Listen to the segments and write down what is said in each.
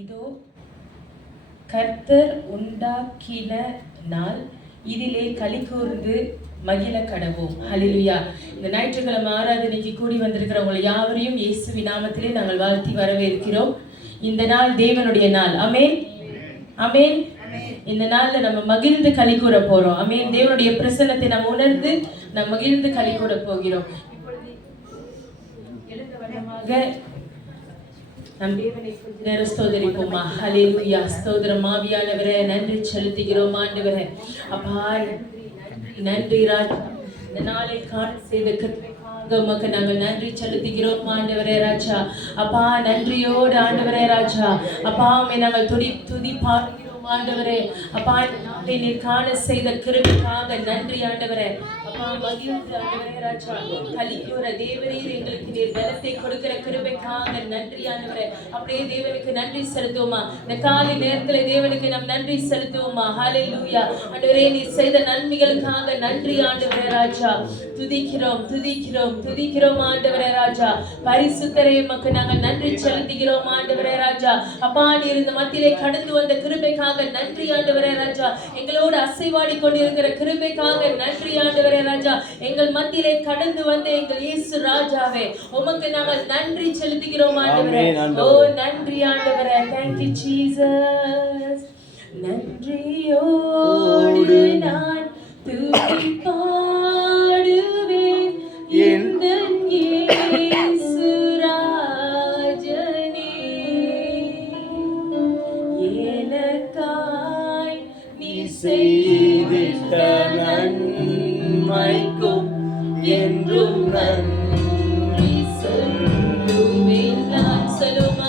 இதோ கர்த்தர் உண்டாக்கின நாள், இதிலே களி கூர்ந்து மகிழ கடவோம். ஹல்லேலூயா. இந்த ஞாயிற்றுக்கிழமை ஆராதனைக்கு கூடி வந்திருக்கிறவங்களை யாவரையும் இயேசுவின் நாமத்திலே நாங்கள் வாழ்த்தி வரவேற்கிறோம். இந்த நாள் தேவனுடைய நாள். ஆமென், ஆமென். இந்த நாள்ல நம்ம மகிழ்ந்து களி கூற போறோம். ஆமென். தேவனுடைய பிரசன்னத்தை நம்ம உணர்ந்து நம்ம மகிழ்ந்து களி கூற போகிறோம். இப்பொழுது எழுந்த வண்ணமாக நம் தேவனை கொஞ்ச நேரம் ஸ்தோத்திரிப்போமா. ஹல்லேலூயா. ஸ்தோத்திரம். ஆவியானவரே, நன்றி செலுத்துகிறோம் ஆண்டவரே. அப்பா நன்றி ராஜா. இந்த நாளை காண செய்த கிருபைக்காக உமக்கு நாங்கள் நன்றி செலுத்துகிறோம் ஆண்டவரே ராஜா. அப்பா நன்றியோடு ஆண்டவரே ராஜா. அப்பா உம்மை நாங்கள் துதி பாடுகிறோம் ஆண்டவரே. அப்பா நாளை நீர் காண செய்த கிருபைக்காக நன்றி ஆண்டவரே. அப்பா மகிழ்ந்து ஆண்டவரே ராஜா களிக்கூற தேவரீர் எங்களுக்கு நீர் பலத்தை கொடுக்கிற கிருபைக்காக நன்றி ஆண்டவரே. அப்படியே தேவனுக்கு நன்றி செலுத்துவோமா. இந்த காலை நேரத்தில் தேவனுக்கு நாம் நன்றி செலுத்துவோமா. ஹல்லேலூயா. ஆண்டவரே நீர் செய்த நன்மைகளுக்காக நன்றி ஆண்டவரே ராஜா. துதிக்கிறோம் துதிக்கிறோம் துதிக்கிறோம் ஆண்டவரே ராஜா. பரிசுத்தரே உமக்கு நாங்கள் நன்றி செலுத்துகிறோம் ஆண்டவரே ராஜா. அப்பா நீர் இந்த மத்தியிலே கடந்து வந்த கிருபைக்காக நன்றி ஆண்டவரே ராஜா. எங்களோடு அசைவாடி கொண்டிருக்கிற கிருபைக்காக நன்றி ஆண்டவரே ராஜா. எங்கள் மத்தியிலே கடந்து வந்த எங்கள் இயேசு ராஜாவே உமக்கு நாங்கள் நன்றி செலுத்துகிறோம் ஆண்டவரே. ஓ நன்றி ஆண்டவரே. Thank you Jesus. நன்றியோடு நான் துதி பாடுவேன் இந்த இயேசு ராஜனே. எனக்காய் நீ செய்திட்ட நன்மைக்கும் என்றும் நன்றி சொல்லுவேன் நான். சொல்லுமா.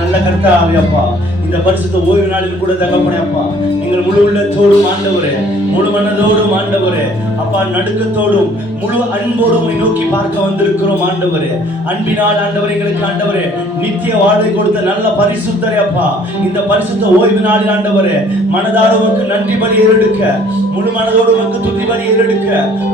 நல்ல கர்த்தாவே அப்பா, இந்த பரிசுத்த ஓய்வு நாளில் கூட தகப்பனே அப்பா, எங்கள் முழு உள்ளத்தோடும் ஆண்டவரே, முழு மனதோடும் ஆண்டவரே அப்பா, நடுக்கத்தோடும் முழு அன்போடும் நோக்கி பார்க்க வந்திருக்கிறோம் ஆண்டவரே. அன்பினால் ஆண்டவரே எங்களுக்கு ஆண்டவரே நித்திய வாழ்வை கொடுத்த நல்ல பரிசுத்தரே அப்பா, இந்த பரிசுத்த ஓய்வு நாளில் ஆண்டவரே மனதார உமக்கு நன்றி பலி ஏறெடுக்க, முழு மனதோடு உமக்கு துதி பலி ஏறெடுக்க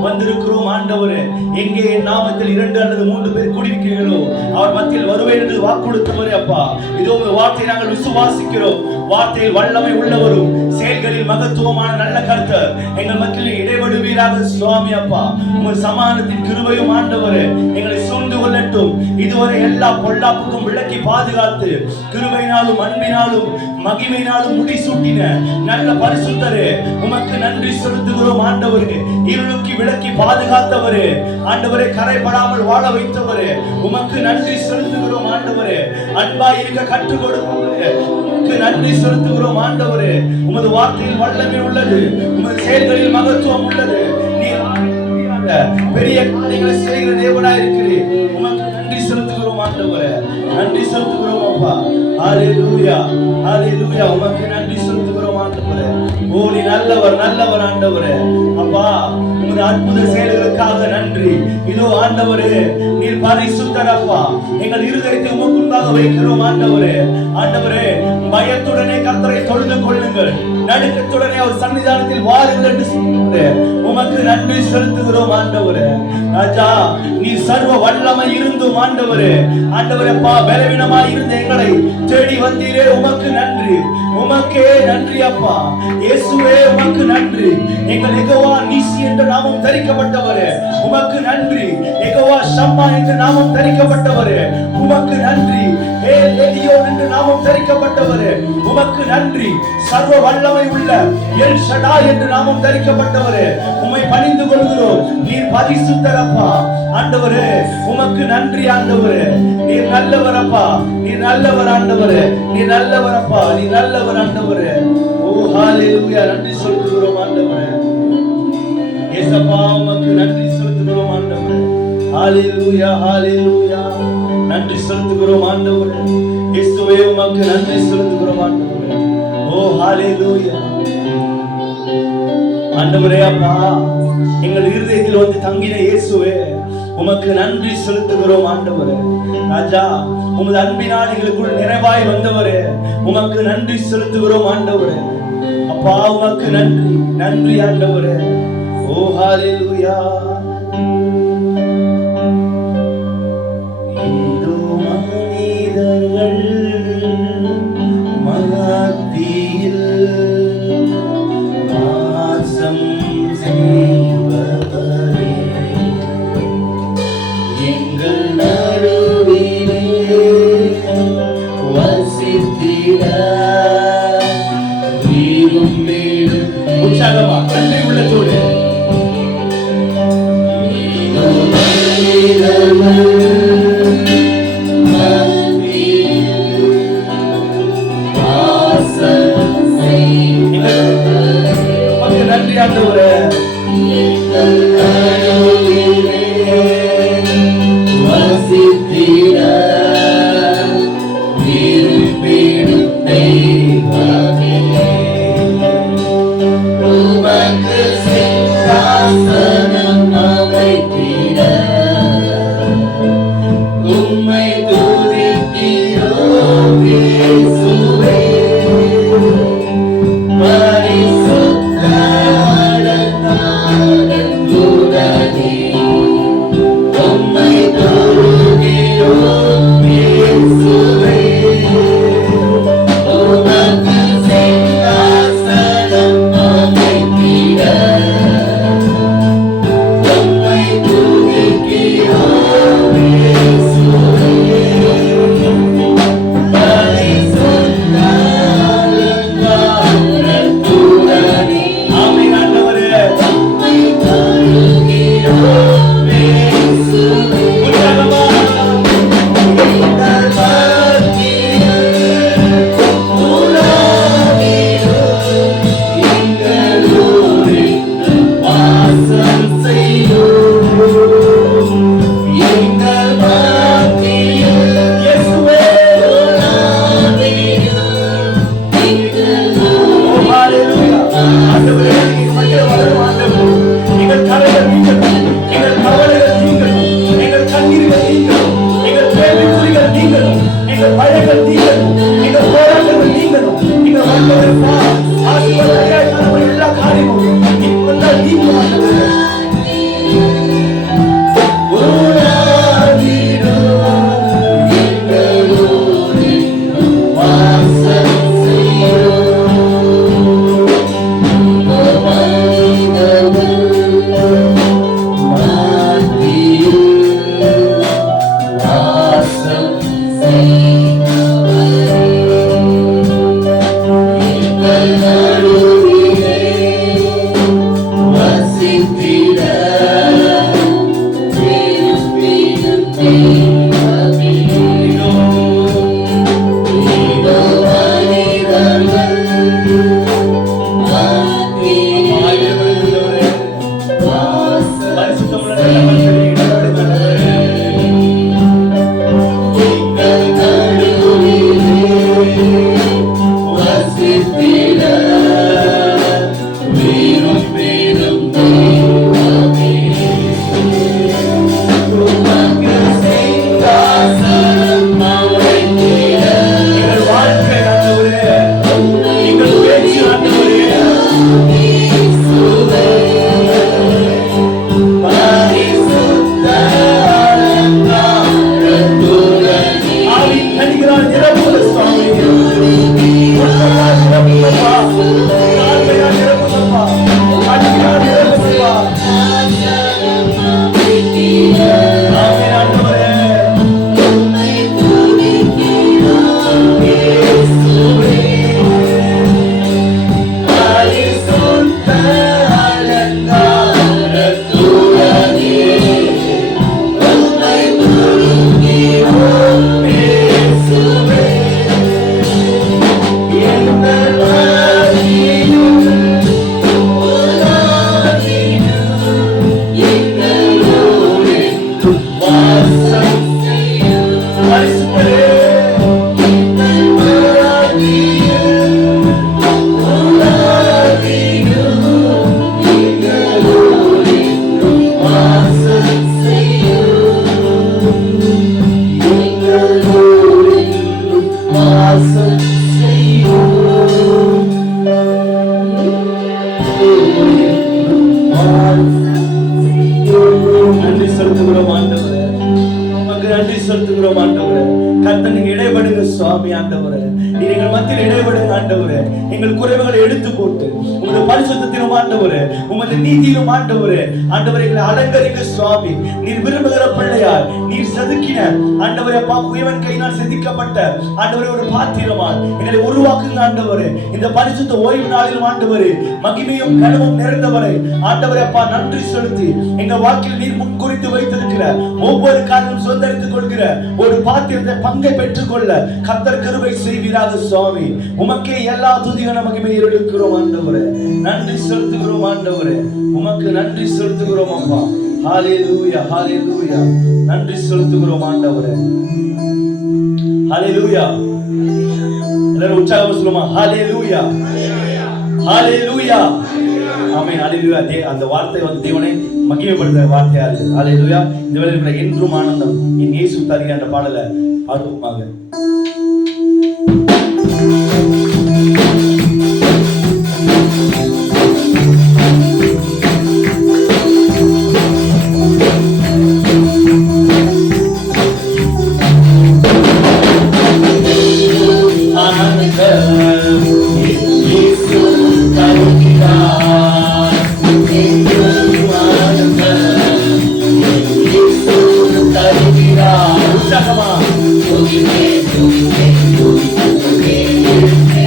வந்திருக்கிறோம் ஆண்டவரே. எங்கே என் நாமத்தில் 2 அல்லது 3 பேர் கூடியிருக்கிறீர்களோ அவர் மத்தியில் வருவேன் என்று வாக்குறுத்தவரே அப்பா, இதோ உங்கள் வார்த்தையை நாங்கள் விசுவாசிக்கிறோம். வார்த்தையில் வல்லமை உள்ளவரும் செயல்களில் மகத்துவமான நல்ல கர்த்தர் எங்கள் மத்தியில் இடைபடுவீராக சுவாமி அப்பா. உங்கள் சமாதானத்தின் கிருபையும் ஆண்டவரே எங்களை சூழ்ந்து கொள்ளட்டும். இதுவரை எல்லா பொல்லாப்புக்கும் விலக்கி பாதுகாத்து கிருபையினாலும் அன்பினாலும் மகிமையினாலும் முடிசூட்டின நல்ல பரிசுத்தரே உமக்கு நன்றி செலுத்துகிறோம் ஆண்டவரே. இருளுக்கு விலக்கி பாதுகாத்தவரே ஆண்டவரே, கரைபடாமல் வாழ வைத்தவரே உமக்கு நன்றி செலுத்துகிறோம் ஆண்டவரே. அன்பாய் இருக்க கற்றுக் கொடுப்பவரே உமக்கு நன்றி செலுத்துகிறோம் ஆண்டவரே. உமது வார்த்தையில் வல்லமை உள்ளது, உமது செயல்களில் மகத்துவம் உள்ளது. நீர் பெரிய காரியங்களை செய்கிற தேவனாய் இருக்கிறீர். உமக்கு நன்றி செலுத்துகிறோம் ஆண்டவரே. நன்றி செலுத்துகிறோம் அப்பா. ஹல்லேலூயா ஹல்லேலூயா. உமக்கு நன்றி செலுத்துகிறோம் ஆண்டவரே. ஓ நீ நல்லவர் நல்லவர் ஆண்டவரே. அப்பா உமது அற்புத செயல்களுக்காக நன்றி. இதோ ஆண்டவரே நீர் பரிசுத்தர் அப்பா. எங்கள் இருதயத்தை உமக்கு முன்பாக வைக்கிறோம் ஆண்டவரே. ஆண்டவரே பயத்துடனே கர்த்தரை தொழுது கொள்ளுங்கள், நடுக்கத்துடனே அவர் சன்னிதானத்தில் வாருங்கள் என்று சொல்கிறேன். உமக்கு நன்றி செலுத்துகிறோம் ஆண்டவரே. ராஜா நீ சர்வ வல்லமை இருந்தும் ஆண்டவரே ஆண்டவரே அப்பா பலவீனமாய் இருந்த எங்களை தேடி வந்தீரே. உமக்கு நன்றி, உமக்கே நன்றி அப்பா. இயேசுவே உமக்கு நன்றி. எங்கள் யெகோவா நீசி என்ற நாமம் தரிக்கப்பட்டவரே உமக்கு நன்றி. யெகோவா ஷம்மா என்ற நாமம் தரிக்கப்பட்டவரே உமக்கு நன்றி. ஏ ஆண்டவரே, உமக்கு நன்றி. சர்வ வல்லமை உள்ள எல் ஷடாய் என்று நாமம் தரிக்கப்பட்டவரே, உம்மை பணிந்து கொள்கிறோம். நீர் பரிசுத்தர் அப்பா. ஆண்டவரே, உமக்கு நன்றி ஆண்டவரே. நீர் நல்லவர் அப்பா, நீர் நல்லவர் ஆண்டவரே, நீர் நல்லவர் அப்பா, நீர் நல்லவர் ஆண்டவரே. ஓ ஹalleluya, நன்றி செலுத்துகிறோம் ஆண்டவரே. இயேசப்பா, உமக்கு நன்றி செலுத்துகிறோம் ஆண்டவரே. ஹalleluya, ஹalleluya, நன்றி செலுத்துகிறோம் ஆண்டவரே. இயேசுவே, உமக்கு நன்றி செலுத்துகிறோம் ஆண்டவரே. ஓ ஹalleluya. ஆண்டவரே அப்பா, எங்கள் இருதயத்தில் வந்து தங்கின இயேசுவே, உமக்கு நன்றி செலுத்துகிறோம் ஆண்டவரே. ராஜா, உமது அன்பினால் எங்களுக்குள் நிறைவாய் வந்தவரே, உமக்கு நன்றி செலுத்துகிறோம் ஆண்டவரே. அப்பா, உமக்கு நன்றி, நன்றி ஆண்டவரே. ஓ ஹalleluya. இதோ மனிதர்கள் மத்தியில் வாசம் செய்பவரே, எங்கள் நடுவிலே வசித்திட விரும்பிடும். உற்சாகமா நன்றி உள்ளத்தோடு நன்றி ஆண்டவரே. வசித்திட விரும்பிடும் தெய்வமே, உமக்கு சிங்காசனம் அமைத்திட உம்மை துதிக்கிறோம் இயேசுவே. பரிசுத்த அலங்காரத்துடனே உம்மை தொழுகிறோம் இயேசுவே. உமக்கு சிங்காசனம் அமைத்திட உம்மை துதிக்கிறோம் இயேசுவே. பரிசுத்த அலங்காரத்துடனே ஆமென் ஆண்டவரே. உம்மை தொழுகிறோம் இயேசுவே. உற்சாகமா எங்கள் மத்தியில் உலாவிடும், எங்களோடு வாசம் செய்யும். எங்கள் மத்தியில் இயேசுவே உலாவிடும், எங்களோடு. ஹalleluya. ஆண்டவரே, நீர் மகிழ வரும் ஆண்டவரே. எங்கள் கரைகள் நீங்களும், எங்கள் கவலைகள் நீங்களும், எங்கள் கண்ணீர்கள் நீங்களும், எங்கள் கேள்விக்குறிகள் நீங்களும், எங்கள் பயங்கள் நீங்களும், எங்கள் போராட்டங்கள் நீங்களும், எங்கள் வாழ்வதற்கு ஆசீர்வாதமாய் தரப்பட்ட எல்லா காரியமும் இப்பொழுது நீங்களும் ஆண்டவரே. உலாவிடும், எங்களோடு வாசம் செய்யும். பரிசுத்தமுள்ள நல்ல மனுஷனே, இடர்படுகின்றவரே, எங்கள் நன்றி செலுத்துகிறோம் ஆண்டவரே, உமக்கு நன்றி செலுத்துகிறோம் ஆண்டவரே. கர்த்தர் நீங்க இடைபடுங்க சுவாமி ஆண்டவரே, நீங்கள் மத்தியில் இடைபடுங்க ஆண்டவரே. எங்கள் குறைவுகளை எடுத்து போட்டு உமது பரிசுத்தத்திலும் ஆண்டவரே, உமது நீதியிலும் ஆண்டவரே, ஆண்டவரே எங்களை அலங்கரிங்க சுவாமி. நீர் விரும்புகிற பிள்ளையார், நீர் செதுக்கின ஆண்டவரே அப்பா, குயவன் கையினால் செதுக்கப்பட்ட ஆண்டவரே ஒரு பாத்திரமாய் எங்களை உருவாக்குங்க ஆண்டவரே. இந்த பரிசுத்த ஓய்வு நாளிலும் ஆண்டவரே, மகிமையும் கனமும் நிறைந்தவரை ஆண்டவரே அப்பா, நன்றி செலுத்தி எங்க வாழ்க்கையில் நீர் முன்குறித்து வைத்திருக்கிற ஒவ்வொரு காரணம் சொந்தரித்துக் கொள்கிற ஒரு பாத்திரத்தை பங்கை பெற்றுக் கொள்ள கர்த்தர் கிருபை செய்வீராக சுவாமி. உமக்கே எல்லா துதியான மகிமையை எடுக்கிறோம் ஆண்டவரே. நன்றி செலுத்துகிறோம் ஆண்டவரே, உமக்கு நன்றி செலுத்துகிறோம் அப்பா. ஹalleluya ஹalleluya, நன்றி செலுத்துகிறோம் ஆண்டவரே. ஹalleluya, எல்லாரும் உற்சாகமா சொல்லுமா? ஹalleluya ஹalleluya, ஆமென். ஹalleluya. அந்த வார்த்தை தேவனை மகிமைப்படுத்துற வார்த்தையா இருக்கு. ஹalleluya. இந்த வேளையில என்றும் ஆனந்தம் என் இயேசு தருகிற அந்த பாடலை ஆர்வமாக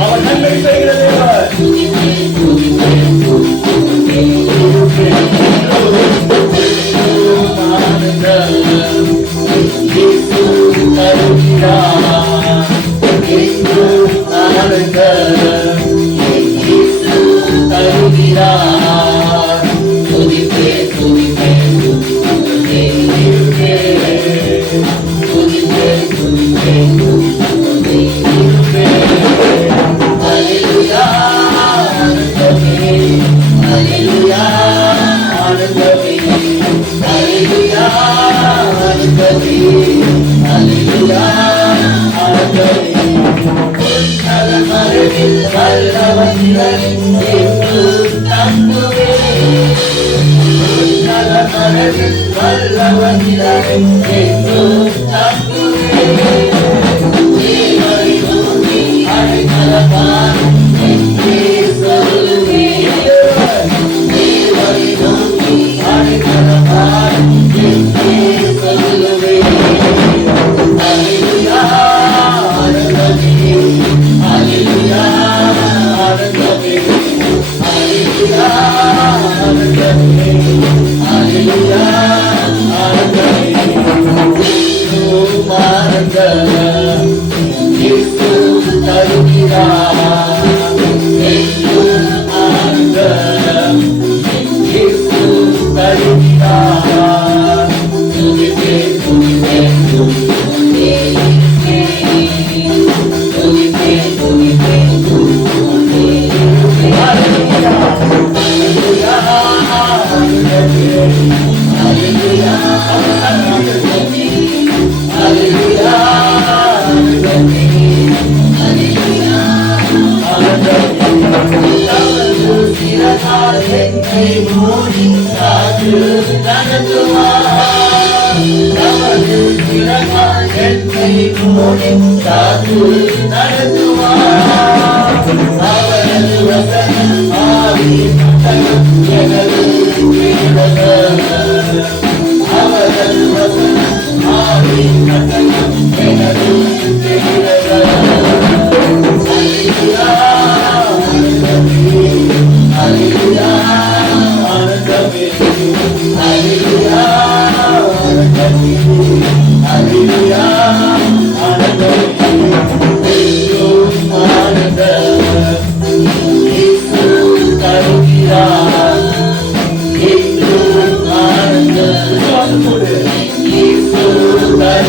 அவர் நன்மை செய்கிற தேவன்.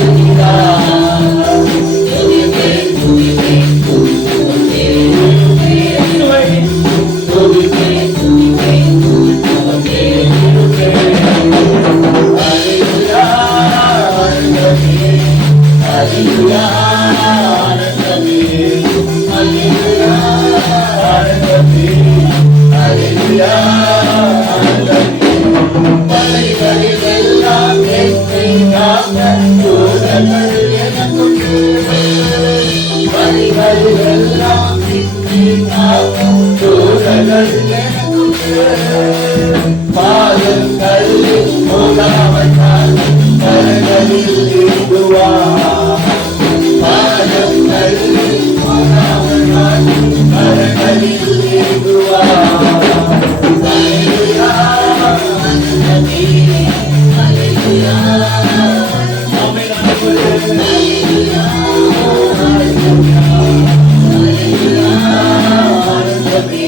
Hallelujah. ஆனந்தமே அல்லேலூயா ஆனந்தமே அல்லேலூயா ஆனந்தமே மலைகளில் எல்லாம் என்னை காக்க தூதர்கள் எனக்குண்டு மலைகளில் எல்லாம் என்னை காக்க தூதர்கள் எனக்குண்டு பாதம் கல்லு போகாமல் கரங்களில் ஏந்துவார் பாதம் கல்லு போகாமல் கரங்களில் ஏந்துவார் அல்லேலூயா ஆனந்தமே அல்லேலூயா ஆமென் அல்லேலூயா அல்லேலூயா ஆனந்தமே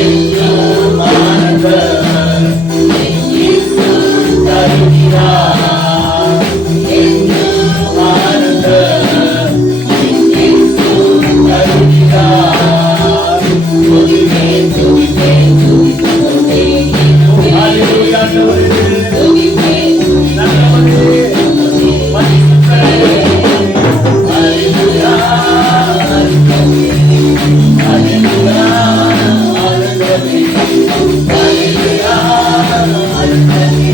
என்றும் ஆனந்தம் இயேசு தருகிறார் என்றும் ஆனந்தம் இயேசு தருகிறார் துதிப்பேன் துதிப்பேன் துதிப்பேன் அல்லேலூயா துதிப்பேன் நல்லவரே பரிசுத்தரே அல்லேலூயா அல்லேலூயா ஆனந்தமே அல்லேலூயா ஆனந்தமே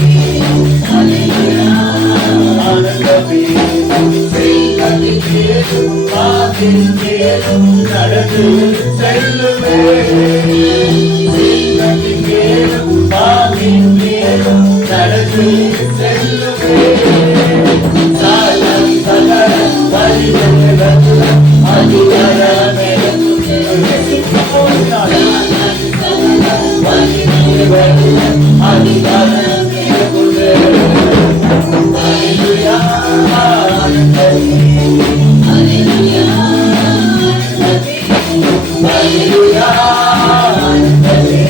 அல்லேலூயா ஆனந்தமே செய்கதின் மேலும் பாதின் மேலும் நடந்து செல்லுமே செய்கதின் மேலும் பாதின் மேலும் நடந்து செல்லுமே சாலம் சகல வழிகளுக்கு அதிகாரமே அதிகாரமே அல்லேலூயா ஆனந்தமே அல்லேலூயா அல்லேலூயா ஆனந்தமே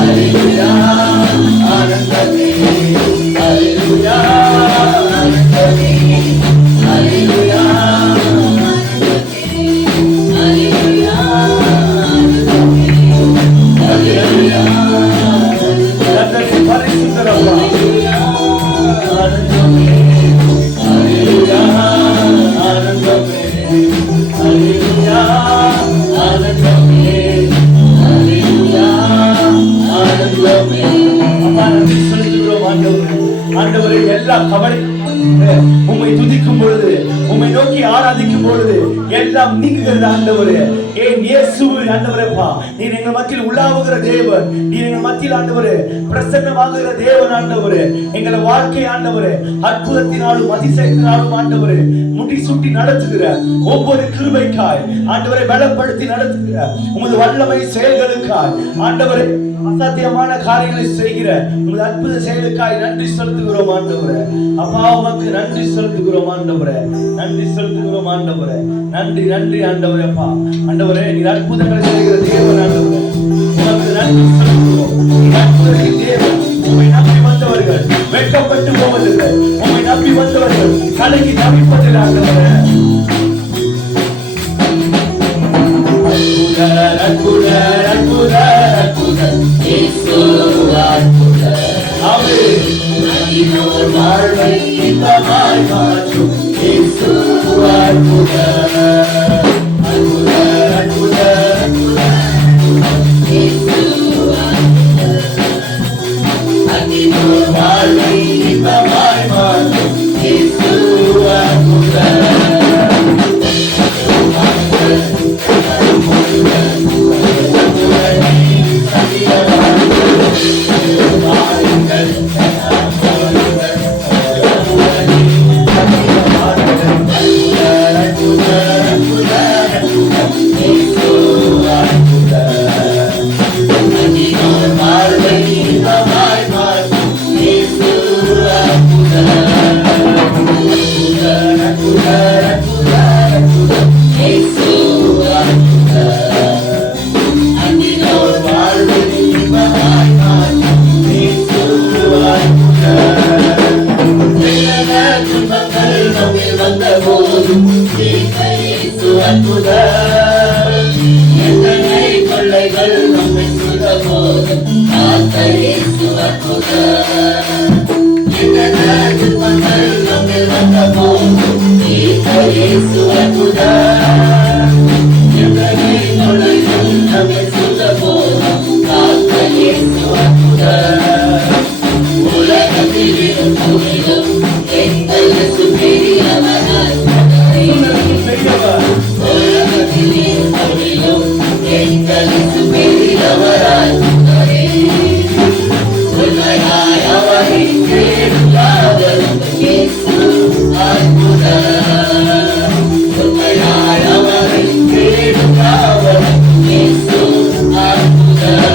அல்லேலூயா ஆனந்தமே அல்லேலூயா ஆனந்தமே அல்லேலூயா அல்லேலூயா அல்லேலூயா கர்த்தரே பரிசுத்தரப்பா ஆனந்தமே அல்லேலூயா ஆனந்தமே அல்லேலூயா ஆனந்தமே அல்லேலூயா ஆனந்தமே அப்பா நன்றி சொல்லுகிறோம் ஆண்டவரே எல்லா கவலை உம்மை துதிக்கும் பொழுது உம்மை நோக்கி ஆராதிக்கும் பொழுது எல்லாம் நீங்குகிறது ஆண்டவரே ஏன் இயேசு ஆண்டவரேப்பா நீர் எங்கள் மத்தியில் உலாவுகிற தேவன் நீர் எங்கள் மத்தியில் ஆண்டவரே பிரசன்னமாகுகிற தேவன் ஆண்டவரே எங்களை வாழ்க்கை ஆண்டவரே அற்புதத்தினாலும் அதிசயத்தினாலும் ஆண்டவரே முடிசூட்டி நடத்துகிற ஒவ்வொரு கிருபைக்காய் ஆண்டவரை பலப்படுத்தி நடத்துகிற உமது வல்லமை செயல்களுக்காய் ஆண்டவரே அசாத்தியமான காரியங்களை செய்கிற உமது அற்புத செயலுக்காய் நன்றி செலுத்துகிறோம் ஆண்டவரே அப்பா உமக்கு நன்றி செலுத்துகிறோம் ஆண்டவரே நன்றி செலுத்துகிறோம் ஆண்டவரே நன்றி நன்றி ஆண்டவரே அப்பா ஆண்டவரே நீர் அற்புதங்களை செய்கிற தேவன் ஆண்டவரே உமக்கு நன்றி செலுத்துகிறோம் நீர் அற்புதத்தின் தேவன் உம்மை நம்பி வந்தவர்கள் வெட்கப்பட்டு போவதில்லை உம்மை நம்பி வந்தவர்கள் கலங்கி தவிப்பதில்லை ஆண்டவரே அற்புதர் அற்புதர் அற்புதர் இயேசு அற்புதர் ஆமென் அன்பினோர் வாழ்வை இன்பமாய் மாற்றும் இயேசு அற்புதர் அற்புதர் அற்புதர் இயேசு அன்பினோர் வாழ்வை இன்பமாய் மாற்றும் இயேசு அற்புதர் Thank you. இயேசு அற்புதர். எங்களை நுழையும் நம்மை சுத்த போதும் காத்த இயேசு அற்புதர். உலகத்தில் இருக்கும் எங்கள் இயேசு பெரியவர் அற்புதர். உலகத்தில் இருக்கும் எங்கள் இயேசு பெரியவர் அற்புதர். உண்மையாய் அவரை தேடும் யாவரும் இயேசு அற்புதர். உண்மையாய் அவரை தேடும் யாவரும் இயேசு அற்புதர்.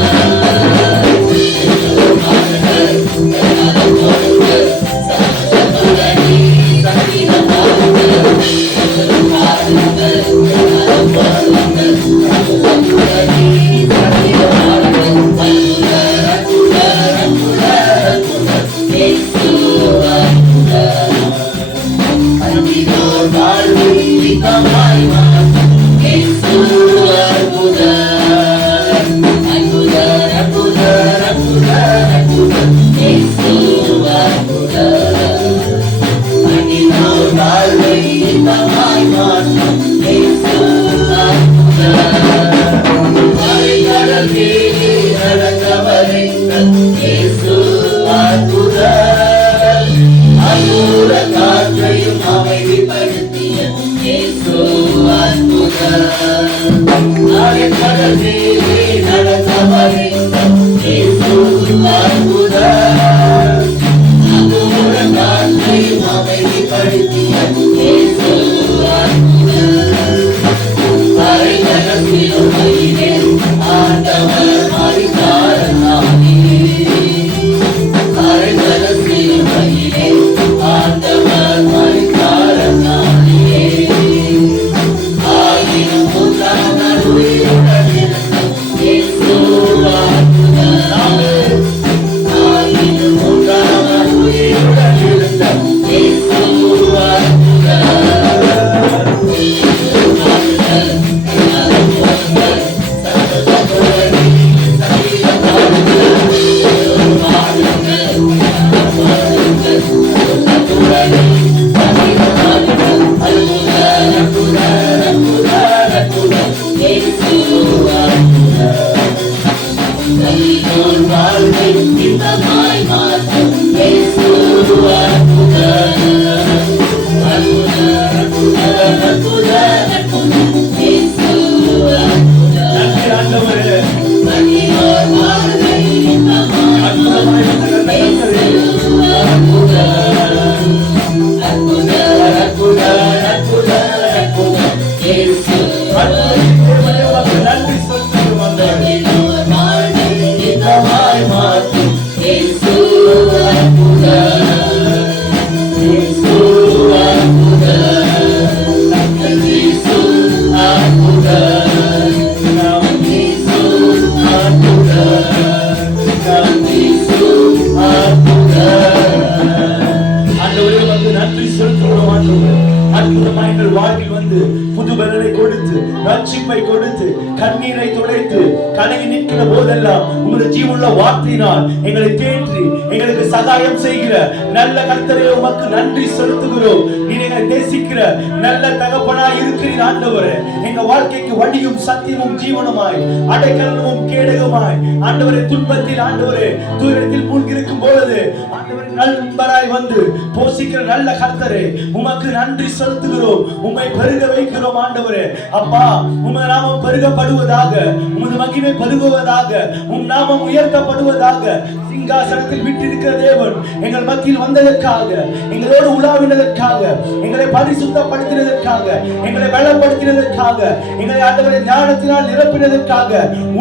ரட்சிப்பை கொடுத்து கண்ணீரை துடைத்து கலங்கி நிற்கிற போதெல்லாம் உங்களுடைய ஜீவனுள்ள வார்த்தையினால் எங்களை தேற்றி எங்களுக்கு சகாயம் செய்கிற நல்ல கர்த்தரே உமக்கு நன்றி செலுத்துகிறோம். நீ எங்களை நேசிக்கிற நல்ல தகப்பனாய் இருக்கிறீர் ஆண்டவரே. எங்க வாழ்க்கைக்கு வழியும் சத்தியமும் ஜீவனுமாய் அடைக்கலமும் கேடகமாய் ஆண்டவரே, துன்பத்தில் ஆண்டவரே தூரத்தில் மூழ்கிருக்கும் பொழுது ஆண்டவரே நண்பராய் வந்து போஷிக்கிற நல்ல கர்த்தரே உமக்கு நன்றி செலுத்துகிறோம். உம்மை பெருக வைக்கிறோம் ஆண்டவரே. அப்பா, உமது நாமம் பெருகப்படுவதாக, உமது மகிமை பெருகுவதாக, உம் நாமம் உயர்த்தப்படுவதாக. சிங்காசனத்தில் விட்டிருக்கிற தேவன் எங்கள் மத்தியில் வந்ததற்காக, எங்களோடு உலாவினதற்காக, எங்களை பரிசுத்தப்படுத்தினதற்காக, எங்களை பலப்படுத்தினதற்காக, எங்களை ஆண்டவரை ஞானத்தினால் நிரப்பினதற்காக,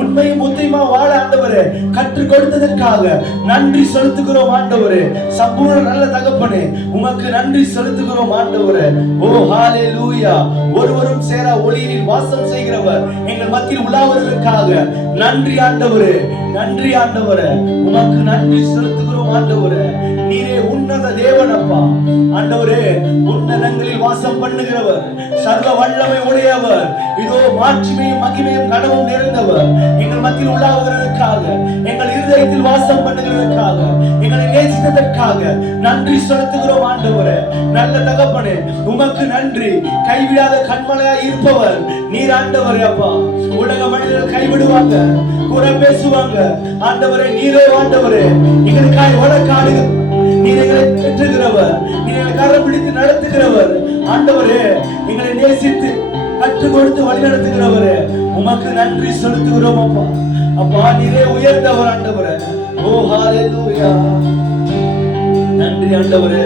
உண்மையும் புத்தியுமா வாழ ஆண்டவரே கற்றுக் கொடுத்ததற்காக நன்றி செலுத்துகிறோம் ஆண்டவரே. சம்பூர்ண நல்ல தகப்பனே உமக்கு நன்றி செலுத்துகிறோம் ஆண்டவரே. ஓ ஹalleluya. ஒருவரும் சேர ஒளியில் வாசம் செய்கிறவர் எங்கள் மத்தியில் உலாவுவதற்காக நன்றி ஆண்டவரே, நன்றி ஆண்டவரே. உமக்கு நன்றி செலுத்துகிறோம். செலுத்துகிறோம் ஆண்டவரே. நீரே உன்னத தேவன் அப்பா. ஆண்டவரே, உன்னதங்களில் வாசம் பண்ணுகிறவர், சர்வ வல்லமை உடையவர், இதோ மாட்சிமையும் மகிமையும் கனவும் நிறைந்தவர். எங்கள் மத்தியில் உள்ளாவதற்காக, எங்கள் இருதயத்தில் வாசம் பண்ணுகிறதற்காக, எங்களை நேசித்ததற்காக நன்றி செலுத்துகிறோம் ஆண்டவரே. நல்ல தகப்பனே, உமக்கு நன்றி. கைவிடாத கண்மலையாய் இருப்பவர் நீர் ஆண்டவரே அப்பா. உலக மனிதர்கள் கைவிடுவாங்க, குறை பேசுவாங்க. ஆண்டவரே, நீரே ஆண்டவரே எங்களுக்காய் வழக்காடு. நீர் எங்களை பெற்றுகிறவர், நீர் எங்களை கரம் பிடித்து நடத்துகிறவர். ஆண்டவரே, எங்களை நேசித்து கற்றுக் கொடுத்து வழி நடத்துகிறவரே, உமக்கு நன்றி செலுத்துகிறோம் அப்பா. அப்பா, நீரே உயர்ந்தவர் ஆண்டவரே. ஓ ஹalleluya, நன்றி ஆண்டவரே.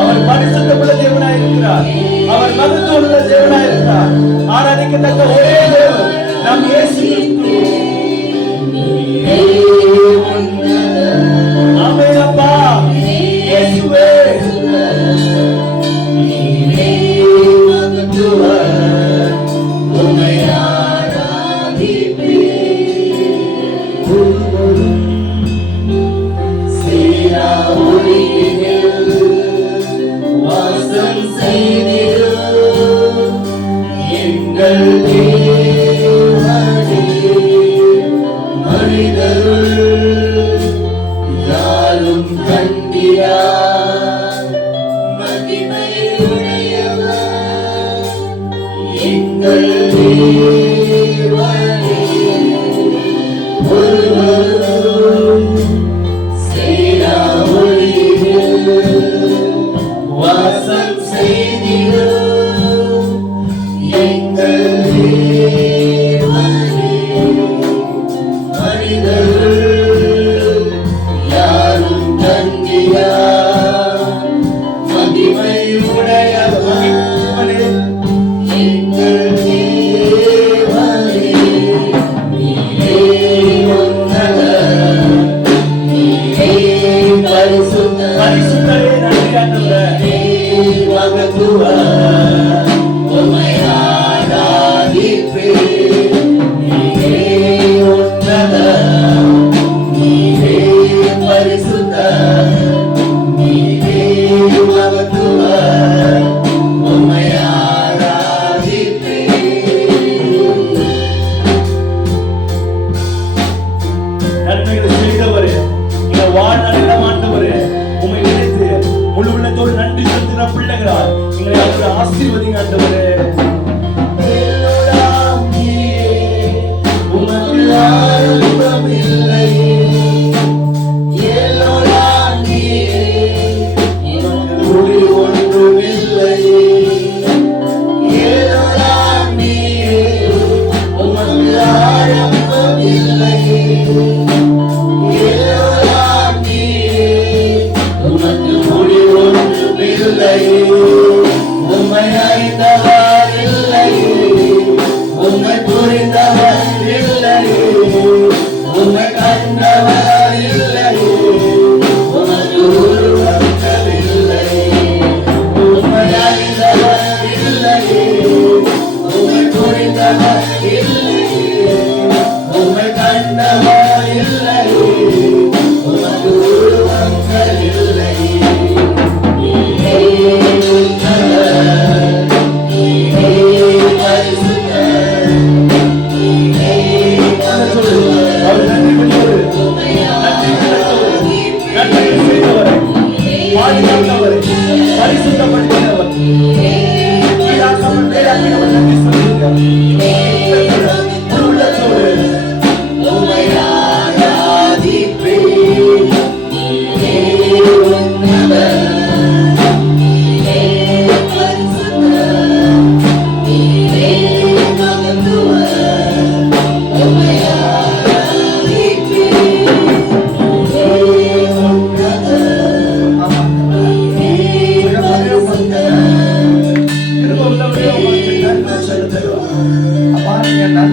அவர் பரிசுத்தமுள்ள தேவனாய் இருக்கிறார். அவர் மகத்துவமுள்ள தேவனாய் இருக்கிறார். ஆராதிக்கத்தக்க ஒரே தேவன் நம் இயேசு கிறிஸ்து. ஆமென் அப்பா. இயேசுவே,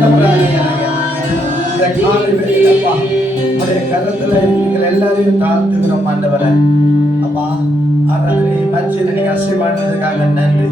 இந்த காலை வேளையிலப்பா உடைய கரத்துல நீங்கள் எல்லாரையும் தாழ்த்துகிறோம் ஆண்டவரே. அப்பா ஆராதனை மத்தியில நீங்க அசைவாடுறதுக்காக நன்றி.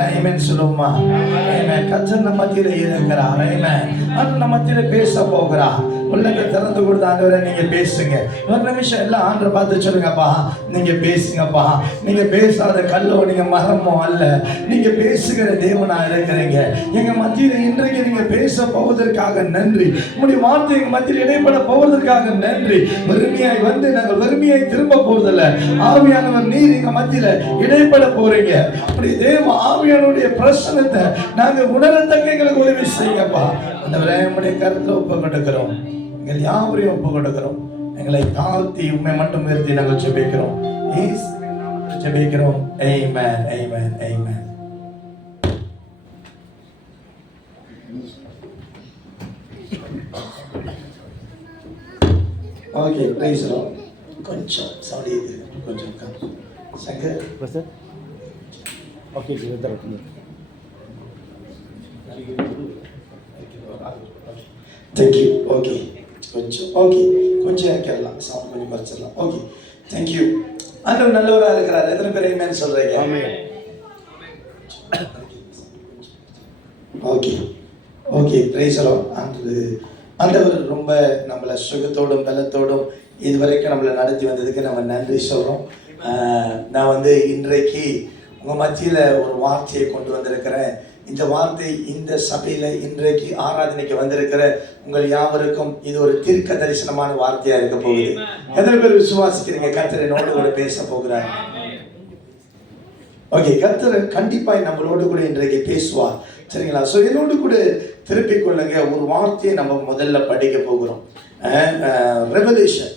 ஆமென் சொல்லுமா. ஆமென். கர்த்தர் நம்ம மத்தியில இருக்கிறார். ஆமென். அவர் நம்ம மத்தியில பேச போகிறார். உள்ளத்தை திறந்து கொடுத்த ஆண்டவரே நீங்க பேசுங்க. ஒரு நிமிஷம் எல்லாம் ஆண்டவரை பார்த்து சொல்லுங்கப்பா, நீங்க பேசுங்கப்பா. நீங்க பேசாத கல்லோ நீங்க மரமோ அல்ல, நீங்க பேசுகிற தேவனா இருக்கிறீங்க. எங்க மத்தியில இன்றைக்கு நீங்க பேச போவதற்காக நன்றி. உங்களுடைய வார்த்தை எங்க மத்தியில் இடைப்பட போவதற்காக நன்றி. வெறுமையாய் வந்து நாங்கள் வெறுமையாய் திரும்ப போவதில்லை. ஆவியானவர் நீர் எங்க மத்தியில இடைப்பட போறீங்க. அப்படி தேவ ஆவியானுடைய பிரசனத்தை நாங்க உணரத்தக்க எங்களுக்கு உதவி செய்யுங்கப்பா. அந்த நம்முடைய கருத்துல ஒப்பு கொடுக்கிறோம். எங்கள் யாவரையும் ஒப்பு கொடுக்கிறோம். எங்களை தாழ்த்தி உண்மை மட்டும் நிறுத்தி நாங்கள் ஜெபிக்கிறோம். ஜெபிக்கிறோம். Amen, amen, amen. Okay, praise the Lord. கொஞ்சம் சவுண்ட் இது கொஞ்சம் கம். சங்கர் பிரசர். ஓகே, இதெல்லாம் ஓகே. Thank you. ஓகே. கொஞ்சம் ஓகே. கொஞ்சம் கேட்கலாம். சவுண்ட் கொஞ்சம் குறைச்சிடலாம். ஓகே. Thank you. ஆண்டவர் நல்லவராக இருக்கிறார். எத்தனை பேர் ஆமென் சொல்றீங்க? Amen. Okay. Okay, praise the lord. ஆண்டவர் ரொம்ப நம்மளை சுகத்தோடும் பலத்தோடும் இதுவரைக்கும் நம்மளை நடத்தி வந்ததுக்கு நம்ம நன்றி சொல்கிறோம். நான் இன்றைக்கு உங்கள் மத்தியில் ஒரு வார்த்தையை கொண்டு வந்திருக்கிறேன். இந்த வார்த்தை இந்த சபையில் இன்றைக்கு ஆராதனைக்கு வந்திருக்கிற உங்கள் யாவருக்கும் இது ஒரு தீர்க்க தரிசனமான வார்த்தையாக இருக்க போகுது. எத்தனை பேர் விசுவாசிக்கிறீங்க கர்த்தர் என்னோடு கூட பேச போகிறார்? ஓகே, கர்த்தர் கண்டிப்பாக நம்மளோடு கூட இன்றைக்கு பேசுவார். சரிங்களா? ஸோ என்னோடு கூட திருப்பிக் கொள்ளுங்க. ஒரு வார்த்தையை நம்ம முதல்ல படிக்க போகிறோம். ரெவல்யூஷன்,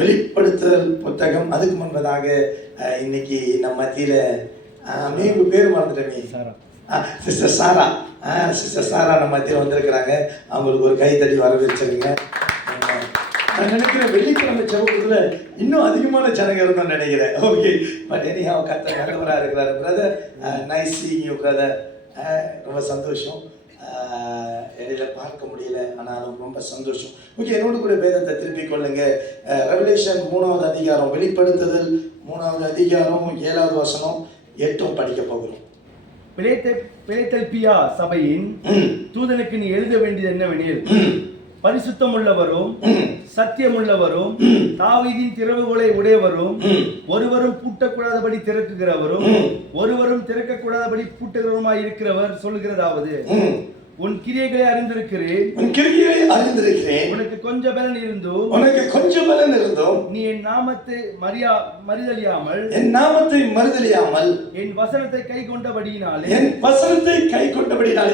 வெளிப்படுத்தல் புத்தகம். அதுக்கு முன்பதாக இன்னைக்கு நம்ம மத்தியில் மீன் பேர் மறந்துட்டேன். சிஸ்டர் சாரா. சிஸ்டர் சாரா நம்ம மத்தியில் வந்திருக்கிறாங்க. அவங்களுக்கு ஒரு கைத்தடி வரவேற்சிருங்க. நான் நினைக்கிறேன் வெள்ளிக்கிழமை செவ்வத்துல இன்னும் அதிகமான ஜனங்க இருந்தோம்னு நினைக்கிறேன். ஓகே, பட் எனிஹா கர்த்தர் நல்லவராக இருக்கிறாரு. Brother, nice seeing you brother. ரொம்ப சந்தோஷம். இடையில பார்க்க முடியல, ஆனாலும் ரொம்ப சந்தோஷம். ஓகே, என்னோடு கூட வேதத்தை திருப்பிக் கொள்ளுங்க. ரெவலேஷன் 3வது அதிகாரம், வெளிப்படுத்துதல் 3வது அதிகாரம் 7வது வசனம் 8 படிக்க போகிறோம். பிலேதெல்பியா சபையின் தூதனுக்கு நீ எழுத வேண்டியது என்னவெனில், பரிசுத்தமுள்ளவரும் சத்தியமுள்ளவரும் தாவீதின் திறவுகோலை உடையவரும் ஒருவரும் பூட்டக்கூடாதபடி திறக்குகிறவரும் ஒருவரும் திறக்கக்கூடாதபடி பூட்டுகிறவருமாய் இருக்கிறவர் சொல்லுகிறதாவது, உன் கிரியைகளை அறிந்திருக்கிறேன். உனக்கு கொஞ்சம் பலன் இருந்தும் நீ என் நாமத்தை மறுதலியாமல் என் வசனத்தை கை கொண்டபடியினாலே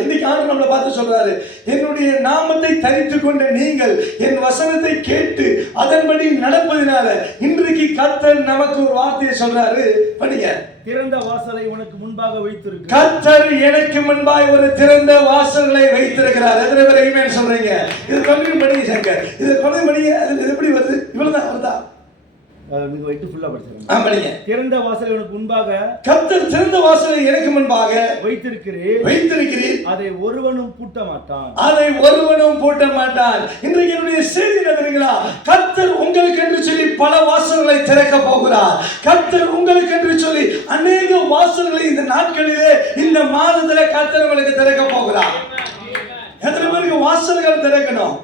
இன்னைக்கு ஆண்டவர் நம்மளை பார்த்து சொல்றாரு, என்னுடைய நாமத்தை தரித்துக் கொண்ட நீங்கள் என் வசனத்தை கேட்டு அதன்படி நடப்பதினால இன்றைக்கு கர்த்தர் நமக்கு ஒரு வார்த்தையை சொல்றாரு. படிங்க. திறந்த வாசலை உனக்கு முன்பாக வைத்திருக்கிறார். கர்த்தர் எனக்கு முன்பாக ஒரு திறந்த வாசல்களை வைத்திருக்கிறார். எத்தனை பேர் ஆமென் சொல்றீங்க? இது கண்டினியூ பண்ணி சங்கர். இது கண்டினியூ பண்ணி. அது எப்படி வருது? இவ்வளவுதான் வருதா? நீங்க வைத்து ஃபுல்லா படிச்சிருங்க. படிங்க. திறந்த வாசலை உனக்கு முன்பாக கர்த்தர் திறந்த வாசலை எனக்கு முன்பாக வைத்திருக்கிறீர். அதை ஒருவனும் பூட்ட மாட்டான். இன்றைக்கு என்னுடைய செய்தி என்ன தெரியுங்களா? கர்த்தர் உங்களுக்கு என்று சொல்லி பல வாசல்களை திறக்க போகிறார். கர்த்தர் உங்களுக்கு என்று சொல்லி அநேக வாசல்களை இந்த நாட்களிலே இந்த மாதத்திலே கர்த்தர் உங்களுக்கு திறக்க போகிறார். எத்தனை பேருக்கு வாசல்கள் திறக்கணும்?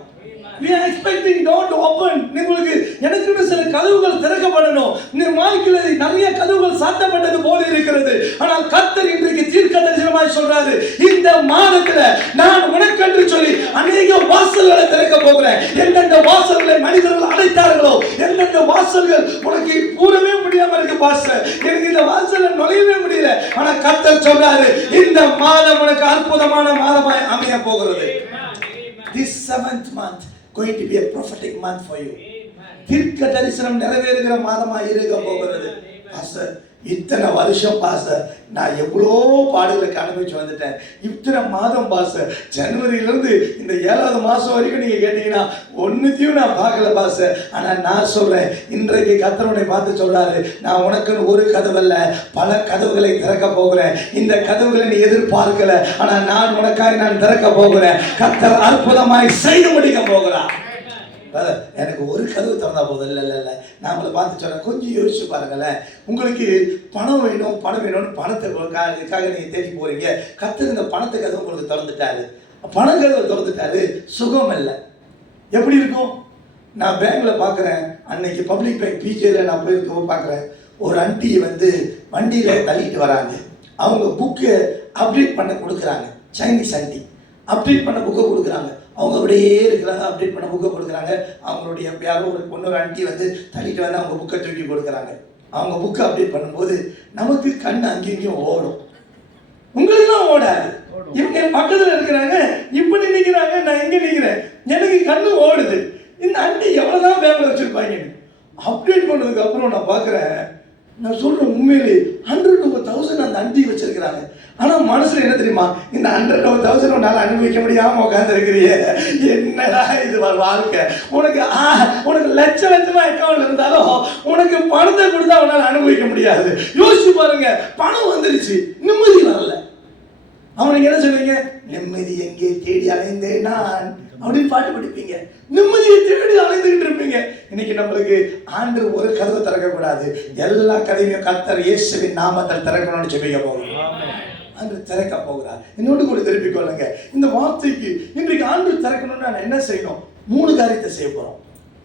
We are expecting door to open. உங்களுக்கு எனக்கு சில கதவுகள் திறக்கப்படணும். இந்த வாழ்க்கையில் நிறைய கதவுகள் சாத்தப்பட்டது போல இருக்கிறது. ஆனால் கர்த்தர் இன்றைக்கு தீர்க்க தரிசனமாய் சொல்றாரு, இந்த மாதத்துல நான் உனக்கென்று சொல்லி அநேக வாசல்களை திறக்க போகிறேன். எந்தெந்த வாசல்களை மனிதர்கள் அடைத்தார்களோ, எந்தெந்த வாசல்கள் உனக்கு கூடவே முடியாம இருக்கு பாஸ்டர், எனக்கு இந்த வாசல்ல நுழையவே முடியல, ஆனா கர்த்தர் சொல்றாரு, இந்த மாதம் உனக்கு அற்புதமான மாதமாய் அமைய போகிறது. This 7th month going to be a prophetic month for you. தீர்க்க தரிசனம் நிறைவேறுகிற மாதமாய் இருக்க போகிறது. பாஸ்டர், இத்தனை வருஷம் பாஸ்டர் நான் எவ்வளோ பாடுகளுக்கு அனுபவிச்சு வந்துட்டேன். இத்தனை மாதம் பாஸ்டர், ஜனவரியிலேருந்து இந்த 7வது மாதம் வரைக்கும் நீங்கள் கேட்டீங்கன்னா ஒன்றுத்தையும் நான் பார்க்கல பாஸ்டர். ஆனால் நான் சொல்கிறேன், இன்றைக்கு கர்த்தருடைய பார்த்து சொல்கிறாரு, நான் உனக்குன்னு ஒரு கதவல்ல பல கதவுகளை திறக்க போகிறேன். இந்த கதவுகளை நீ எதிர்பார்க்கல, ஆனால் நான் உனக்காக நான் திறக்க போகிறேன். கர்த்தர் அற்புதமாய் செய்து முடிக்க போகிறார். எனக்கு ஒரு கதவு திறந்தா போதும். இல்லை நான் உங்களை பார்த்து சொல்கிறேன், கொஞ்சம் யோசிச்சு பாருங்களேன். உங்களுக்கு பணம் வேணும்னு பணத்துக்காக நீங்கள் தேடி போகிறீங்க. கர்த்தர் இந்த பணத்தை கதவு உங்களுக்கு திறந்துட்டாரு, பணம் கதவை திறந்துட்டாரு, சுகம் இல்லை. எப்படி இருக்கும்? நான் பேங்க்கில் பார்க்குறேன், அன்னைக்கு பப்ளிக் பேங்க் பிஜேல நான் போயிருக்க பார்க்குறேன், ஒரு ஆண்டியை வண்டியில் தள்ளிட்டு வராங்க. அவங்க புக்கு அப்டேட் பண்ண கொடுக்குறாங்க. சைனீஸ் ஆண்டி அப்டேட் பண்ண புக்கை கொடுக்குறாங்க. அவங்க அப்படியே இருக்கிறாங்க, அப்டேட் பண்ண புக்கை கொடுக்குறாங்க. அவங்களுடைய யாரோ ஒரு பொண்ணு ஆண்டி தள்ளிட்டு அவங்க புக்கை தூக்கி கொடுக்குறாங்க. அவங்க புக்கை அப்டேட் பண்ணும்போது நமக்கு கண் அங்கேயும் ஓடும். உங்களுக்குலாம் ஓடாது. இவங்க பக்கத்தில் இருக்கிறாங்க, இப்படி நிற்கிறாங்க, நான் எங்கே நிற்கிறேன், எனக்கு கண்ணு ஓடுது. இந்த ஆண்டி எவ்வளோதான் பேங்கில் வச்சுருப்பாங்க. அப்டேட் பண்ணதுக்கு அப்புறம் நான் பார்க்குறேன், நான் சொல்கிறேன் உண்மையிலே 100 to 1000 அந்த அண்டி வச்சிருக்கிறாங்க. ஆனால் மனசில் என்ன தெரியுமா, இந்த 100 to 1000 உன்னால் அனுபவிக்க முடியாமல் உட்காந்துருக்கிறிய, என்னடா இது வாழ்க்கை. உனக்கு லட்சமாக அக்கௌண்ட் இருந்தாலும் உனக்கு பணத்தை கொடுத்தா உன்னால் அனுபவிக்க முடியாது. யோசிச்சு பாருங்க, பணம் வந்துருச்சு, நிம்மதி வரல. அவனுக்கு என்ன சொல்லுவீங்க, நிம்மதி எங்கே தேடி அலைந்தேன் நான் அப்படின்னு பாட்டு படிப்பீங்க. நிம்மதியை தேடி அலைந்துகிட்டு இருப்பீங்க. இன்னைக்கு நம்மளுக்கு ஆண்டு ஒரு கதவை திறக்கக்கூடாது, எல்லா கதவையும் கர்த்தர் இயேசுவின் நாமத்தில் திறக்கணும்னு சொல்லிக்க போகிறோம். ஆண்டு திறக்க போகிறார். இன்னொன்று கூட திருப்பிக் கொள்ளுங்க, இந்த வார்த்தைக்கு இன்றைக்கு ஆண்டு திறக்கணும்னு நான் என்ன செய்யணும்? 3 காரியத்தை செய்ய போகிறோம்.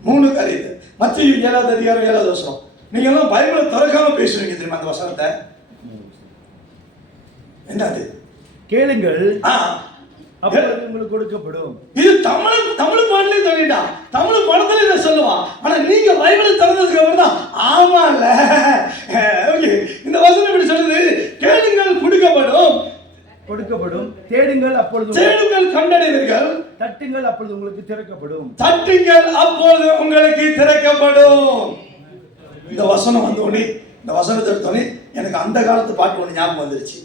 3 காரியத்தை. மத்தேயு 7வது அதிகாரம் 7வது வசனம். நீங்க எல்லாம் பைபிளை திறக்காம பேசுவீங்க தெரியுமா? அந்த வசனத்தை என்னது? கேளுங்கள் அப்பொழுது உங்களுக்கு கொடுக்கப்படும். இது தமிழ் பாடலே சொல்லிட்டா, தமிழ் படத்துல இதை சொல்லுவான். ஆனா நீங்க பைபிளை திறந்ததுக்கு அப்புறம் தான் ஆமால இந்த வசனம் இப்படி சொல்லுது, கேளுங்கள் கொடுக்கப்படும், தேடுங்கள் அப்பொழுது கண்டடைவீர்கள், தட்டுங்கள் அப்பொழுது உங்களுக்கு திறக்கப்படும். இந்த வசனம் வந்தோடனே, இந்த வசனத்தை எடுத்தோடனே எனக்கு அந்த காலத்து பாட்டு ஒண்ணு ஞாபகம் வந்துருச்சு.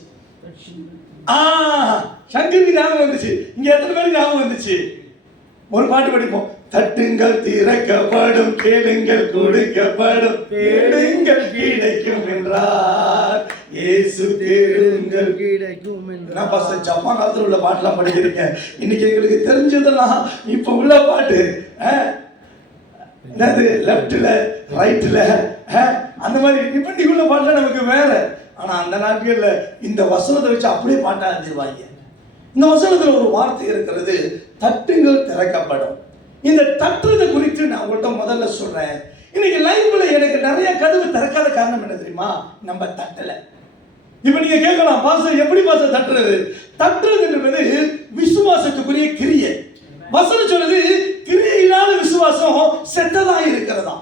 சங்கருக்கு ஞாபகம் வந்துச்சு. இங்க எத்தனை பேருக்கு ஞாபகம் வந்துச்சு? ஒரு பாட்டு படிப்போம். தட்டுங்கள் திறக்கப்படும், கேளுங்கள் கொடுக்கப்படும், தேடுங்கள் கிடைக்கும் என்றார் இயேசு, தேடுங்கள் கிடைக்கும் என்றார். நான் பாஸ்டர் ஜப்பான் காலத்துல உள்ள பாட்டுலாம் படிக்கிறீங்க. இன்னைக்கு எங்களுக்கு தெரிஞ்சதெல்லாம் இப்ப உள்ள பாட்டு. லெப்ட்ல ரைட்ல அந்த மாதிரி இப்படி உள்ள பாட்டுலாம் நமக்கு வேற. ஆனா அந்த நாட்கள்ல இந்த வசனத்தை வச்சு அப்படியே பாட்டா எழுதிடுவாங்க. இந்த வசனத்துல ஒரு வார்த்தை இருக்கிறது, தட்டுங்கள் திறக்கப்படும். இந்த தட்டுறதை குறித்து நான் உங்கள்கிட்ட முதல்ல சொல்றேன். இன்னைக்கு லைஃப்ல எனக்கு நிறைய கதவு திறக்காத காரணம் என்ன தெரியுமா? நம்ம தட்டல. இப்ப நீங்க கேட்கலாம், பாஸ்டர் எப்படி பாஸ்டர் தட்டுறது? தட்டுறது என்பது விசுவாசத்துக்குரிய கிரியை. வசனம் சொல்றது கிரியை இல்லாத விசுவாசம் செத்ததா இருக்கிறதா.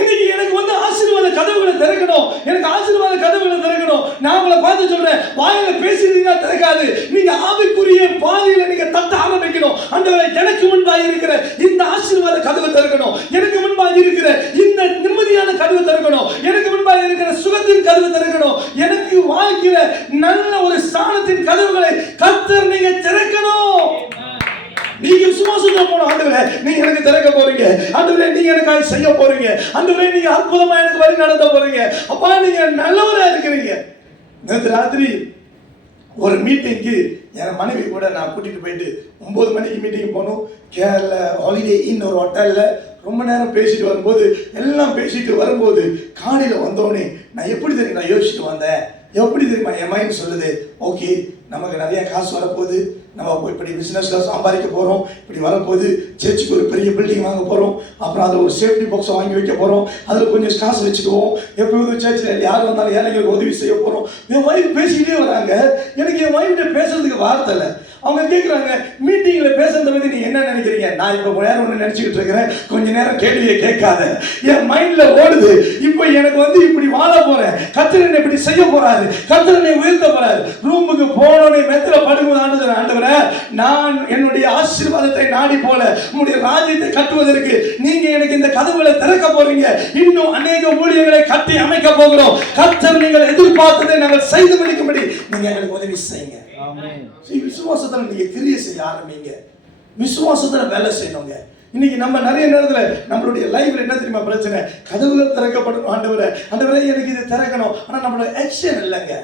இன்னைக்கு எனக்கு ஆசீர்வாத கதவுகளை திறக்கணும், எனக்கு ஆசீர்வாத கதவுகளை திறக்கணும். நான் உங்களை பார்த்து சொல்றேன், வாயில பேசிட்டீங்கன்னா திறக்காது. நீங்க ஆவிக்குரிய பாதையில நீங்க தட்ட ஆரம்பிக்கணும். ஆண்டவரே, எனக்கு முன்பாக இருக்கிற இந்த ஆசீர்வாத கதவை திறக்கணும், எனக்கு முன்பாக இருக்கிற இந்த நிம்மதியான கதவை திறக்கணும், எனக்கு முன்பாக இருக்கிற சுகத்தின் கதவை திறக்கணும், எனக்கு வாழ்க்கையில நல்ல ஒரு ஸ்தானத்தின் கதவுகளை கர்த்தர் நீங்க திறக்கணும். நீங்க விசுவாசத்தோட போன, ஆண்டவரே நீங்க எனக்கு திறக்க போறீங்க, ஆண்டவரே நீங்க எனக்காக செய்ய போறீங்க, ஆண்டவரே நீங்க அற்புதமா எனக்கு வழி நடத்த போறீங்க, அப்பா நீங்க நல்லவரா இருக்கிறீங்க. நேற்று ராத்திரி ஒரு மீட்டிங்க்கு என் மனைவி கூட நான் கூட்டிட்டு போயிட்டு 9 மணிக்கு மீட்டிங் போனோம். கேரளா ஹாலிடே இன் ஒரு ஹோட்டல்ல ரொம்ப நேரம் பேசிட்டு வரும்போது, எல்லாம் பேசிட்டு வரும்போது காலையில் வந்தோடனே நான் எப்படி தெரியும் நான் யோசிச்சுட்டு வந்தேன். எப்படி தெரியுமா? என் மைண்ட் சொல்லுது, ஓகே நமக்கு நிறைய காசு வரப்போகுது, நம்ம இப்படி பிஸ்னஸில் சம்பாதிக்க போகிறோம், இப்படி வரப்போகுது, சர்ச்சுக்கு ஒரு பெரிய பில்டிங் வாங்க போகிறோம், அப்புறம் அதில் ஒரு சேஃப்டி பாக்ஸை வாங்கி வைக்க போகிறோம், அதில் கொஞ்சம் காசு வச்சுக்குவோம், எப்போதும் சர்ச்சில் யார் வந்தாலும் ஏழைங்களுக்கு உதவி செய்ய போகிறோம். என் வைஃப் பேசிக்கிட்டே வராங்க. எனக்கு என் வைஃப்கிட்ட பேசுறதுக்கு வார்த்தை இல்லை. அவங்க கேட்குறாங்க, மீட்டிங்கில் பேசுறதை பற்றி நீ என்ன நினைக்கிறீங்க? நான் இப்போ நேரம் ஒன்று நினச்சிக்கிட்டு இருக்கிறேன், கொஞ்ச நேரம் கேள்வியை கேட்காத. என் மைண்டில் ஓடுது, இப்போ எனக்கு இப்படி வாழ போகிறேன், கர்த்தர் என்னை இப்படி செய்ய போகிறாரு, கர்த்தர் என்னை உயர்த்த போகிறாரு. ரூமுக்கு போனோடனே மெத்தில் படுக்கும்போது ஆண்டு ஆண்டவரே, நான் என்னுடைய ஆசீர்வாதத்தை நாடி போல உம்முடைய ராஜ்யத்தை கட்டுவதற்கு நீங்க எனக்கு இந்த கதவுகளை திறக்க போறீங்க. இன்னும் அநேக ஊழியர்களை கட்டி அமைக்க போகிறோம். கர்த்தர் நீங்கள் எதிர்பார்த்ததை நாங்கள் செய்து முடிக்கும்படி நீங்க எங்களுக்கு உதவி செய்யுங்க. ஆமென். விசுவாசத்துல நீங்க கிரியை செய்ய ஆரம்பிங்க. விசுவாசத்துல வேலை செய்யணுங்க. இன்னைக்கு நம்ம நிறைய நேரத்துல நம்மளுடைய லைஃப்ல என்ன தெரியுமா பிரச்சனை? கதவுகள் திறக்கப்படும். ஆண்டவரே, ஆண்டவரே எனக்கு இது திறக்கணும். ஆனா நம்மளோட ஆக்ஷன் இல்லைங்க.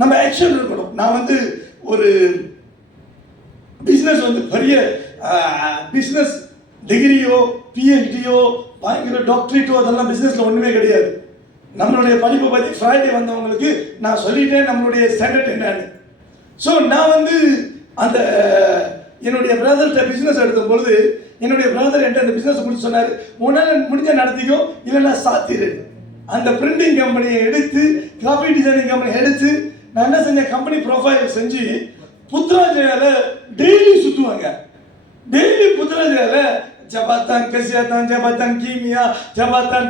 நம்ம ஆக்ஷன் இருக்கணும். நான் வந்து ஒரு பிசினஸ் வந்து பெரிய பிசினஸ் டிகிரியோ பிஹெச்டியோ பயங்கர டாக்டரேட்டோ அதெல்லாம் பிசினஸ்ல ஒண்ணுமே கிடையாது. நம்மளுடைய படிப்பை பத்தி ஃப்ரைடே வந்தவங்களுக்கு நான் சொல்லிட்டேன் நம்மளுடைய ஸ்டாண்டர்ட் என்னன்னு. ஸோ நான் வந்து அந்த என்னுடைய பிரதர்கிட்ட பிஸ்னஸ் எடுத்த பொழுது என்னுடைய பிரதர் என்கிட்ட அந்த பிஸ்னஸ் முடிச்சு சொன்னார், உன்னால் முடிஞ்ச நடத்திக்கோ, இல்லைன்னா சாத்திரு. அந்த பிரிண்டிங் கம்பெனியை எடுத்து கிராஃபிக் டிசைனிங் கம்பெனியை எடுத்து நான் என்ன செஞ்சேன், கம்பெனி ப்ரொஃபைல் செஞ்சு புத்ராஜயால டெய்லி சுற்றுவாங்க. டெய்லி புத்ராஜயால ஜபாத்தான், கசியாத்தான், ஜபாத்தான் கீமியா, ஜபாத்தான்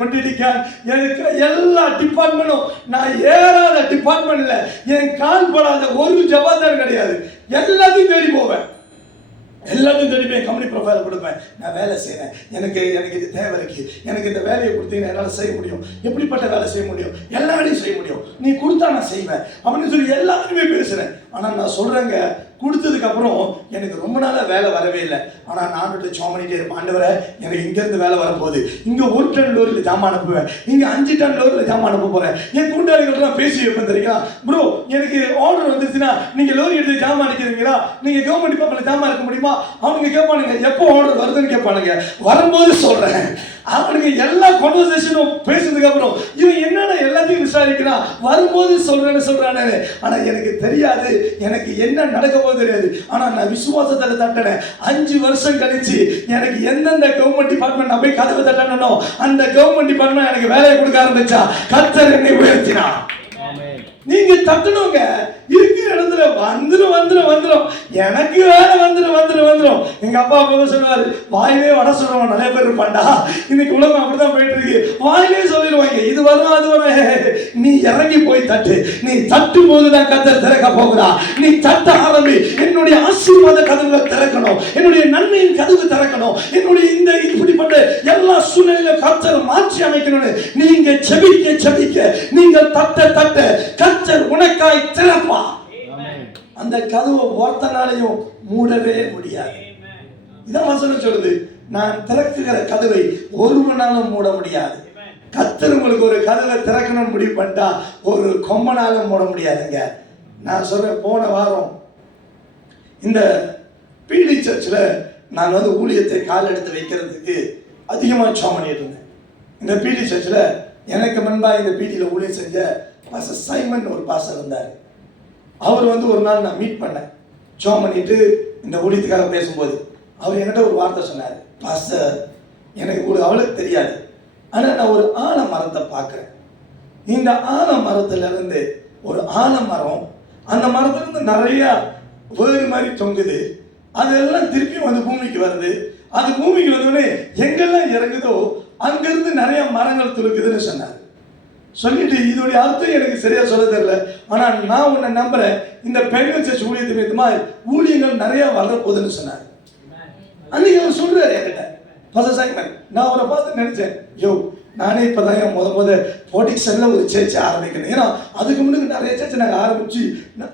பண்டிடிக்கான், எனக்கு எல்லா டிபார்ட்மெண்ட்டும் நான் ஏறாத டிபார்ட்மெண்ட்ல என் கால் படாத ஒரு ஜபாத்தான் கிடையாது. எல்லாத்தையும் தேடி போவேன். எல்லாத்தையும் தேடி போய் கம்பெனி ப்ரொஃபைல் கொடுப்பேன். நான் வேலை செய்கிறேன், எனக்கு இது தேவை இருக்கு, எனக்கு இந்த வேலையை கொடுத்தீங்கன்னா என்னால் செய்ய முடியும், எப்படிப்பட்ட வேலை செய்ய முடியும், எல்லா வேலையும் செய்ய முடியும், நீ கொடுத்தா நான் செய்வேன் அப்படின்னு சொல்லி எல்லாருமே பேசுகிறேன். ஆனால் நான் சொல்கிறேங்க, கொடுத்ததுக்கு அப்புறம் எனக்கு ரொம்ப நாளாக வேலை வரவே இல்லை. ஆனால் நான் சோமனிட்டே இருப்பேன், ஆண்டவரே எனக்கு இங்கேருந்து வேலை வரப்போகுது, இங்கே 1 டன் லோரியில் ஜாமான் அனுப்புவேன், இங்கே 5 டன் லோரியில் ஜாமான் அனுப்ப போகிறேன். என் கூட்டாளிகள்லாம் பேசி வைப்பேன் தெரியுங்களா, ப்ரோ எனக்கு ஆர்டர் வந்துருச்சுன்னா நீங்கள் லோரி எடுத்து ஜாமான் அனுப்பிக்கிறீங்களா, நீங்கள் கவர்மெண்ட் டிபார்ட்மெண்ட்டில் ஜாமான் இருக்க முடியுமா? அவனுங்க கேட்பானுங்க, எப்போ ஆர்டர் வருதுன்னு கேட்பானுங்க. வரும்போது சொல்கிறேன், அவனுக்கு எல்லா கான்வர்சேஷனும் பேசுறதுக்கு அப்புறம் இவன் என்னன்னா எல்லாத்தையும் விசாரிக்கிறான், வரும்போது சொல்றானே. ஆனா எனக்கு தெரியாது எனக்கு என்ன நடக்க போகுது தெரியாது. ஆனா நான் விசுவாசத்துல தட்டினேன். 5 வருஷம் கழிச்சு எனக்கு எந்தெந்த கவர்மெண்ட் டிபார்ட்மெண்ட் நான் போய் கதவை தட்டணும், அந்த கவர்மெண்ட் டிபார்ட்மெண்ட் எனக்கு வேலையை கொடுக்க ஆரம்பிச்சா கர்த்தர் என்னை உயர்த்தினா. நீங்க தட்டணுங்க, இருக்கிற இடத்துல வந்துரும். எனக்கு வேலை வந்துரும். எங்க அப்பா அப்பா சொல்லுவாரு, வாயிலே வட சொல்றவன் நிறைய பேர் இருப்பான்டா. இன்னைக்கு உலகம் அப்படிதான் போயிட்டு இருக்கு. வாயிலே சொல்லிடுவாங்க, இது வரும் அது வரும். நீ இறங்கி போய் தட்டு. நீ தட்டும் போதுதான் கர்த்தர் திறக்க போகிறா. நீ தட்ட ஆரம்பி. என்னுடைய ஆசீர்வாத கதவுகள் திறக்கணும், என்னுடைய நன்மையின் கதவு திறக்கணும், என்னுடைய இந்த இப்படிப்பட்ட எல்லா சூழ்நிலையிலும் கர்த்தர் மாற்றி அமைக்கணும்னு நீங்க செபிக்க நீங்கள் தட்ட கர்த்தர் உனக்காய் திறப்பா. அந்த கதவை ஒருத்தனாலையும் மூடவே முடியாது. இதான் வசனம் சொல்லுது, நான் திறக்குகிற கதவை ஒருவனாலும் மூட முடியாது. கர்த்தர் உங்களுக்கு ஒரு கதவை திறக்கணும்னு முடிவு பண்ணிட்டா ஒரு கொம்பனாலும் மூட முடியாதுங்க. நான் சொல்றேன், போன வாரம் இந்த பிடி சர்ச்சில் நான் வந்து ஊழியத்தை கால் எடுத்து வைக்கிறதுக்கு அதிகமாக ஜெபம் பண்ணிட்டு இருந்தேன். இந்த பிடி சர்ச்சில் எனக்கு முன்பாக இந்த பிடியில் ஊழியம் செஞ்ச பாஸ்டர் சைமன் ஒரு பாஸ்டர் இருந்தார். அவர் வந்து ஒரு நாள் நான் மீட் பண்ணேன், ஜெபம் பண்ணிட்டு இந்த ஊழியத்துக்காக பேசும்போது அவர் என்கிட்ட ஒரு வார்த்தை சொன்னார், பாஸ்டர் எனக்கு ஒரு அவளுக்கு தெரியாது, ஆனால் நான் ஒரு ஆலமரத்தை பார்க்குறேன். இந்த ஆலமரத்துலேருந்து ஒரு ஆலமரம், அந்த மரத்துலேருந்து நிறையா வேறு மாதிரி தொங்குது, அதெல்லாம் திருப்பி வந்து பூமிக்கு வருது. அது பூமிக்கு வந்தோடனே எங்கெல்லாம் இறங்குதோ அங்கேருந்து நிறைய மரங்கள் துளுக்குதுன்னு சொன்னார். சொல்லிட்டு இதோடைய அர்த்தம் எனக்கு சரியா சொல்ல தெரியல, ஆனால் நான் உன்னை நம்புறேன், இந்த பெண்கள் சர்ச் ஊழியத்தை மீதுமா ஊழியங்கள் நிறைய வர்ற போதுன்னு சொன்னார். அன்னைக்கு அவர் சொல்றாரு என்கிட்ட, பாஸ்டர் சைமன். நான் அவரை பார்த்து நினைச்சேன், யோ நானே இப்போதான் முத போட்டிக்ஸனில் ஒரு சேர்ச்சி ஆரம்பிக்கணும். ஏன்னா அதுக்கு முன்னாடி நிறைய சேர்ச்சி நாங்கள் ஆரம்பிச்சு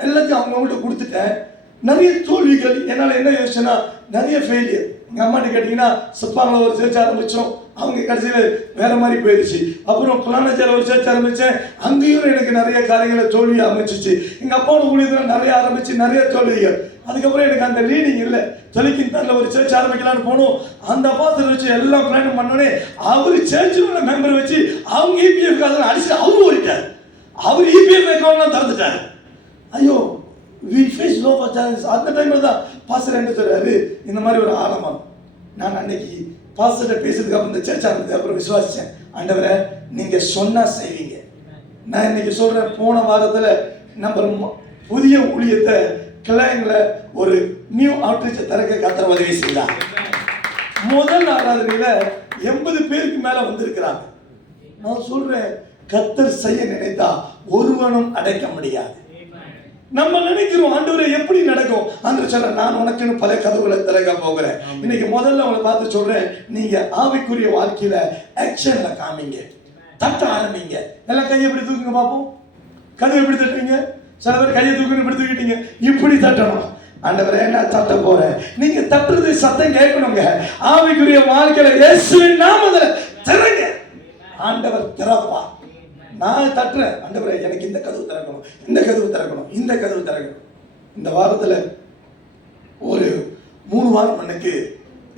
எல்லாத்தையும் அவங்கவுங்கள்ட்ட கொடுத்துட்டேன். நிறைய தோல்விகள். என்னால் என்ன யோசிச்சேன்னா நிறைய ஃபெயிலியர். எங்கள் அம்மாட்ட கேட்டிங்கன்னா சிப்பாங்கில் ஒரு சேர்ச்சி ஆரம்பித்தோம், அவங்க கடைசியில் வேற மாதிரி போயிடுச்சு. அப்புறம் பிளானஜால ஒரு சேர்ச்சி ஆரம்பித்தேன், அங்கேயும் எனக்கு நிறைய காரியங்களை தோல்வி அமைச்சிச்சு. எங்கள் அப்பாவோட ஊழியத்தில் நிறைய ஆரம்பிச்சு நிறைய தோல்விகள். அதுக்கப்புறம் எனக்கு அந்த லீடிங் இல்லை. தொலைக்கின்தானில் ஒரு சேர்ச்சி ஆரம்பிக்கலான்னு போனோம். அந்த பாத்திரம் வச்சு எல்லாம் பிளான் பண்ணோடனே அவர் சேர்ச்சில் உள்ள மெம்பரை வச்சு அவங்க இபிஎஃப் காசெல்லாம் அடிச்சுட்டு அவரும் ஓடிட்டார். அவர் இபிஎஃப் அக்கௌண்ட்லாம் திறந்துட்டார். ஐயோ, we face low of challenges. அந்த டைமில் தான் பாஸ்டர் என்ன சொல்றாரு, இந்த மாதிரி ஒரு ஆலமரம். நான் அன்னைக்கு பாஸ்டர்கிட்ட பேசுறதுக்கு அப்புறம் இந்த சர்ச் ஆனதுக்கு அப்புறம் விசுவாசிச்சேன், ஆண்டவரே நீங்க சொன்னா செய்வீங்க. நான் இன்னைக்கு சொல்றேன், போன வாரத்தில் நம்ம புதிய ஊழியத்தை கிளைங்களை ஒரு நியூ அவுட்ரீச்சை திறக்க கர்த்தர் உதவி செய்தார். முதல் ஆராதனையில 80 பேருக்கு மேல வந்திருக்கிறாங்க. நான் சொல்றேன், கர்த்தர் செய்ய நினைத்தா ஒருவனும் அடைக்க முடியாது. நம்ம நினைக்கிறோம் ஆண்டவரே எப்படி நடக்கும். ஆண்டவர் சொல்ற நான் உனக்குன்னு பல கதவுகளை திறக்க போகிறேன். இன்னைக்கு முதல்ல அவங்களை பார்த்து சொல்றேன், நீங்க ஆவிக்குரிய வாழ்க்கையில ஆக்ஷன்ல காமிங்க, தட்ட ஆரம்பிங்க. எல்லாம் கையை எப்படி தூக்குங்க பார்ப்போம். கதவு எப்படி தட்டுவீங்க? சில பேர் கையை தூக்குன்னு இப்படி தூக்கிட்டீங்க. இப்படி தட்டணும். ஆண்டவரே நான் தட்ட போறேன். நீங்க தட்டுறது சத்தம் கேட்கணுங்க. ஆவிக்குரிய வாழ்க்கையில இயேசுவின் நாமத்துல திறங்க. ஆண்டவர் திறப்பா. நான் தட்டுறேன். ஆண்டவரே எனக்கு இந்த கதவு திறக்கணும், இந்த கதவு திறக்கணும், இந்த கதவு திறக்கணும். இந்த வாரத்துல ஒரு 3 வாரம் எனக்கு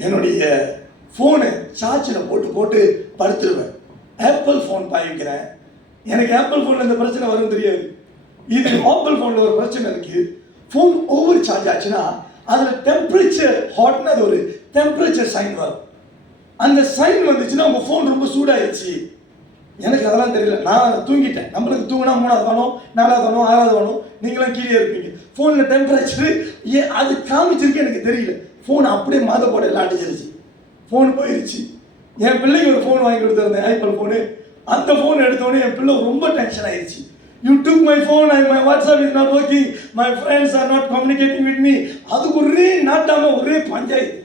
என்னுடைய போனை சார்ஜில் போட்டு போட்டு படுத்துருவேன். Apple phone பாய்க்கிறேன். எனக்கு ஆப்பிள் ஃபோனில் இந்த பிரச்சனை வரும் தெரியாது. இது ஆப்பிள் ஃபோனில் ஒரு பிரச்சனை இருக்கு. ஃபோன் ஓவர் சார்ஜ் ஆச்சுன்னா அதில் டெம்பரேச்சர் ஹாட்னு அது ஒரு டெம்பரேச்சர் சைன் வரும். அந்த சைன் வந்துச்சுன்னா உங்கள் ஃபோன் ரொம்ப சூடாயிடுச்சு. எனக்கு அதெல்லாம் தெரியல. நான் தூங்கிட்டேன். நம்மளுக்கு தூங்கினா 3வது வேணும், 4வது வேணும், 6வது வேணும். நீங்களாம் கீழே இருப்பீங்க. ஃபோனில் டெம்பரேச்சர் அது காமிச்சிருக்கு எனக்கு தெரியல. ஃபோன் அப்படியே மாத போட எல்லாம் அடிச்சிருச்சு. ஃபோன் போயிடுச்சு. என் பிள்ளைக்கு ஒரு ஃபோன் வாங்கி கொடுத்துருந்தேன், ஆப்பிள் ஃபோனு. அந்த ஃபோன் எடுத்தோடனே என் பிள்ளை ரொம்ப டென்ஷன் ஆயிடுச்சு. You took my phone and my WhatsApp is not working. My friends are not communicating with me. அதுக்கு ஒரே நாட்டாம ஒரே பஞ்சாயத்து.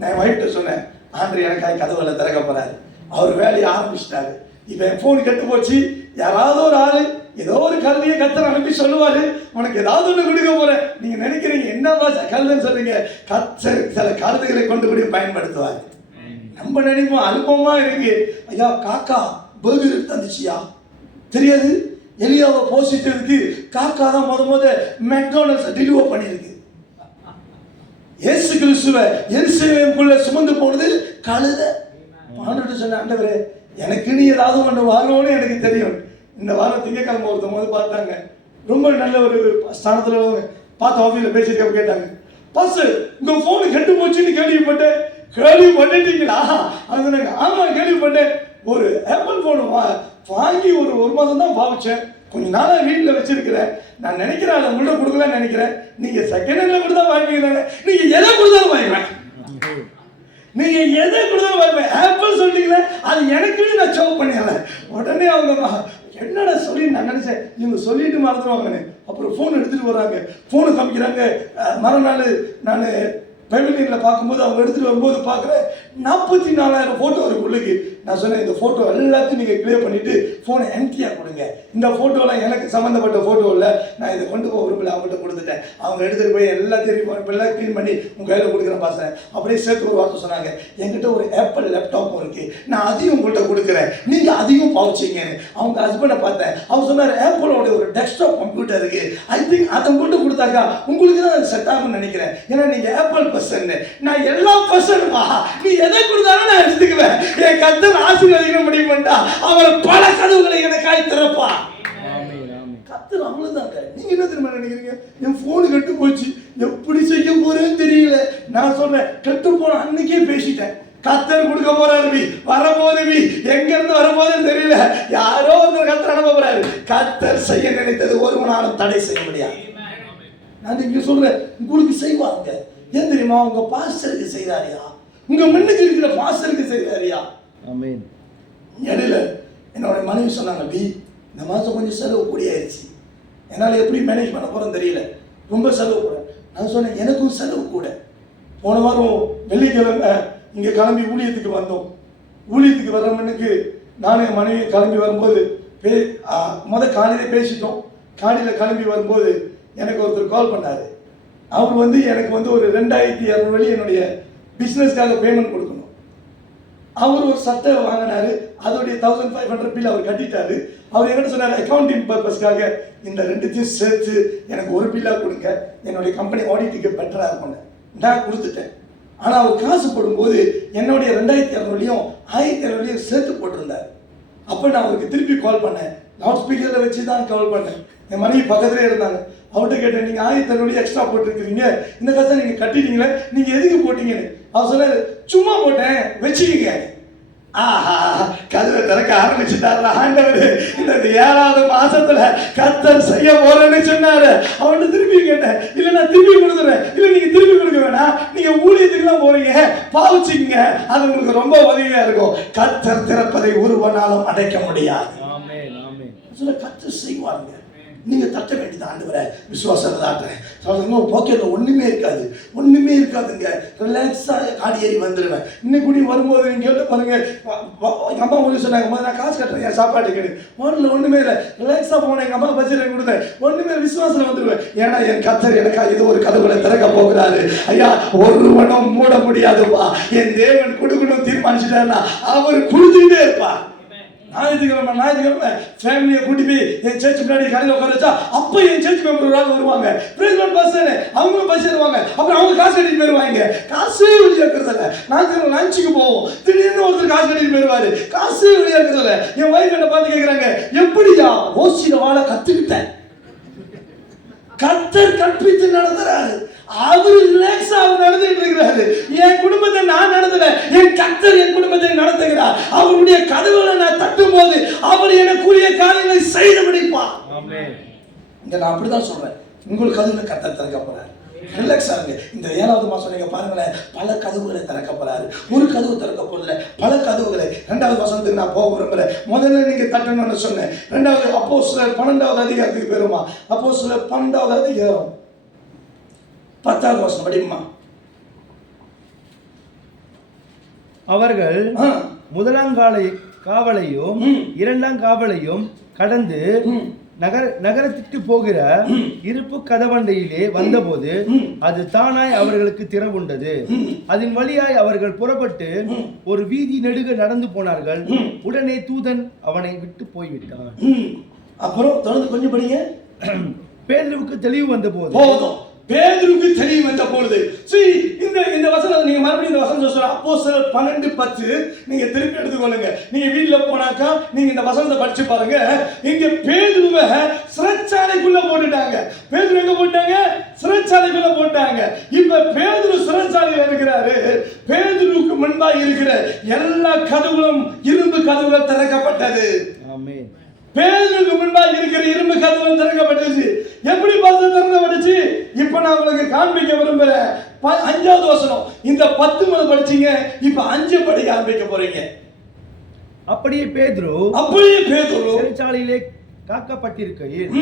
நான் வைஃப்ட்ட சொன்னேன், ஆண்டவர் எனக்காக கதவுகளை திறக்க போறாரு. அவர் வேலையை ஆரம்பிச்சிட்டாரு. இப்போ என் ஃபோன் கெட்டு போச்சு. யாராவது ஒரு ஆளு ஏதோ ஒரு கல்வியை கத்தர் அனுப்பி சொல்லுவாரு, உனக்கு ஏதாவது ஒன்று கொடுக்க போறேன். நீங்க நினைக்கிறீங்க என்ன பாஷா கல்வின்னு சொல்றீங்க. கத்தர் சில கருத்துக்களை கொண்டு போய் பயன்படுத்துவார். நம்ம நினைப்போம் அல்பமா இருக்கு. ஐயா காக்கா பர்கர் தந்துச்சியா தெரியாது. எலியாவை போஷித்ததுக்கு காக்கா தான் முத மெக்டானல்ட்ஸ் டெலிவர் பண்ணியிருக்கு. இயேசு கிறிஸ்துவை எருசலேமுக்குள்ள சுமந்து போனது கழுதை. ஆண்டவர்ட்ட சொன்ன, ஆண்டவரே எனக்குன்னு ஏதாவது ஒன்று வரணும்னு எனக்கு தெரியும். இந்த வாரம் திங்கக்கிழமை ஒருத்தவங்க வந்து பார்த்தாங்க. ரொம்ப நல்ல ஒரு ஸ்தானத்தில் பார்த்து ஆஃபீஸில் பேசிட்டு கேட்டாங்க, பாஸ்டர் உங்க ஃபோனு கெட்டு போச்சுன்னு கேள்விப்பட்டேன். கேள்விப்பட்டுட்டீங்களா? அது நாங்கள் ஆமாம் கேள்விப்பட்டேன். ஒரு ஆப்பிள் ஃபோனு வாங்கி ஒரு மாதம் தான் பாவிச்சேன். கொஞ்ச நாளாக வீட்டில் வச்சிருக்கிறேன். நான் நினைக்கிறேன் அதை உங்கள்கிட்ட கொடுக்கலான்னு நினைக்கிறேன். நீங்கள் செகண்ட் ஹேண்டில் கூட தான் வாங்கிக்கிறாங்க. நீங்கள் எதை கொடுத்தாலும் வாங்கிக்கிறேன். நீங்கள் எதை கொடுத்தாலும் வாங்கிப்பேன். ஆப்பிள் சொல்லிட்டீங்களே அது எனக்குன்னு நான் சேவ் பண்ணிடுறேன். உடனே அவங்க என்னடா சொல்லி நான் நினைச்சேன் இவங்க சொல்லிட்டு மறந்துடுவாங்கன்னு. அப்புறம் ஃபோன் எடுத்துகிட்டு வராங்க. ஃபோனு காமிக்கிறாங்க. மறுநாள் நான் பெவிலியனில் பார்க்கும்போது அவங்க எடுத்துகிட்டு வரும்போது பார்க்குறேன் 44,000 ஃபோட்டோ இருக்கு உள்ளுக்கு. நான் சொன்னேன் இந்த ஃபோட்டோ எல்லாத்தையும் நீங்கள் கிளியர் பண்ணிவிட்டு ஃபோனை எம்டியாக கொடுங்க. இந்த ஃபோட்டோலாம் எனக்கு சம்மந்தப்பட்ட ஃபோட்டோ இல்லை, நான் இதை கொண்டு போக விரும்பல. அவங்கள்ட்ட கொடுத்துட்டேன். அவங்க எடுத்துகிட்டு போய் எல்லாத்தையும் எல்லாம் க்ளீன் பண்ணி உங்கள் கையில் கொடுக்குறேன் பாசேன். அப்படியே சேர்த்து ஒரு வார்த்தை சொன்னாங்க, என்கிட்ட ஒரு ஆப்பிள் லேப்டாப்பும் இருக்குது, நான் அதையும் உங்கள்கிட்ட கொடுக்குறேன், நீங்கள் அதையும் பாவிச்சிங்கன்னு. அவங்க ஹஸ்பண்டை பார்த்தேன். அவங்க சொன்னார் ஆப்பிளோட ஒரு டெஸ்க்டாப் கம்ப்யூட்டர் இருக்குது, ஐ திங்க் அதை உங்கள்கிட்ட கொடுத்தாக்கா உங்களுக்கு தான் அது செட் ஆகும்னு நினைக்கிறேன். ஏன்னா நீங்கள் ஆப்பிள் பர்சன், நான் எல்லா பர்சனுமா நீ எதை கொடுத்தாலும் நான் எடுத்துக்குவேன். என் கத்தர் ஆசீர்வதிக்க முடியுமாண்டா அவர் பல கதவுகளை எனக்காய் திறப்பா. கத்தர் அவ்வளவுதாங்க. நீங்க என்ன தெரியுமா நினைக்கிறீங்க? என் போன் கெட்டு போச்சு, எப்படி செய்ய போறேன்னு தெரியல. நான் சொல்றேன் கெட்டு போன அன்னைக்கே பேசிட்டேன். கத்தர் கொடுக்க போறாரு, வரப்போது எங்க இருந்து வரப்போதுன்னு தெரியல. யாரோ ஒரு கத்தர் அனுப்ப போறாரு. கத்தர் செய்ய நினைத்தது ஒருவனாலும் தடை செய்ய முடியாது. நான் இங்க சொல்றேன் உங்களுக்கு செய்வாங்க. ஏன் தெரியுமா? உங்க பாஸ்டருக்கு செய்தாரியா, உங்க முன்னுக்கு இருக்கிற பாஸ்டருக்கு செய்தாரியா. ஆமென். இடையில என்னோட மனைவி சொன்னாங்க, பி இந்த மாதம் கொஞ்சம் செலவு கூடியாயிருச்சு, என்னால் எப்படி மேனேஜ் பண்ண போகிறோன்னு தெரியல, ரொம்ப செலவு கூட. நான் சொன்னேன் எனக்கும் செலவு கூட. போன வாரம் வெள்ளிக்கிழமை இங்கே கிளம்பி ஊழியத்துக்கு வந்தோம். ஊழியத்துக்கு வர மண்ணுக்கு நானும் என் மனைவி கிளம்பி வரும்போது காலையிலே பேசிட்டோம். காலையில் கிளம்பி வரும்போது எனக்கு ஒருத்தர் கால் பண்ணார். அவர் எனக்கு ஒரு 2,200 என்னுடைய பிஸ்னஸ்க்காக பேமெண்ட் கொடுக்கணும். அவர் ஒரு சட்டை வாங்கினாரு, அதோடைய 1,500 பில் அவர் கட்டிட்டாரு. அவர் என்கிட்ட சொன்னார் அக்கௌண்டிங் பர்பஸ்க்காக இந்த 2த்தையும் சேர்த்து எனக்கு ஒரு பில்லாக கொடுங்க, என்னுடைய கம்பெனி ஆடிட்டுக்கு பெட்டராக இருக்கும்னு. நான் கொடுத்துட்டேன். ஆனால் அவர் காசு போடும்போது என்னுடைய 2,200 1,200 சேர்த்து போட்டிருந்தார். அப்போ நான் அவருக்கு திருப்பி கால் பண்ணேன். லவுட் ஸ்பீக்கரில் வச்சு தான் கால் பண்ணேன். என் மனைவி பக்கத்துலேயே இருந்தாங்க. அவர்கிட்ட கேட்டேன், நீங்கள் 1,200 எக்ஸ்ட்ரா போட்டுருக்கிறீங்க, இந்த காசை நீங்கள் கட்டிட்டீங்களே, நீங்கள் எதுக்கு போட்டீங்கன்னு. அவர் சொன்னார் சும்மா போட்டேன் வச்சுக்கிங்க. ஆஹா, கதவை திறக்க ஆரம்பிச்சுட்டாரு ஆண்டவர். இந்த 7வது மாசத்துல கத்தர் செய்ய போறேன்னு சொன்னாரு. அவன்கிட்ட திருப்பி கேட்டேன், இல்லை நான் திருப்பி கொடுத்துறேன். இல்லை நீங்க திருப்பி கொடுக்க வேணாம், நீங்க ஊழியத்துக்குலாம் போறீங்க, பாவிச்சிங்க, அது உங்களுக்கு ரொம்ப உதவியா இருக்கும். கத்தர் திறப்பதை ஒருவனாலும் அடைக்க முடியாது. சொல்ல கத்தர் செய்வாங்க. நீங்க தட்ட வேண்டியது. ஆண்டவரே விசுவாசத்தை தாட்டுறேன். பாக்கெட்ல ஒண்ணுமே இருக்காதுங்க. ரிலாக்ஸா காடி ஏறி வந்துடுவேன். இன்னைக்கு கூட வரும்போது நீங்க கேட்டு பாருங்க, எங்க அம்மா வந்து சொன்னாங்க, நான் காசு கட்டுறேன் என் சாப்பாட்டுக்கு. முதல்ல ஒண்ணுமே இல்லை, ரிலாக்ஸா போனேன். எங்க அம்மா பட்ஜெட் கொடுத்தேன். ஒண்ணுமே விசுவாசம் வந்துடுவேன். ஏன்னா என் கர்த்தர் எனக்கா இது ஒரு கதவுகளை திறக்க போகிறாரு. ஐயா, ஒருவனும் மூட முடியாதுப்பா. என் தேவன் கொடுக்கணும் தீர்மானிச்சுட்டாருன்னா அவர் கொடுத்துக்கிட்டே இருப்பா. ஞாயிற்றுக்கிழமை ஃபேமிலியை கூட்டி போய் என் சர்ச் முன்னாடி கடையில் உட்கார வச்சா அப்போ என் சர்ச் மெம்பர் வருவாங்க. பஸ் அவங்களும் பஸ் ஏறுவாங்க. அப்புறம் அவங்க காசு கட்டிட்டு போயிருவாங்க. காசே வெளியே இருக்கிறதில்ல. ஞாயிற்றுக்கிழமை லஞ்சுக்கு போவோம். திடீர்னு ஒருத்தர் காசு கட்டிட்டு போயிருவாரு. காசே வெளியே இருக்கிறதில்ல. என் வைஃப் கிட்ட பார்த்து கேட்குறாங்க, எப்படியா ஓசியில வாழ கத்துக்கிட்டேன்? கர்த்தர் கற்பித்து நடத்துறாரு. அவரு ரிலாக்ஸா அவர் நடந்துட்டு இருக்கிறாரு. என் குடும்பத்தை நான் நடத்தல, என் கர்த்தர் என் குடும்பத்தை நடத்துகிறார். அவருடைய கதவுகளை நான் தட்டும் போது அவர் எனக்குரிய காரியங்களை செய்து முடிப்பார். ஆமென். இங்க நான் அப்படிதான் சொல்றேன். உங்களுக்கு கதவுகளை கர்த்தர் திறக்க போறாரு. ரிலாக்ஸா இருங்க. இந்த 7வது மாசம் நீங்க பாருங்களேன், பல கதவுகளை திறக்க போறாரு. ஒரு கதவு திறக்க போறதுல பல கதவுகளை. 2வது வசனத்துக்கு நான் போக விரும்புறேன். முதல்ல நீங்க தட்டணும்னு சொன்னேன். 2வது அப்போஸ்தலர் 12வது அதிகாரத்துக்கு போயிருமா. அப்போஸ்தலர் 12வது அதிகாரம் 10வது வசனம் படிமா. அவர்கள் முதலாம் காவலையும் 2ஆம் காவலையும் கடந்து நகரத்திற்கு போகிற இருப்பு கதவண்டையிலே வந்தபோது அது தானாய் அவர்களுக்கு திறவுண்டது. அதன் வழியாய் அவர்கள் புறப்பட்டு ஒரு வீதி நெடுக நடந்து போனார்கள். உடனே தூதன் அவனை விட்டு போய்விட்டான். அப்புறம் தொடர்ந்து கொஞ்சம் படிங்க. பேதுருவுக்கு தெளிவு வந்த போது பேதுருக்கு தெளிவு வந்த பொழுது இந்த வசனம் நீங்க மறுபடியும் இந்த வசனம் சொல்ற அப்போஸ்தலர் 12:10 நீங்க திருப்பி எடுத்துக்கொள்ளுங்க. நீங்க வீட்டுல போனாக்கா நீங்க இந்த வசனத்தை படிச்சு பாருங்க. இங்க பேதுருவை சிறைச்சாலைக்குள்ள போட்டுட்டாங்க. பேதுரு எங்க போட்டாங்க? சிறைச்சாலைக்குள்ள போட்டாங்க. இப்ப பேதுரு சிறைச்சாலையில் இருக்கிறாரு. பேதுருக்கு முன்பாக இருக்கிற எல்லா கதவுகளும் இரும்பு கதவுகள் திறக்கப்பட்டது. ஆமென். பேதுருக்கு முன்பாக இருக்கிற இரும்பு கதவுகள் திறக்கப்பட்டுச்சு. எப்படி பார்த்து திறக்கப்பட்டுச்சு? இப்ப நான் உங்களுக்கு காண்பிக்க விரும்புறேன். 5வது வசனம். இந்த 10 முதல் படிச்சீங்க, இப்ப 5 படிக்க ஆரம்பிக்க போறீங்க. அப்படியே பேதுரு சிறைச்சாலையிலே காக்கப்பட்டிருக்கையில்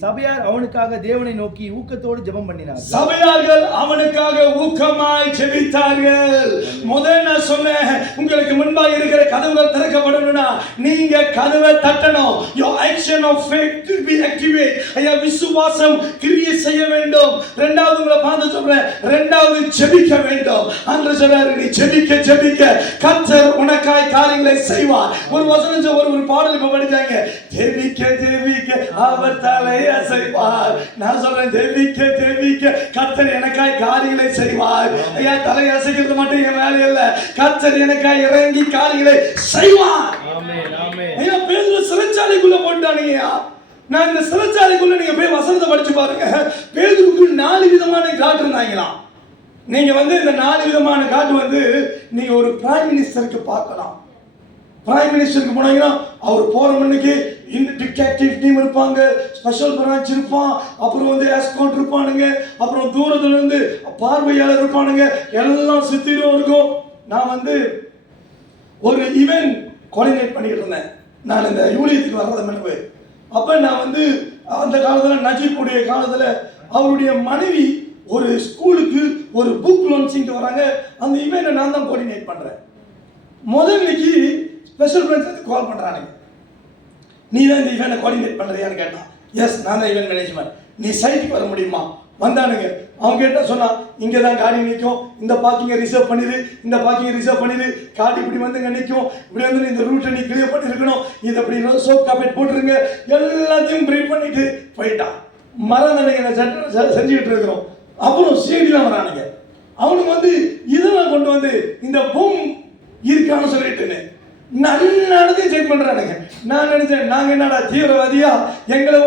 சபையார் அவனுக்காக தேவனை நோக்கி ஊக்கத்தோடு ஜெபம் பண்ணினார்கள். சபையார்கள் அவனுக்காக ஊக்கமாய் ஜெபித்தார்கள். முதல்ல நான் சொன்னேன், உங்களுக்கு முன்பாக இருக்கிற கதவுகள் திறக்கப்படணும்னா நீங்க கதவை தட்டணும். your action of faith to be activate. ஐயா, விசுவாசம் கிரியை செய்ய வேண்டும். 2வது உங்களை பார்த்து சொல்றேன், 2வது ஜெபிக்க வேண்டும். அன்று சொல்றாரு, நீ ஜெபிக்க கர்த்தர் உனக்காய் காரியங்களை செய்வார். ஒரு வசனம் ஒரு பாடல் இப்ப படிச்சாங்க, ஜெபிக்க அவர் தலை அசைவார். நான் சொல்றேன், ஜெபிக்க கர்த்தர் எனக்காய் காரியங்களை செய்வார். ஐயா, தலை அசைக்கிறது மட்டும் என் வேலை இல்ல, கர்த்தர் எனக்காய் இறங்கி காரியங்களை செய்வார். ஆமென், ஆமென். ஐயா, பேதுரு சிறைச்சாலைக்குள்ள போட்டானுங்கயா. நான் இந்த சிறைச்சாலைக்குள்ள நீங்க போய் வசனத்தை படிச்சு பாருங்க. பேதுருக்கு 4 விதமான காட்டு இருந்தாங்களாம். நீங்க இந்த 4 விதமான காட்டு நீங்க ஒரு பிரைம் மினிஸ்டருக்கு பார்க்கலாம். பிரைம் மினிஸ்டருக்கு போனீங்கன்னா அவர் போற மண்ணுக்கு டிடெக்டிவ் டீம் இருப்பாங்க, ஸ்பெஷல் பிரான்ச் இருப்பான், அப்புறம் எஸ்கார்ட் இருப்பானுங்க, அப்புறம் தூரத்துல இருந்து பார்வையாளர் இருப்பானுங்க, எல்லாம் சுத்திடும் இருக்கும். நான் ஒரு ஈவென்ட் கோஆர்டினேட் பண்ணிட்டு இருந்தேன். நான் இந்த யூனியத்துக்கு வர்றது முன்பு. அப்ப நான் அந்த காலத்துல நஜீப்புடைய காலத்துல அவருடைய மனைவி ஒரு ஸ்கூலுக்கு ஒரு புக் லான்ச்சிங் வராங்க. அந்த ஈவென்ட்டை நான் தான் கோஆர்டினேட் பண்றேன். முதல்லைக்கு ஸ்பெஷல் பிரான்ச் கால் பண்றானுங்க, நீ தான் இந்த ஈவென்ட்டை கோஆர்டினேட் பண்றியான்னு கேட்டான். எஸ், நான் தான் ஈவென்ட் மேனேஜ்மெண்ட். நீ சைட்டுக்கு வர முடியுமா? வந்தானுங்க. அவங்க கேட்டா சொன்னா, இங்கே தான் காடி நிற்கும், இந்த பார்க்கிங்கை ரிசர்வ் பண்ணிடு, இந்த பார்க்கிங்கை ரிசர்வ் பண்ணிடு, காடி இப்படி இங்கே நிற்கும், இப்படி இந்த ரூட்டை நீ கிளியர் பண்ணிருக்கணும், இது அப்படி சோப் காப்பேட் போட்டுருங்க, எல்லாத்தையும் ப்ரீஃப் பண்ணிட்டு போயிட்டான். மரம் செஞ்சுக்கிட்டு இருக்கிறோம். அப்புறம் சிஐடிலாம் வரானுங்க. அவனுக்கு இதெல்லாம் கொண்டு இந்த பொம் இருக்கான்னு சொல்லிட்டுன்னு நடந்து செக் பண்றானுங்க. நான் நினைச்சேன், நாங்க என்னடா தீவிரவாதியா, எங்களை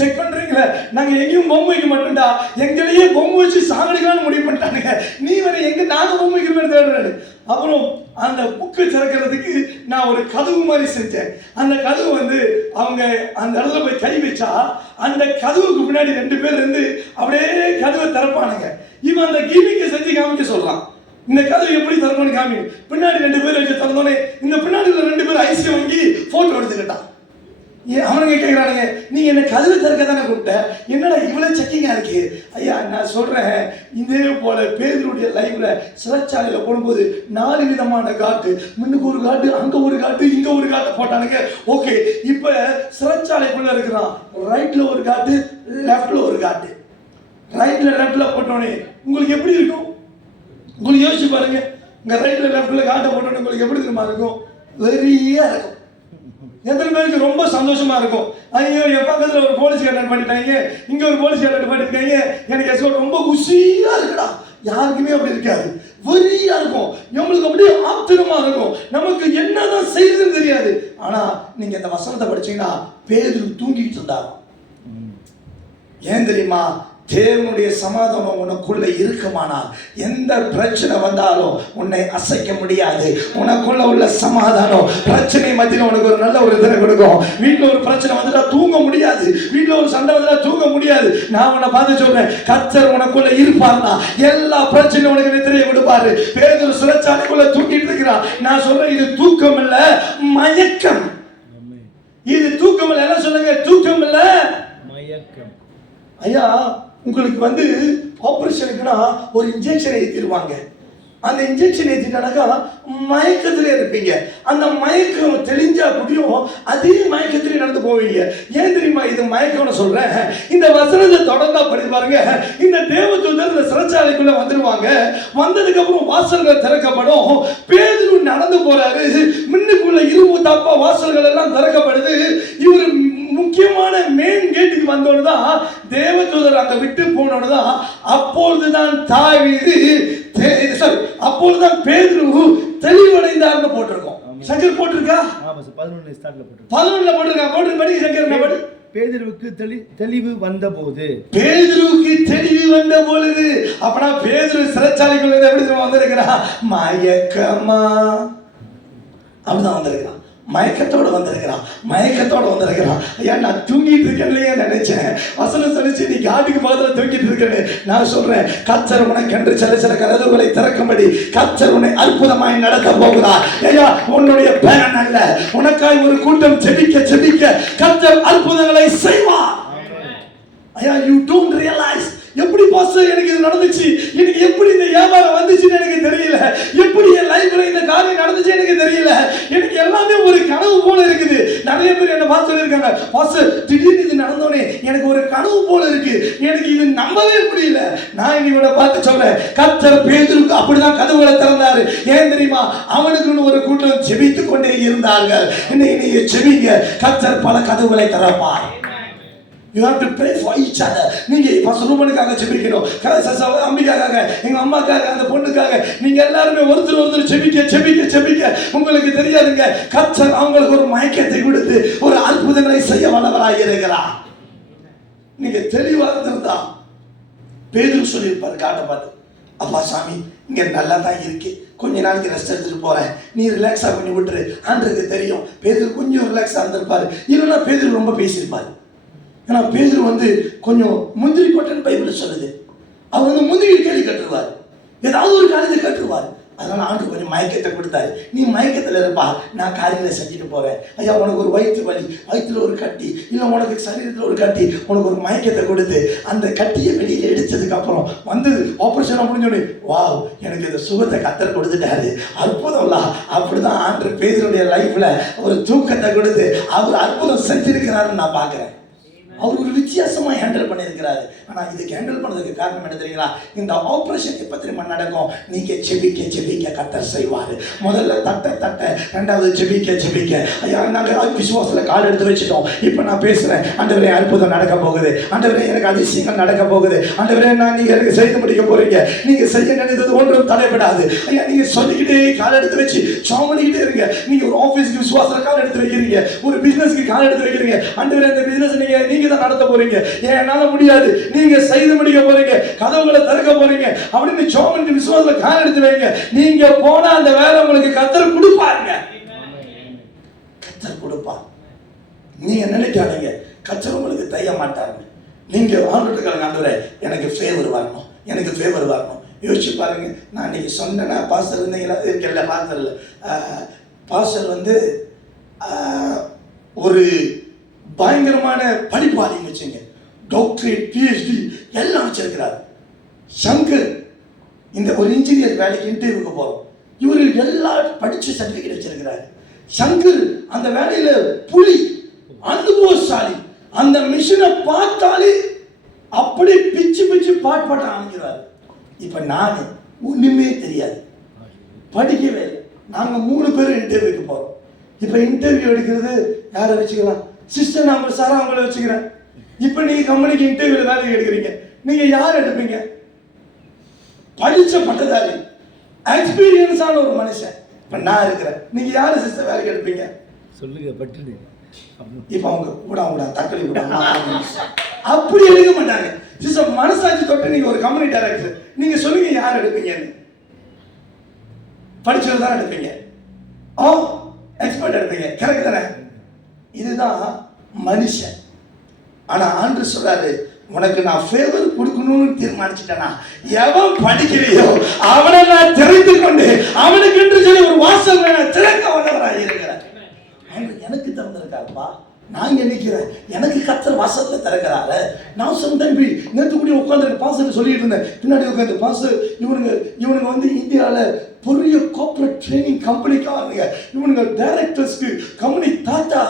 செக் பண்றீங்களே, நாங்க எங்கேயும் பொம்மை வைக்க மாட்டோம்டா, எங்களையே பொம்மை வச்சு சாகடிக்கலான்னு முடிவு பண்ணிட்டானுங்க. நீ எங்க நாங்க பொம்மை வைக்கிறோம் தேடுறாரு. அப்புறம் அந்த புக்கு திறக்கிறதுக்கு நான் ஒரு கதவு மாதிரி செஞ்சேன். அந்த கதவு அவங்க அந்த இடத்துல போய் கை வச்சா அந்த கதவுக்கு முன்னாடி 2 பேர் அப்படியே கதவை திறப்பானுங்க. இவன் அந்த கீமிக்கை செஞ்சு காமிக்க சொல்றான். இந்த கதவு எப்படி திறக்கணும்னு காமி. பின்னாடி 2 பேர் வச்சு திறந்தோடனே இந்த பின்னாடி 2 பேர் ஐசி வாங்கி போட்டோ எடுத்துக்கிட்டான். அவனுங்க கேட்குறானுங்க, நீ என்னை கதவு திறக்க தானே கூப்பிட்ட, என்னடா இவ்வளோ செக்கிங்காக இருக்கு? ஐயா நான் சொல்கிறேன், இதே போல பேதுருடைய லைஃப்ல சிறைச்சாலையில் போடும்போது 4 விதமான காட்டு, முன்னுக்கு ஒரு காட்டு, அங்கே ஒரு காட்டு, இங்கே ஒரு காட்டு போட்டானுங்க. ஓகே, இப்போ சிறைச்சாலைக்குள்ளே இருக்கிறான், ரைட்டில் ஒரு காட்டு, லெஃப்டில் ஒரு காட்டு. ரைட்டில் லெஃப்டில் போட்டோன்னே உங்களுக்கு எப்படி இருக்கும்? உங்களுக்கு யோசிச்சு பாருங்க. இங்கே ரைட்டில் லெஃப்டில் காட்டை போட்டோன்னே உங்களுக்கு எப்படி தெரியுமா இருக்கும்? வெறியா இருக்கும். எத்தனை பேருக்கு ரொம்ப சந்தோஷமா இருக்கும்? ஐயோ என் பக்கத்தில் ஒரு போலீஸ் அட்டன் பண்ணிட்டாங்க, இங்கே ஒரு போலீஸ் அட்டன் பண்ணிருக்காங்க, எனக்கு ரொம்ப குஷியா இருக்குடா. யாருக்குமே அப்படி இருக்காது, வெறியா இருக்கும். நம்மளுக்கு அப்படியே ஆத்திரமா இருக்கும், நமக்கு என்னதான் செய்யுதுன்னு தெரியாது. ஆனா நீங்க இந்த வசனத்தை படிச்சீங்கன்னா பேதுரு தூங்கிட்டு இருந்தார். ஏன் தெரியுமா? தேவனுடைய சமாதானம் உனக்குள்ள இருக்குமானால் எந்த பிரச்சனை வந்தாலும் உன்னை அசைக்க முடியாது. உனக்குள்ள உள்ள சமாதானம் பிரச்சனை மத்தியில் உனக்கு ஒரு நல்ல ஒரு இதை கொடுக்கும். வீட்டில் ஒரு பிரச்சனை வந்துட்டா தூங்க முடியாது, வீட்டில் ஒரு சண்டை வந்துட்டா தூங்க முடியாது. நான் உன்னை பார்த்து சொல்றேன், கர்த்தர் உனக்குள்ள இருப்பார்னா எல்லா பிரச்சனையும் உனக்கு நித்திரையை கொடுப்பாரு. பேதுரு சிறைச்சாலைக்குள்ள தூங்கிட்டு இருக்கிறான். நான் சொல்றேன், இது தூக்கம் இல்ல, மயக்கம். இது தூக்கம் இல்ல, என்ன சொல்லுங்க? தூக்கம் இல்ல, மயக்கம். ஐயா உங்களுக்கு ஆபரேஷனுக்குன்னா ஒரு இன்ஜெக்ஷன் ஏற்றிடுவாங்க. அந்த இன்ஜெக்ஷன் ஏற்றிட்டானாக்கா மயக்கத்திலே இருப்பீங்க. அந்த மயக்கம் தெளிஞ்சா கூடியும் அதே மயக்கத்திலே நடந்து போவீங்க. ஏன் தெரியுமா இது மயக்கம்னு சொல்றேன்? இந்த வசனத்தை தொடர்ந்தா படி பாருங்க. இந்த தேவதூதர் இந்த சிறைச்சாலைக்குள்ள வந்துருவாங்க. வந்ததுக்கு அப்புறம் வாசல்கள் திறக்கப்படும். பேதுரு நடந்து போறாரு, முன்னுக்குள்ள இரும்பு தாப்பா வாசல்கள் எல்லாம் திறக்கப்படுது. இவரு முக்கியமான மெயின் கேட்டுக்கு வந்தோடுதான் தேவதூதர் அங்க விட்டு போனோடுதான் அப்பொழுதுதான் தாவீது அப்பொழுதுதான் பேதுரு தெளிவடைந்தார்னு போட்டிருக்கோம். சங்கர் போட்டிருக்கா? 11 ஸ்டார்ட்ல போட்டிருக்கா. 11ல போட்டிருக்கா. போட்டு படி சங்கர் படி. பேதுருவுக்கு தெளிவு வந்தபோது, பேதுருவுக்கு தெளிவு வந்த பொழுது. அப்பனா பேதுரு சிறைச்சாலைக்குள்ள எப்படி வந்திருக்கிறா? மயக்கமா அப்படிதான் வந்திருக்கிறான். மயக்கத்தோடு வந்திருக்கிறான். ஐயா நான் தூங்கிட்டு இருக்கேன்லையே நினைச்சேன். வசனம் சொல்லிச்சு நீ காட்டுக்கு பக்கத்தில் தூங்கிட்டு இருக்கேன்னு. நான் சொல்றேன், கர்த்தர் உனக்கென்று சில கதவுகளை திறக்கும்படி கர்த்தர் உன்னை அற்புதமாய் நடத்த போகிறார். ஐயா உன்னுடைய பேரன் அல்ல, உனக்காய் ஒரு கூட்டம் செபிக்க கர்த்தர் அற்புதங்களை செய்வார். ஐயா யூ டோன்ட் ரியலைஸ். எப்படி பாஸ்டர் எனக்கு இது நடந்துச்சு, எனக்கு எப்படி இந்த வியாபாரம் வந்துச்சுன்னு எனக்கு தெரியல, எப்படி என் லைஃப்ல இந்த காரியம் நடந்துச்சு எனக்கு தெரியல, எனக்கு எல்லாமே ஒரு கனவு போல இருக்குது. நிறைய பேர் என்ன பார்த்து சொல்லியிருக்காங்க, பாஸ்டர் திடீர்னு இது நடந்தோடனே எனக்கு ஒரு கனவு போல இருக்கு, எனக்கு இது நம்பவே முடியல. நான் இவனை பார்த்து சொல்றேன், கர்த்தர் பேதுருக்கு அப்படிதான் கதவுகளை திறந்தாரு. ஏன் தெரியுமா? அவனுக்குன்னு ஒரு கூட்டம் ஜெபித்துக் கொண்டே இருந்தார்கள். இன்னைக்கு நீங்க ஜெபிங்க, கர்த்தர் பல கதவுகளை திறப்பார். You have to pray for each other. நீங்க பசுமனுக்காக ஜெபிக்கணும், அம்பிக்காக, எங்க அம்மாக்காக, அந்த பொண்ணுக்காக, நீங்க எல்லாருமே ஒருத்தர் ஜெபிக்க. உங்களுக்கு தெரியாதுங்க, கர்த்தர் அவங்களுக்கு ஒரு மயக்கத்தை கொடுத்து ஒரு அற்புதங்களை செய்ய வல்லவராய் இருக்கிறார். நீங்க தெளிவா இருந்தா பேதுரு சொல்லியிருப்பாரு காட்ட பார்த்து, அப்பா சாமி இங்க நல்லா தான் இருக்கு, கொஞ்ச நாளைக்கு ரெஸ்ட் எடுத்துட்டு போறேன், நீ ரிலாக்ஸா பண்ணி விட்டுரு. ஆண்டருக்கு தெரியும் பேதுரு கொஞ்சம் ரிலாக்ஸா இருந்திருப்பாரு, இல்லைன்னா பேதுரு ரொம்ப பேசியிருப்பாரு. ஏன்னா பேதுரு கொஞ்சம் முந்திரி கொட்டைன்னு பைபிள் சொல்லுது. அவர் முந்திரி கேள்வி கட்டுருவார், ஏதாவது ஒரு காரியத்தை கட்டுருவார். அதனால ஆண்டு கொஞ்சம் மயக்கத்தை கொடுத்தாரு. நீ மயக்கத்தில் இருப்பா, நான் காரியங்களை செஞ்சுட்டு போறேன். ஐயா உனக்கு ஒரு வயிற்று வலி, வயிற்றுல ஒரு கட்டி, இல்லை உனக்கு சரீரத்தில் ஒரு கட்டி, உனக்கு ஒரு மயக்கத்தை கொடுத்து அந்த கட்டியை வெளியில் எடுத்ததுக்கு அப்புறம் ஆபரேஷன் முடிஞ்சோடனே வா எனக்கு இந்த சுகத்தை கத்தர் கொடுத்துட்டாரு, அற்புதம்லாம். அப்படிதான் ஆண்டு பேதுருடைய லைஃப்ல ஒரு தூக்கத்தை கொடுத்து அவர் அற்புதம் செஞ்சிருக்கிறாருன்னு நான் பார்க்கிறேன். அவர் ஒரு வித்தியாசமாக ஹேண்டில் பண்ணியிருக்கிறாரு. ஆனால் இதுக்கு ஹேண்டில் பண்ணதுக்கு காரணம் என்ன தெரியுங்களா? இந்த ஆப்ரேஷன் எப்போ திரும்ப நடக்கும்? நீங்கள் செபிக்க கர்த்தர் செய்வார். முதல்ல தட்ட, ரெண்டாவது செபிக்க. ஐயா நாங்கள் விசுவாசத்தில் கால் எடுத்து வச்சுட்டோம். இப்போ நான் பேசுகிறேன், ஆண்டவரே அற்புதம் நடக்க போகுது, ஆண்டவரே எனக்கு அதிசயங்கள் நடக்க போகுது, ஆண்டவரே நீங்கள் எனக்கு செய்து முடிக்க போறீங்க, நீங்கள் செய்ய நினைத்தது ஒன்றும் தடைப்படாது. ஐயா நீங்கள் சொல்லிக்கிட்டே கால் எடுத்து வச்சு ஜெபம் பண்ணிக்கிட்டே இருங்க. நீங்கள் ஒரு ஆஃபீஸ்க்கு விசுவாசத்தில் கால் எடுத்து வைக்கிறீங்க, ஒரு பிஸ்னஸ்க்கு கால் எடுத்து வைக்கிறீங்க. ஆண்டவரே இந்த பிஸ்னஸ் நீங்க நடத்த போறீங்க, என்னால முடியாது, நீங்க செய்து முடிக்க போறீங்க, கதவுகளை திறக்க போறீங்க அப்படின்னு ஜெபம் விசுவாசத்துல கால் எடுத்து வைங்க. நீங்க போனா அந்த வேலை உங்களுக்கு கர்த்தர் கொடுப்பாருங்க, கர்த்தர் கொடுப்பார். நீங்க நினைக்காதீங்க கர்த்தர் உங்களுக்கு தெரிய மாட்டாருங்க. நீங்க ஆண்டவருக்கு ஆண்டவரே எனக்கு ஃபேவர் வரணும், யோசிச்சு பாருங்க. நான் இன்னைக்கு சொன்னேன்னா பாஸ்டர் இருந்தீங்களா இருக்கல, பாஸ்டர் இல்லை, பாஸ்டர் ஒரு பயங்கரமான படிப்பாளின்னு வச்சுங்க, டாக்டரேட், பிஹெச்டி எல்லாம் வச்சிருக்கிறார். சங்கர் இந்த ஒரு இன்ஜினியர் வேலைக்கு இன்டர்வியூக்கு போறோம், இவரு எல்லாம் படிச்சு சர்டிபிகேட் வச்சிருக்கிறாரு. சங்கர் அந்த வேலையில புலி, அனுபவசாலி. அந்த மிஷினை பார்த்தாலே அப்படி பிச்சு பிச்சு பாட்ட ஆரம்பிக்கிறாரு. இப்ப நானு ஒண்ணுமே தெரியாது, படிக்கவே இல்லை. நாங்க 3 பேரும் இன்டர்வியூக்கு போறோம். இப்ப இன்டர்வியூ எடுக்கிறது யாரை வச்சுக்கலாம்? சிஸ்டர் நான் சாரா அவங்கள வச்சுக்கிறேன். இப்ப நீங்க கம்பெனிக்கு இன்டர்வியூல வேலைக்கு எடுக்கிறீங்க, நீங்க யார் எடுப்பீங்க? படிச்ச பட்டதாரி, எக்ஸ்பீரியன்ஸான ஒரு மனுஷன். இப்ப நான் இருக்கிறேன், நீங்க யாரு சிஸ்டர் வேலைக்கு எடுப்பீங்க? சொல்லுங்க பட்டு. இப்ப அவங்க கூட தக்கடி கூட அப்படி எடுக்க மாட்டாங்க. சிஸ்டர் மனசாட்சி தொட்டு நீங்க ஒரு கம்பெனி டைரக்டர், நீங்க சொல்லுங்க யார் எடுப்பீங்கன்னு. படிச்சது தான் எடுப்பீங்க, எக்ஸ்பர்ட் எடுப்பீங்க. கரெக்ட் தானே? இதுதான் மனுஷன். ஆனா ஆண்டவர் சொல்றாரு, உனக்கு நான் ஃபேவர் கொடுக்கணும்னு தீர்மானிச்சுட்டேனா, எவன் படிக்கிறையோ அவனை நான் தெரிந்து கொண்டு அவனுக்கு என்று சொல்லி ஒரு வாசல் நான் திறக்க வந்தவராக இருக்கிறேன். எனக்கு திறந்திருக்காருப்பா, நான் நினைக்கிறேன் எனக்கு கர்த்தர் வாசல்ல திறக்கிறாரு. நான் சொன்னேன், நேற்று கூட உட்காந்து பாஸ்டர் சொல்லிட்டு இருந்தேன், பின்னாடி உட்காந்து பாஸ்டர் இவனுங்க வந்து இந்தியாவில் பெரிய கார்ப்பரேட் ட்ரைனிங் கம்பெனிக்காரங்க, இவனுங்க டைரக்டர்ஸ்க்கு கம்பெனி டாடா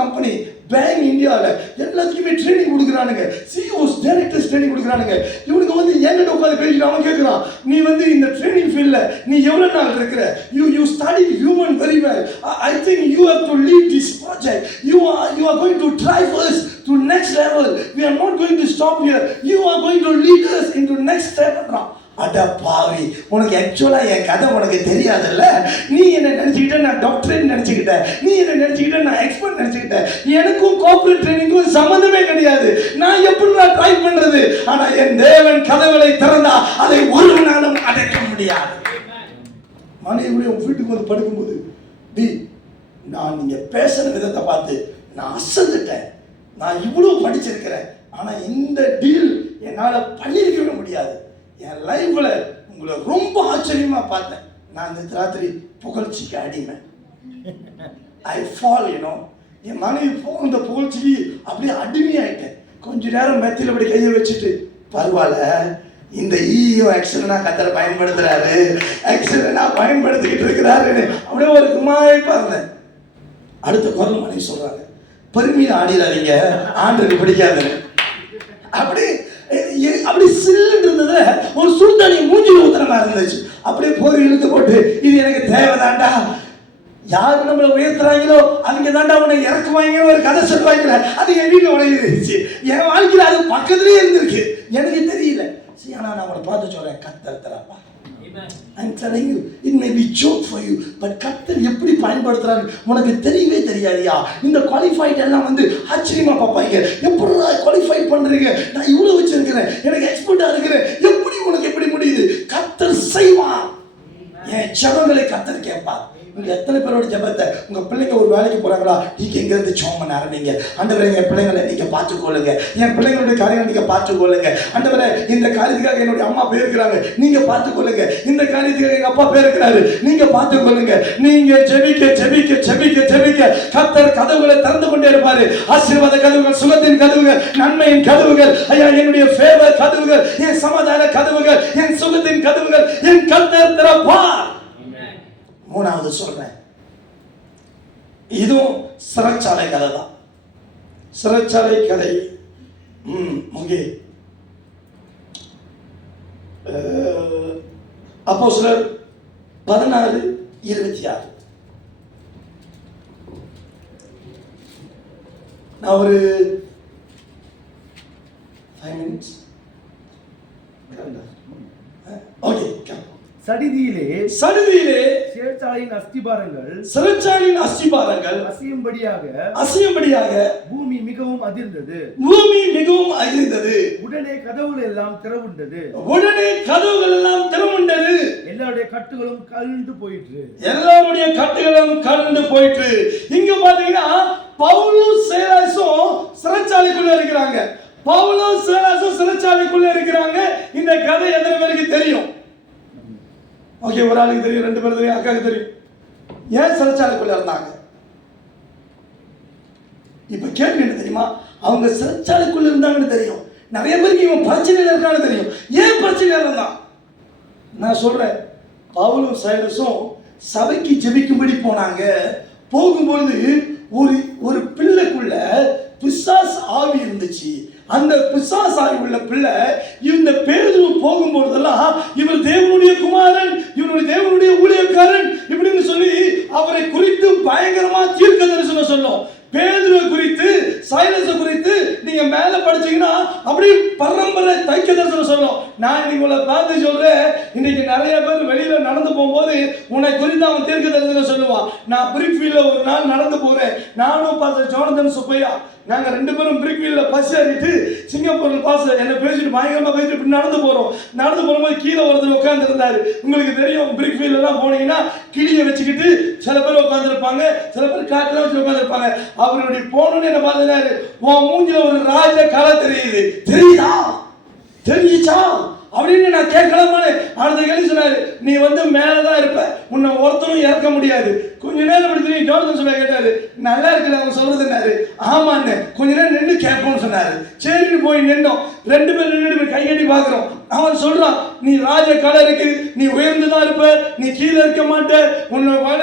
கம்பெனி, பேங்க் இந்தியாவில் எல்லாத்துக்குமே ட்ரைனிங் கொடுக்குறானுங்க, சிஇஓஸ் டைரக்டர்ஸ் ட்ரைனிங் கொடுக்குறானுங்க. இவனுக்கு வந்து என்கிட்ட உட்காந்து பேசிட்டு அவன் கேட்குறான், நீ வந்து இந்த ட்ரைனிங் ஃபீல்டில் நீ எவ்வளோ நாள் இருக்கிற? You study human very well. I think you have to lead this project. You are going to drive us to next level. We are not going to stop here. You are going to lead us into next step. அட பாவி, உனக்கு ஆக்சுவலா என் கதை உனக்கு தெரியாதுல்ல. நீ என்ன நினைச்சுக்கிட்ட நான் டாக்டரேட் நினைச்சுக்கிட்டேன், நீ என்ன நினைச்சுக்கிட்ட நான் எக்ஸ்பர்ட் நினைச்சுக்கிட்டேன். எனக்கும் கார்ப்பரேட் ட்ரைனிங்கும் சம்பந்தமே கிடையாது. நான் எப்படி நான் ட்ரை பண்றது? ஆனா என் தேவன் கதவுகளை திறந்தா அதை ஒரு நாளும் அடைக்க முடியாது. மனைவியுடைய வீட்டுக்கு வந்து படுக்கும்போது நான் நீங்க பேசுற விதத்தை பார்த்து நான் அசந்துட்டேன். நான் இவ்வளவு படிச்சிருக்கிறேன், ஆனா இந்த டீல் என்னால பண்ணிருக்கவே முடியாது. என் லைஃப்ல உங்களை ரொம்ப ஆச்சரியமா பார்த்தேன். நான் இந்த ராத்திரி புகழ்ச்சிக்கு அடிமை. ஐ ஃபால், என் மனைவி போன புகழ்ச்சிக்கு அப்படியே அடிமையாயிட்டேன். கொஞ்ச நேரம் மெத்தில அப்படி கையை வச்சுட்டு, பரவாயில்ல இந்த எக்ஸலனா கத்தரை பயன்படுத்துறாரு, எக்ஸலனா பயன்படுத்திக்கிட்டு இருக்கிறாரு அப்படியே ஒரு குமாய்ப்பா இருந்தேன். அடுத்த குரல் மனைவி சொல்றாங்க, பெருமையில ஆடிடாதீங்க, ஆண்டருக்கு பிடிக்காதுன்னு. அப்படி சில்லுன்னு இருந்தது, ஒரு சுடுதண்ணி மூஞ்சில ஊத்துறமா இருந்துச்சு. அப்படியே போய் இழுத்து போட்டு, இது எனக்கு தேவைதான்டா, யாரு நம்மளை உயர்த்துறாங்களோ அவங்க தாண்டா அவனை இறக்குவாங்க ஒரு கதை சொல்லுவாங்களே, அது என் வீட்டில் உடையிருச்சு. என் வாழ்க்கையில் அது பக்கத்துலேயே இருந்திருக்கு, எனக்கு தெரியல. சரி, ஆனால் நான் அவனை பார்த்து சொல்றேன், கத்தர் தரப்பா. I'm telling you, it may be joke for you, but கர்த்தர் எப்படி பயன்படுத்துறாரு உனக்கு தெரியவே தெரியாதியா. இந்த குவாலிஃபைட் எல்லாம் வந்து ஆச்சரியமா பார்ப்பாங்க, எப்படி குவாலிஃபை பண்றீங்க, நான் இவ்வளவு வச்சிருக்கிறேன், எனக்கு எக்ஸ்பர்ட்டா இருக்கிறேன், எப்படி முடியுது? கர்த்தர் செய்வான். என் ஜெபங்களை கர்த்தர் கேட்பார். நீங்க எத்தனை பேரோட ஜெபத்தை, உங்க பிள்ளைங்க ஒரு வேலைக்கு போறாங்களா, நீங்க எங்க இருந்து ஜெபம் பண்ண ஆரம்பிங்க. ஆண்டவரே என் பிள்ளைங்களை நீங்க பார்த்துக்கொள்ளுங்க, என் பிள்ளைங்களுடைய காரியங்களை நீங்க பார்த்துக்கொள்ளுங்க. ஆண்டவரே இந்த காரியத்துக்காக என்னுடைய அம்மா போயிருக்கிறாங்க, நீங்க பார்த்துக்கொள்ளுங்க. இந்த காரியத்துக்காக எங்க அப்பா போயிருக்கிறாரு, நீங்க பார்த்துக்கொள்ளுங்க. நீங்க ஜெபிக்க ஜெபிக்க ஜெபிக்க ஜெபிக்க கர்த்தர் கதவுகளை திறந்து கொண்டே இருப்பாரு. ஆசீர்வாத கதவுகள், சுகத்தின் கதவுகள், நன்மையின் கதவுகள், ஐயா என்னுடைய ஃபேவர் கதவுகள், என் சமாதான கதவுகள், என் சுகத்தின் கதவுகள் என் கர்த்தர் திறப்பார். மூணாவது சொல்றேன், இதுவும் சிறைச்சாலை கதை தான். சிறைச்சாலை கதை முகே அப்போஸ்தலர் 16:26. நான் ஒரு 5 minutes. ஓகே, சடிதியிலே சிறைச்சாலையின் அஸ்திபாரங்கள் அசையும்படியாக பூமி மிகவும் அதிர்ந்தது. உடனே கதவுகள் எல்லாம் திறவுண்டது. எல்லாருடைய கட்டுகளும் கலந்து போயிற்று. இங்க பாத்தீங்கன்னா பவுலும் சேலாசும் சிறைச்சாலைக்குள்ள இருக்கிறாங்க. இந்த கதை எத்தனை பேருக்கு தெரியும்? ஓகே, ஒரு ஆளுக்கு தெரியும், 2 பேருக்கு தெரியும், அக்காவுக்கு தெரியும். ஏன் சிறைச்சாலைக்குள்ள இருந்தாங்க? இப்ப கேள்வி என்ன தெரியுமா, அவங்க சிறைச்சாலைக்குள்ள இருந்தாங்கன்னு தெரியும், நிறைய பேருக்கு இவன் பிரச்சனையில இருக்கான்னு தெரியும். ஏன் பிரச்சனையில இருந்தான்? நான் சொல்றேன், பவுலும் சைலஸும் சபைக்கு ஜெபிக்கும்படி போனாங்க. போகும்போது ஒரு பிள்ளைக்குள்ள பிசாசு ஆவி இருந்துச்சு. அந்த பிசாசு ஆவி உள்ள பிள்ளை இந்த பேதுரு போகும்போதெல்லாம் இவர் தேவனுடைய குமாரன், இவருடைய தேவனுடைய ஊழியக்காரன் இப்படின்னு சொல்லி அவரை குறித்து பயங்கரமா தீர்க்க தரிசனம் சொல்லும். பேதுருவை குறித்து சைலஸை குறித்து நீங்க மேல படிச்சீங்கன்னா அப்படியே பரம்பரை தைக்க தரிசனம் சொல்லும். நான் இன்னைக்கு உங்களை பார்த்து சொல்றேன், இன்னைக்கு நிறைய பேர் வெளியில நடந்து போகும்போது உன்னை குறித்து அவன் தீர்க்க தரிசனம் சொல்லுவான். நான் பிரிக்ஃபீல்ட்ல ஒரு நாள் நடந்து போறேன், நானும் பாஸ்டர் ஜோனதன் சுப்பையா, நாங்க 2 பேரும் பிரிக்ஃபீல்ட்ல பஸ் ஏறிட்டு சிங்கப்பூர்ல பாஸ்டர் என்ன பேசிட்டு பயங்கரமா பேசிட்டு இப்படி நடந்து போகும்போது கீழே ஒருத்தர் உட்கார்ந்து இருந்தாரு. உங்களுக்கு தெரியும், பிரிக்ஃபீல்ட் எல்லாம் போனீங்கன்னா கிளியை வச்சுக்கிட்டு சில பேர் உட்காந்துருப்பாங்க, சில பேர் காட்டுல வச்சு உட்காந்துருப்பாங்க. அவருடைய போனோன்னு என்ன பார்த்தாரு, உன் மூஞ்சில ஒரு ராஜ கலை தெரியுச்சா அப்படின்னு நான் கேட்கலாமான்னு அடுத்த கேள்வி சொன்னாரு. நீ மேலதான் இருப்ப, உன்னை ஒருத்தரும் இறக்க முடியாது. கொஞ்ச நேரம் படுத்து ஜோனதன் சொல்ல கேட்டாரு, நல்லா இருக்குல்ல அவன் சொல்றதுன்னாரு. ஆமான்னு கொஞ்ச நேரம் நின்று கேட்போம்னு சொன்னாரு. சரின்னு போய் நின்னோம். 2 பேர் நின்று கையடி பாக்குறோம். அவன் சொல்றான், நீ ராஜ கலை இருக்கு, நீ உயர்ந்துதான் இருப்ப, நீ கீழே இருக்க மாட்ட, உன்னை மேல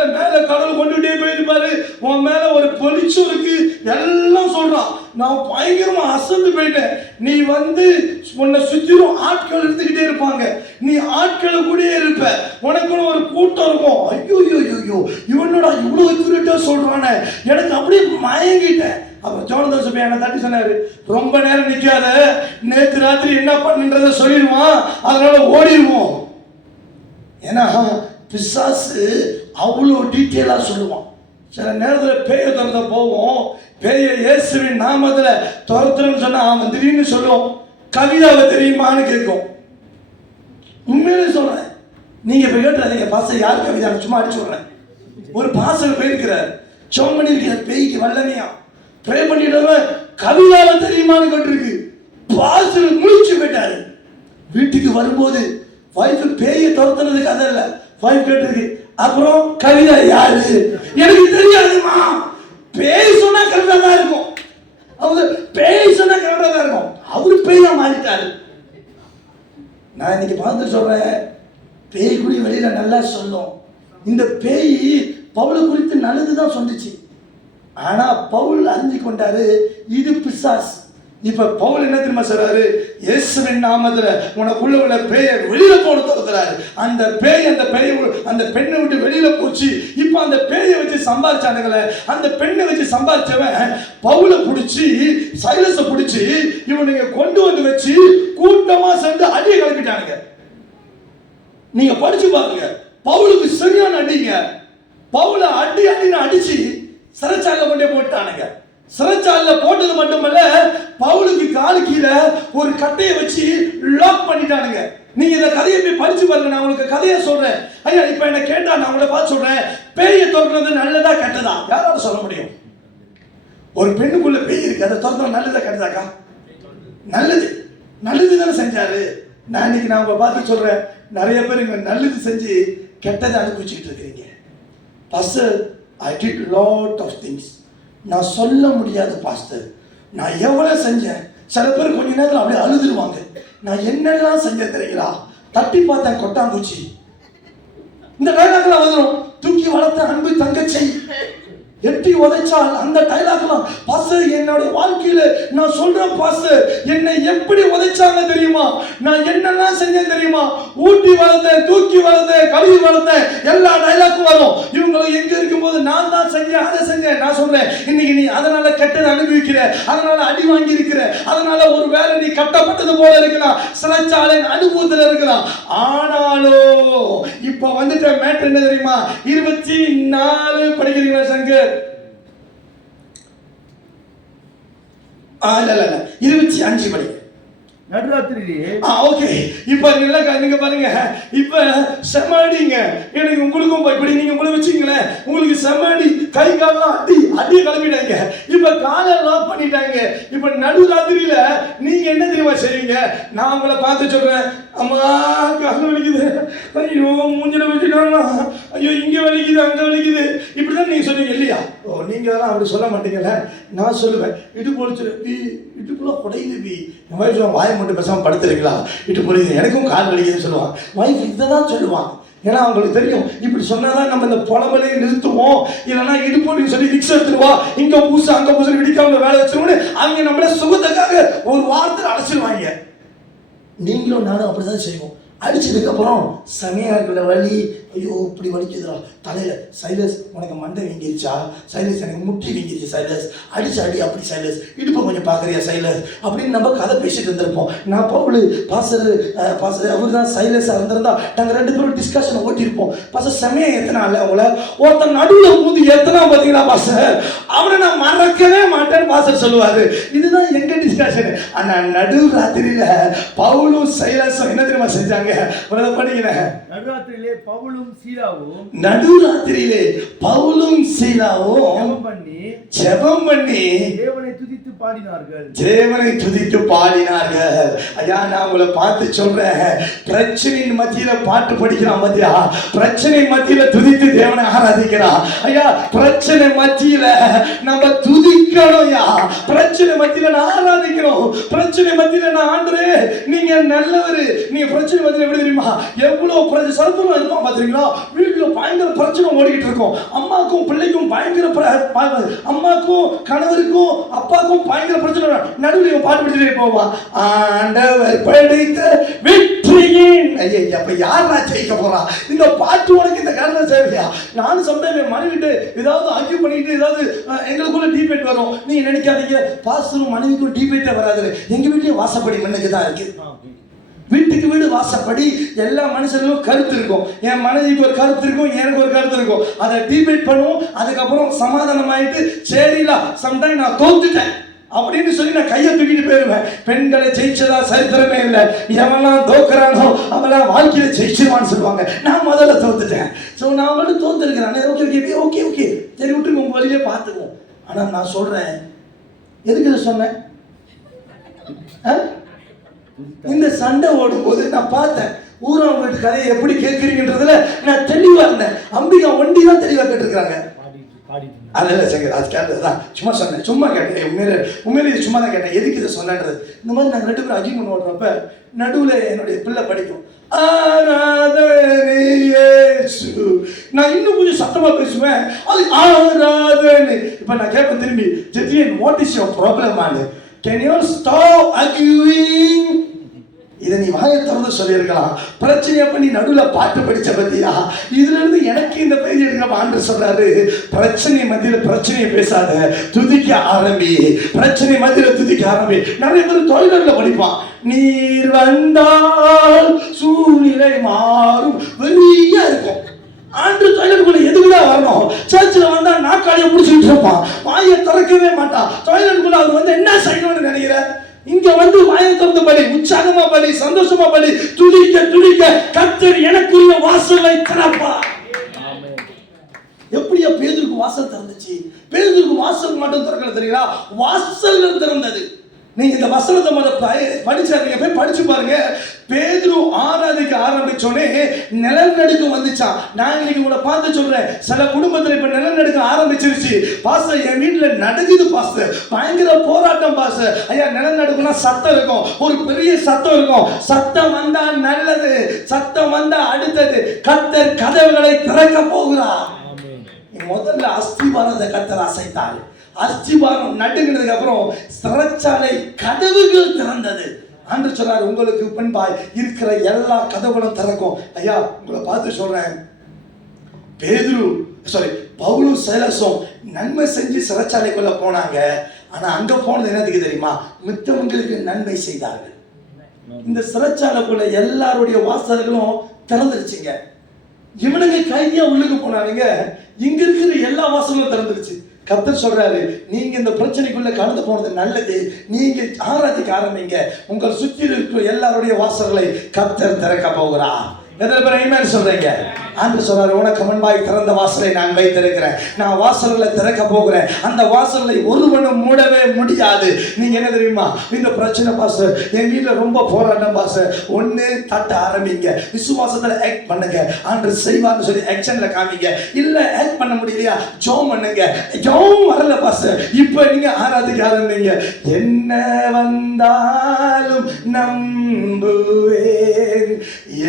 கடல் கொண்டுட்டே போயிருப்பாரு, உன் மேல ஒரு பொலிச்சும் இருக்கு, எல்லாம் சொல்றான். நான் பயங்கரமா அசந்து போயிட்டேன். நீ உன்னை சுத்திரும் ஆட்கள் இருந்துகிட்டே இருப்பாங்க, நீ ஆட்களை கூட இருப்ப, உனக்குன்னு ஒரு கூட்டம் இருக்கும். ஐயோ ஐயோ இவனோட இவ்வளவு அக்யூரேட்டா சொல்றானே, எனக்கு அப்படியே மயங்கிட்டேன். அப்ப ஜோனதன் சுப்பையா என்ன தட்டி சொன்னாரு, ரொம்ப நேரம் நிக்காத, நேற்று ராத்திரி என்ன பண்ணுன்றத சொல்லிடுவான், அதனால ஓடிடுவோம். ஏன்னா பிசாசு அவ்வளோ டீட்டெயிலா சொல்லுவான். சில நேரத்தில் பேய துரத்த போவோம், பேய இயேசுவின் நாமத்துல துரத்துறன்னு சொன்னா அவன் திடீர்னு சொல்லுவோம், கவிதாவை தெரியுமான்னு கேட்கும். உண்மையிலே சொல்றேன், நீங்க இப்ப கேட்டுறாதீங்க பாச யார் கவிதா, சும்மா அடிச்சு விடுறேன். ஒரு பாசல் போயிருக்கிறார், சோம் பண்ணிருக்கிறார், பேய்க்கு வல்லமையா ப்ரே பண்ணிட்டவன் கவிதாவை தெரியுமான்னு கேட்டிருக்கு. பாசல் முழிச்சு போயிட்டாரு. வீட்டுக்கு வரும்போது வைஃப் பேயை துரத்துனதுக்கு அதை இல்லை, வைஃப் கேட்டிருக்கு, அப்புறம் கவிதா யாரு எனக்கு தெரியாதுமா. பேய் சொன்னா கரெக்டா தான் இருக்கும், அவங்க பேய் சொன்னா கரெக்டா தான் இருக்கும். அவரு பேயா மாறிட்டாரு. நான் இன்னைக்கு பார்த்து சொல்றேன், பேய் குடி வெளியில நல்லா சொல்லும். இந்த பேய் பவுலை குறித்து நல்லதுதான் சொல்லிச்சு. ஆனா பவுல் அறிஞ்சு கொண்டாரு இது பிசாஸ். இப்ப பவுல் என்ன தெரியுமா சொல்றாரு, இயேசுவின் நாமத்துல உனக்குள்ள உள்ள பேயை வெளியில போட தோத்துறாரு. அந்த பெண்ணை விட்டு வெளியில போச்சு. இப்ப அந்த பேயை வச்சு சம்பாதிச்சானுங்களே, அந்த பெண்ணை வச்சு சம்பாதிச்சவன் பவுலை பிடிச்சி சைலஸை பிடிச்சி இவனுங்க கொண்டு வச்சு கூட்டமா சேர்ந்து அடியை கிளப்பிட்டானுங்க. நீங்க படிச்சு பாருங்க, பவுலுக்கு சரியான அடிங்க. பவுலை அடின்னு அடிச்சு சிறைச்சாலை கொண்டே போட்டானுங்க. சிறைச்சாலையில போட்டது மட்டுமல்ல, பவுலுக்கு காலு கீழே ஒரு கட்டையை வச்சு லாக் பண்ணிட்டானுங்க. நீங்க இந்த கதையை போய் படிச்சு பாருங்க. நான் உங்களுக்கு கதையை சொல்றேன். ஐயா இப்ப என்ன கேட்டா நான் உங்களை பார்த்து சொல்றேன், பேயை துரத்துறது நல்லதா கெட்டதா யாராவது சொல்ல முடியும்? ஒரு பெண்ணுக்குள்ள பேய் இருக்கு, அதை துரத்துறது நல்லதா கெட்டதாக்கா? நல்லது தானே செஞ்சாரு. நான் இன்னைக்கு நான் உங்களை பார்த்து சொல்றேன், நிறைய பேர் இங்க நல்லது செஞ்சு கெட்டதை அனுபவிச்சுட்டு இருக்கிறீங்க. Pastor, I did lot of things. நான் சொல்ல முடியாது பாஸ்டர், நான் எவ்வளவு செஞ்சேன். சில பேர் கொஞ்ச நேரத்தில் அப்படியே அழுதுருவாங்க. நான் என்னெல்லாம் செஞ்சேன் தெரியுங்களா? தட்டி பார்த்தேன் கொட்டாங்குச்சி, இந்த டைலாக்லாம் வந்துடும். தூக்கி வளர்த்த அன்பு தங்கச்சி, எட்டி உதைச்சால் அந்த டைலாக்லாம். பாஸ்டர் என்னுடைய வாழ்க்கையில நான் சொல்றேன் பாஸ்டர், என்னை எப்படி உதைச்சாங்க தெரியுமா? நான் என்னெல்லாம் செஞ்சேன் தெரியுமா? ஊட்டி வளர்த்தேன், தூக்கி வளர்த்தேன், கழுவி வளர்த்தேன், எல்லா டைலாக்கும் வரும். இவங்களும் எங்க இருக்கும்போது நான் தான் செஞ்சேன், அதை செஞ்சேன். நான் சொல்றேன், இன்னைக்கு நீ அதனால கெட்டதை அனுபவிக்கிற, அதனால அடி வாங்கி இருக்கிற, அதனால ஒரு வேலை நீ கட்டப்பட்டது போல இருக்கலாம், சிறைச்சாலை அனுபவத்தில் இருக்கலாம். ஆனாலும் இப்ப வந்துட்ட மேட்டர் என்ன தெரியுமா? 24 படிக்கிறீங்களா சங்கர்? 25 படி நடுராத்திரிலேயே. ஓகே, இப்ப நீங்க பாருங்க, இப்ப செமாடிங்க. எனக்கு உங்களுக்கும் இப்படி நீங்க உங்களை வச்சுங்களேன், உங்களுக்கு செமாடி கை காலெல்லாம் அடி கிளம்பிட்டாங்க. இப்ப காலை லாக் பண்ணிட்டாங்க. இப்ப நடுராத்திரியில நீங்க என்ன தெரியுமா செய்வீங்க? நான் உங்களை பார்த்து சொல்றேன், அம்மா கால வலிக்குது, ஐயோ மூஞ்சில வச்சுட்டாங்க, ஐயோ இங்க வலிக்குது அங்க வலிக்குது, இப்படிதான் நீங்க சொன்னீங்க இல்லையா? நீ நீங்க எல்லாம் அப்படி சொல்ல மாட்டீங்கல்ல, நான் சொல்லுவேன் இடுப்பு ஒழிச்சிரு வி, இடுப்புல குடையுது வி. என் வைஃப் சொல்லுவான் வாயை மட்டும் பேசாமல் படுத்துருக்கீங்களா, இடுப்பு ஒழியுது, எனக்கும் கால் வலிக்குதுன்னு சொல்லுவான். வைஃப் இதை தான் சொல்லுவான். ஏன்னா அவங்களுக்கு தெரியும் இப்படி சொன்னாதான் நம்ம இந்த புலம்பலையை நிறுத்துவோம், இல்லைன்னா இடுப்பு சொல்லி விக்ஸ் எடுத்துருவா, இங்க பூசு அங்க பூசு இடிக்காம வேலை வச்சிருவோம்னு அவங்க நம்மளே சுகத்துக்காக ஒரு வாரத்தில் அடைச்சிருவாங்க. நீங்களும் நானும் அப்படிதான் செய்வோம். அடிச்சதுக்கப்புறம் செமையாக இருக்கிற வலி, ஐயோ இப்படி வலிக்குதுடா தலையில், சைலஸ் உனக்கு மண்டை வீங்கிருச்சா, சைலஸ் எனக்கு முட்டி வீங்கிருச்சு சைலஸ், அடிச்சு அடி அப்படி சைலஸ், இடுப்பை கொஞ்சம் பார்க்குறியா சைலஸ் அப்படின்னு நம்ம கதை பேசிட்டு இருந்திருப்போம். நான் பவுல் பாசர் அவர் தான் சைலஸாக இருந்திருந்தா நாங்கள் 2 பேரும் டிஸ்கஷனை ஓட்டியிருப்போம். பாசர் செமையாக எத்தனை இல்லை அவங்கள ஒருத்தன் நடுவில் பூந்து எத்தனா பார்த்தீங்களா பாசர், அவனை நான் மறக்கவே மாட்டேன்னு பாசர் சொல்லுவார். இதுதான் எங்கள் டிஸ்கஷனு. ஆனால் நடு ராத்திரியில் பவுலும் சைலஸும் என்ன தெரியுமா செஞ்சாங்க? நடுராத்திரியிலே பவுலும் சீலாவும் ஜெபம் பண்ணி தேவனை துதித்து பாடினார்கள். ஐயா நான் உங்களை பார்த்து சொல்றேன், பிரச்சனையின் மத்தியில பாட்டு படிக்கிறான் பாத்தியா, பிரச்சனை மத்தியில துதித்து தேவனை ஆராதிக்கிறான். ஐயா பிரச்சனை மத்தியில நம்ம துதிக்கணும். ஐயா பிரச்சனை மத்தியில நான் ஆராதிக்கணும், பிரச்சனை மத்தியில நான் ஆண்டரே நீங்க நல்லவரு, நீங்க பிரச்சனை மத்தியில எப்படி தெரியுமா எவ்வளவு சர்வம் இருக்கும் பாத்தீங்களா, வீட்டுல பயங்கர பிரச்சனை ஓடிக்கிட்டு இருக்கும், அம்மாக்கும் பிள்ளைக்கும் பயங்கர, அம்மாக்கும் கணவருக்கும் அப்பாக்கும் பயங்கர பிரச்சனை, நடுவில் பாட்டு படிச்சுட்டே போவான். ஆண்டவர் படைத்த வெற்றியின், ஐயா அப்ப யாரா ஜெயிக்க போறா? இந்த பாட்டு உனக்கு இந்த காரணம் சேவையா? நானும் சம்டைம் என் மனைவிட்டு ஏதாவது ஆர்கியூ பண்ணிட்டு ஏதாவது எங்களுக்குள்ள டிபேட் வரும். நீங்க நினைக்காதீங்க பாஸ்டரும் மனைவிக்கும் டிபேட்டே வராது. எங்க வீட்லயும் வாசப்படி மண்ணுக்கு தான் இருக்கு. வீட்டுக்கு வீடு வாசப்படி எல்லா மனுஷர்களும் கருத்து இருக்கும். என் மனைவிக்கு ஒரு கருத்து இருக்கும், எனக்கு ஒரு கருத்து இருக்கும். அதை டிபேட் பண்ணுவோம். அதுக்கப்புறம் சமாதானம் ஆயிட்டு சரிங்களா சம்டைம் நான் தோத்துட்டேன் அப்படின்னு சொல்லி நான் கையை தூக்கிட்டு போயிருவேன். பெண்களை ஜெயிச்சதா சரித்திரமே இல்லை. எவெல்லாம் தோக்குறானோ அவெல்லாம் வாழ்க்கையில ஜெயிச்சிருவான்னு சொல்லுவாங்க. நான் முதல்ல தோத்துட்டேன். ஸோ நான் மட்டும் தோத்துருக்கிறேன். ஓகே ஓகே ஓகே ஓகே சரி விட்டுருங்க, உங்க வழியிலே பார்த்துக்குவோம். ஆனால் நான் சொல்றேன், எதுக்கு இதை சொன்னேன்? இந்த சண்டை ஓடும் போது நான் பார்த்தேன் ஊராம் வீட்டு கதையை எப்படி கேட்குறீங்கன்றதுல நான் தெளிவா இருந்தேன். அம்பிகா ஒண்டி தான் தெளிவா கேட்டிருக்கிறாங்க. அதெல்லாம் சங்கர் அது கேட்டதுதான், சும்மா சொன்னேன், சும்மா கேட்டேன், உண்மையிலே சும்மா தான் கேட்டேன். எதுக்கு இதை சொன்னேன்றது, இந்த மாதிரி நாங்கள் 2 பேரும் அஜீமன் ஓடுறப்ப நடுவில் என்னுடைய பிள்ளை படிக்கும் ஆராதனை இயேசு, நான் இன்னும் கொஞ்சம் சத்தமா பேசுவேன், அது ஆராதனை. இப்ப நான் கேட்பேன் திரும்பி, ஜெட்ரியன் வாட் இஸ் யுவர் ப்ராப்ளம் ஆனு, கேன் யூ ஸ்டாப் ஆர்கியூயிங்? இதை நீ வாயை திறந்து சொல்லியிருக்கலாம். பிரச்சனையை பண்ணி நடுவில் பாட்டு படிச்ச பத்தியா, இதுல இருந்து எனக்கு இந்த பேஜ் எடுக்க ஆண்டவர் சொல்றாரு, பிரச்சனை மத்தியில பிரச்சனையை பேசாத, துதிக்க ஆரம்பி. பிரச்சனை மத்தியில துதிக்க ஆரம்பி. நிறைய பேர் தொழிலர்ல படிப்பான், நீர் வந்தால் சூழ்நிலை மாறும், வெளியா இருக்கும். ஆண்டு தொழிலுக்குள்ள எதுக்குள்ள வரணும்? சர்ச்சில் வந்தா நாக்காளியை முடிச்சுட்டு இருப்பான், வாயை திறக்கவே மாட்டான். தொழிலுக்குள்ள அவர் வந்து என்ன செய்யணும்னு நினைக்கிற? இங்க வந்து வாயை திறந்து படி, உற்சாகமா படி, சந்தோஷமா படி, துதிக்க துதிக்க கர்த்தர் எனக்குரிய வாசலை திறப்பா. எப்படியா பேதுருக்கு வாசல் திறந்துச்சு? பேதுருக்கு வாசல் மட்டும் திறக்கல தெரியுங்களா, வாசல் திறந்தது. நீங்க இந்த வசனத்தை படிச்சாருங்க, போய் படிச்சு பாருங்க. பேதுரு ஆராதிக்க ஆரம்பிச்சோடனே நிலநடுக்கம் வந்துச்சான். நான் இன்னைக்கு உங்களை பார்த்து சொல்றேன், சில குடும்பத்தில் இப்ப நிலநடுக்கம் ஆரம்பிச்சிருச்சு. பாஸ்டர் என் வீட்டுல நடுங்குது பாஸ்டர், பயங்கர போராட்டம் பாஸ்டர். ஐயா நிலநடுக்கம்னா சத்தம் இருக்கும், ஒரு பெரிய சத்தம் இருக்கும். சத்தம் வந்தா நல்லது, சத்தம் வந்தா அடுத்தது கர்த்தர் கதவுகளை திறக்க போகிறார். முதல்ல அஸ்திபாரத்தை கர்த்தர் அசைத்தார். அஸ்திபாரம் நடுங்கினதுக்கு அப்புறம் சிறைச்சாலை கதவுகள் திறந்தது. ஆண்டு சொன்னார், உங்களுக்கு பின்பாய் இருக்கிற எல்லா கதவுகளும் திறக்கும். ஐயா உங்களை பார்த்து சொல்றேன், பவுலும் சைலஸும் நன்மை செஞ்சு சிறைச்சாலைக்குள்ள போனாங்க. ஆனா அங்க போனது என்னதுக்கு தெரியுமா? மித்தவங்களுக்கு நன்மை செய்தார்கள். இந்த சிறைச்சாலைக்குள்ள எல்லாருடைய வாசல்களும் திறந்துருச்சுங்க. இவனுங்க கைதியா உள்ளுக்கு போனானுங்க, இங்க இருக்கிற எல்லா வாசலும் திறந்துருச்சு. கர்த்தர் சொல்றாரு, நீங்க இந்த பிரச்சனைக்குள்ள கடந்து போனது நல்லது, நீங்க ஆராதிக்க ஆரம்பிங்க, உங்கள் சுற்றி இருக்கிற எல்லாருடைய வாசல்களை கர்த்தர் திறக்க போகிறார். எத்தனை பேர் ஆமென் சொல்றீங்க? ஆண்டு சொல்றாரு, உனக்கு முன்பாய் திறந்த வாசலை நான் வைத்திருக்கிறேன். நான் வாசல்களை திறக்க போகிறேன். அந்த வாசலை ஒருவனும் மூடவே முடியாது. நீங்க என்ன தெரியுமா, இந்த பிரச்சனை பாஸ்டர், என் வீட்டுல ரொம்ப போராட்டம் பாஸ்டர். ஒண்ணு தட்ட ஆரம்பிங்க, விசுவாசத்துல ஆக்ட் பண்ணுங்க, ஆண்டு செய்வான்னு சொல்லி ஆக்ஷன்ல காமிங்க. இல்ல ஆக்ட் பண்ண முடியலையா, ஜெபம் பண்ணுங்க. ஜெபம் வரல பாஸ்டர், இப்ப நீங்க ஆராதிக்க ஆரம்பிங்க. என்ன வந்தாலும் நம்புவேன்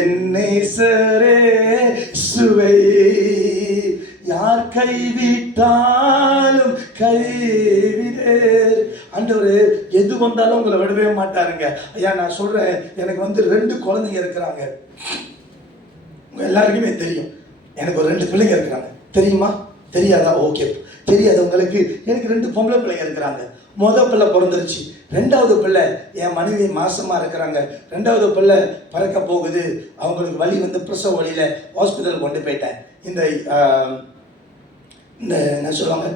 என்னை சரே சுவை, யார் கைவிட்டாலும் கைவிடேர். ஆண்டவரே, எது வந்தாலும் உங்களை விடவே மாட்டாருங்க. ஐயா நான் சொல்றேன், எனக்கு 2 குழந்தைங்க இருக்கிறாங்க. உங்க எல்லாருக்குமே தெரியும், எனக்கு ஒரு 2 பிள்ளைங்க இருக்கிறாங்க. தெரியுமா? தெரியாதா? ஓகே, தெரியாது உங்களுக்கு. எனக்கு 2 பொம்பளை பிள்ளைங்க இருக்கிறாங்க. முதல் பிள்ளை பிறந்துருச்சு. 2வது பிள்ளை என் மனைவி மாசமா இருக்கிறாங்க. 2வது பிள்ளை பிறக்க போகுது. அவங்களுக்கு வலி பிரசவ வழியில ஹாஸ்பிட்டல் கொண்டு போயிட்டேன். இந்த என்ன சொல்லுவாங்க,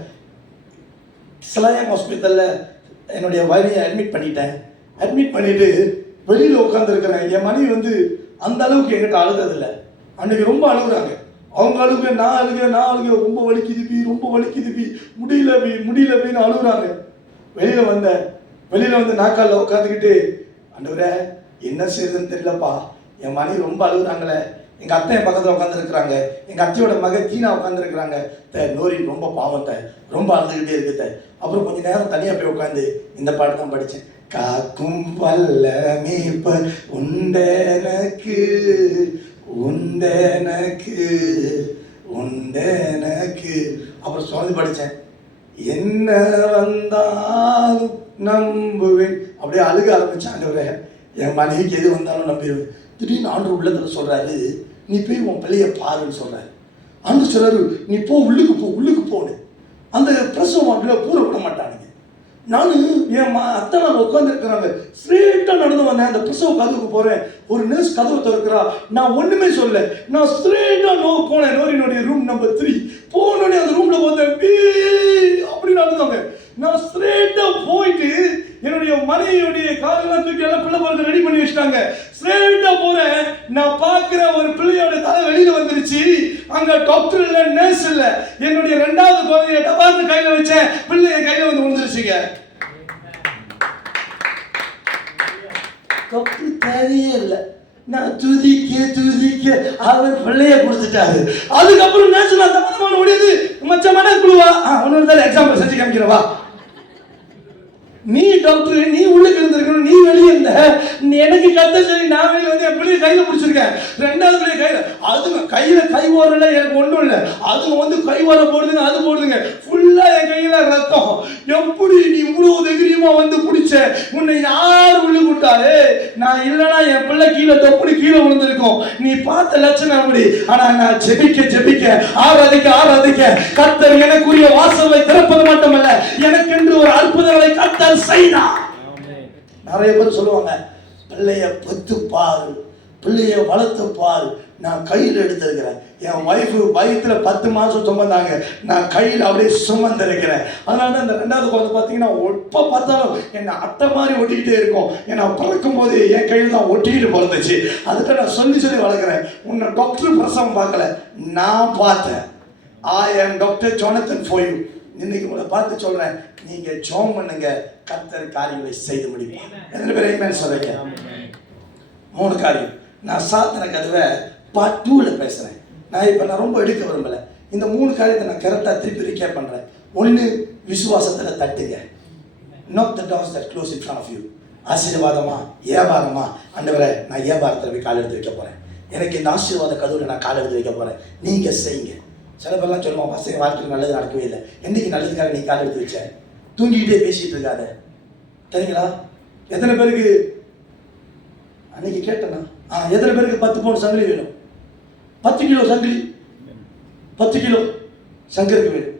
சிலாயம் ஹாஸ்பிட்டல்ல என்னுடைய வலியை அட்மிட் பண்ணிட்டேன். அட்மிட் பண்ணிட்டு வெளியில உட்காந்துருக்கிறேன். என் மனைவி அந்த அளவுக்கு என்கிட்ட அழுததில்லை. அன்னைக்கு ரொம்ப அழுகுறாங்க. அவங்க அழுக, நான் அழுக, ரொம்ப வலிக்குது, முடியலன்னு அழுகுறாங்க. வெளியில வந்து நாக்கால உட்காந்துக்கிட்டு, ஆண்டவரே என்ன செய்யுதுன்னு தெரியலப்பா, என் மனைவி ரொம்ப அழுகுறாங்களே. எங்க அத்தை என் பக்கத்துல உட்காந்துருக்குறாங்க. எங்க அத்தையோட மக தீனா உட்காந்துருக்குறாங்க. நோரி ரொம்ப பாவத்தை, ரொம்ப அழுதுகிட்டே இருக்குது. அப்புறம் கொஞ்ச நேரம் தனியா போய் உட்காந்து இந்த பாட்டு தான் படிச்சேன். காக்கும் வல்ல மீட்பர் உண்டெனக்கு, அப்புறம் சுவாதி படிச்சேன். என்ன வந்தாலும் நம்புவேன். அப்படியே அழுக ஆரம்பிச்சேன். ஆண்டவரே, என் மனைவிக்கு எது வந்தாலும் நம்பிடுவேன். திடீர்னு ஆண்டு உள்ளத்துல சொல்றாரு, நீ போய் உன் பிள்ளைய பாருன்னு சொல்றாரு. ஆண்டு சொல்றாரு, நீ போ, உள்ளுக்கு போன்னு. அந்த பிரசவ வார்டுல பூர விட மாட்டானுங்க. நானும் என் அத்தை நாள் உட்காந்துருக்கிறாங்க. ஸ்ட்ரெயிட்டா நடந்து வந்தேன். அந்த பிரசவ கதவுக்கு போறேன். ஒரு நர்ஸ் கதவை திறக்கிறா. நான் ஒண்ணுமே சொல்ல, நான் ஸ்ட்ரெயிட்டா போனேன். நோரினுடைய ரூம் நம்பர் 3 போனோடனே அந்த ரூம்ல போத்தேன் அப்படின்னு நடந்தாங்க. நான் ஸ்ட்ரெயிட்டா போயிட்டு என்னுடைய மனைவியுடைய காலெல்லாம் தூக்கி எல்லாம் பிள்ளை பிறகு ரெடி பண்ணி வச்சுட்டாங்க. ஸ்ட்ரெயிட்டா போறேன். நான் பார்க்கிற ஒரு பிள்ளையோட தலை வெளியில வந்துருச்சு. அங்க டாக்டர் இல்ல, நர்ஸ் இல்ல. என்னுடைய 2வது குழந்தைய டபார்னு கையில வச்சேன். பிள்ளைய கையில விழுந்துருச்சுங்க. டாக்டர் தேவையே இல்லை. நான் துதிக்க அவர் பிள்ளைய கொடுத்துட்டாரு. அதுக்கப்புறம் நேஷனல் தப்பமான ஓடியது மச்சமான குழுவா. ஒன்னு எக்ஸாம்பிள் செஞ்சு காமிக்கிறவா. நீ டாக்டர், நீ உள்ளுக்கு இருந்திருக்கணும், நீ வெளியே இருந்த. எனக்கு கத்த சொல்லி நான் வெளியே வந்து என் பிள்ளைய கையில பிடிச்சிருக்கேன். 2வது பிள்ளைய கையில, அதுங்க கையில கை ஓரல, எனக்கு ஒன்றும் இல்லை. அதுங்க கை ஓர போடுதுங்க, அது போடுதுங்க. ஃபுல்லா என் கையில ரத்தம். எப்படி நீ இவ்வளவு தைரியமா பிடிச்ச? உன்னை யார் உள்ளு விட்டாரு? நான் இல்லைன்னா என் பிள்ளை கீழே தப்புடி கீழே விழுந்திருக்கும். நீ பார்த்த லட்சணம் அப்படி. ஆனா நான் ஜெபிக்க ஆராதிக்க கர்த்தர் எனக்குரிய வாசலை திறப்பது மட்டுமல்ல, எனக்கென்று ஒரு அற்புதங்களை கர்த்தர் செய்தார். நிறைய பேர் சொல்லுவாங்க, பிள்ளைய பெத்து பாரு, பிள்ளைய வளர்த்து பாரு. நான் கையில் எடுத்திருக்கிறேன். என் ஒய்ஃபு வயிற்றுல 10 மாதம் சுமந்தாங்க. நான் கையில் அப்படியே சுமந்திருக்கிறேன். அதனால தான் இந்த 2வது குழந்தை பார்த்தீங்கன்னா எப்போ பார்த்தாலும் என்னை அட்டை மாதிரி ஒட்டிக்கிட்டே இருக்கும். ஏன்னா பிறக்கும் போது என் கையில் தான் ஒட்டிக்கிட்டு பிறந்துச்சு. அதுக்கு நான் சொல்லி வளர்க்குறேன். உன்னை டாக்டர் பிரசவம் பார்க்கல, நான் பார்த்தேன். I am Dr. Jonathan for you. இன்னைக்கு உங்களை பார்த்து சொல்றேன், நீங்க ஜெபம் பண்ணுங்க, கர்த்தர் காரியங்களை செய்து முடிப்பார். எத்தனை பேர் ஆமென் சொல்றீங்க? 3 காரியம். நான் சாத்தின கதவை பார்ட் 2ல பேசுறேன். நான் ரொம்ப எடுக்க விரும்பல. இந்த 3 காரியத்தை நான் கரெக்டா திருப்பி ரீகேப் பண்றேன். 1, விசுவாசத்துல தட்டுங்க. knock the doors that close in front of you. ஆசீர்வாதமா, வியாபாரமா, ஆண்டவரே நான் வியாபாரத்துல போய் கால் எடுத்து வைக்க போறேன். எனக்கு இந்த ஆசீர்வாத கதவுல நான் கால் எடுத்து வைக்க போறேன். நீங்க செய்யுங்க. சில பேர்லாம் சொல்லுவோம், பசங்க வாழ்க்கையில் நல்லது நடக்கவே இல்லை. என்னைக்கு நல்லதுக்காக நீ கால் எடுத்து வச்ச? தூங்கிக்கிட்டே பேசிட்டு இருக்காத. சரிங்களா? எத்தனை பேருக்கு அன்னைக்கு கேட்டேன்னா, எத்தனை பேருக்கு 10 பவுன் சங்கிலி வேணும்? 10 கிலோ சங்கிலி, 10 கிலோ சங்கருக்கு வேணும்.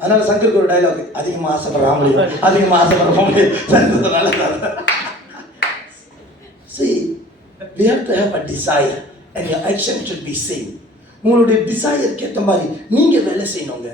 அதனால சங்கருக்கு ஒரு டைலாக், அதிகமாக ஆசைப்படுற ஆம்பளையும் அதிகமாக ஆசைப்படுற ஆம்பளையும் சங்கருக்கு நல்லது. See, we have to have a desire and your action should be same. உங்களுடைய டிசைருக்கு ஏற்ற மாதிரி நீங்கள் வேலை செய்யணுங்க.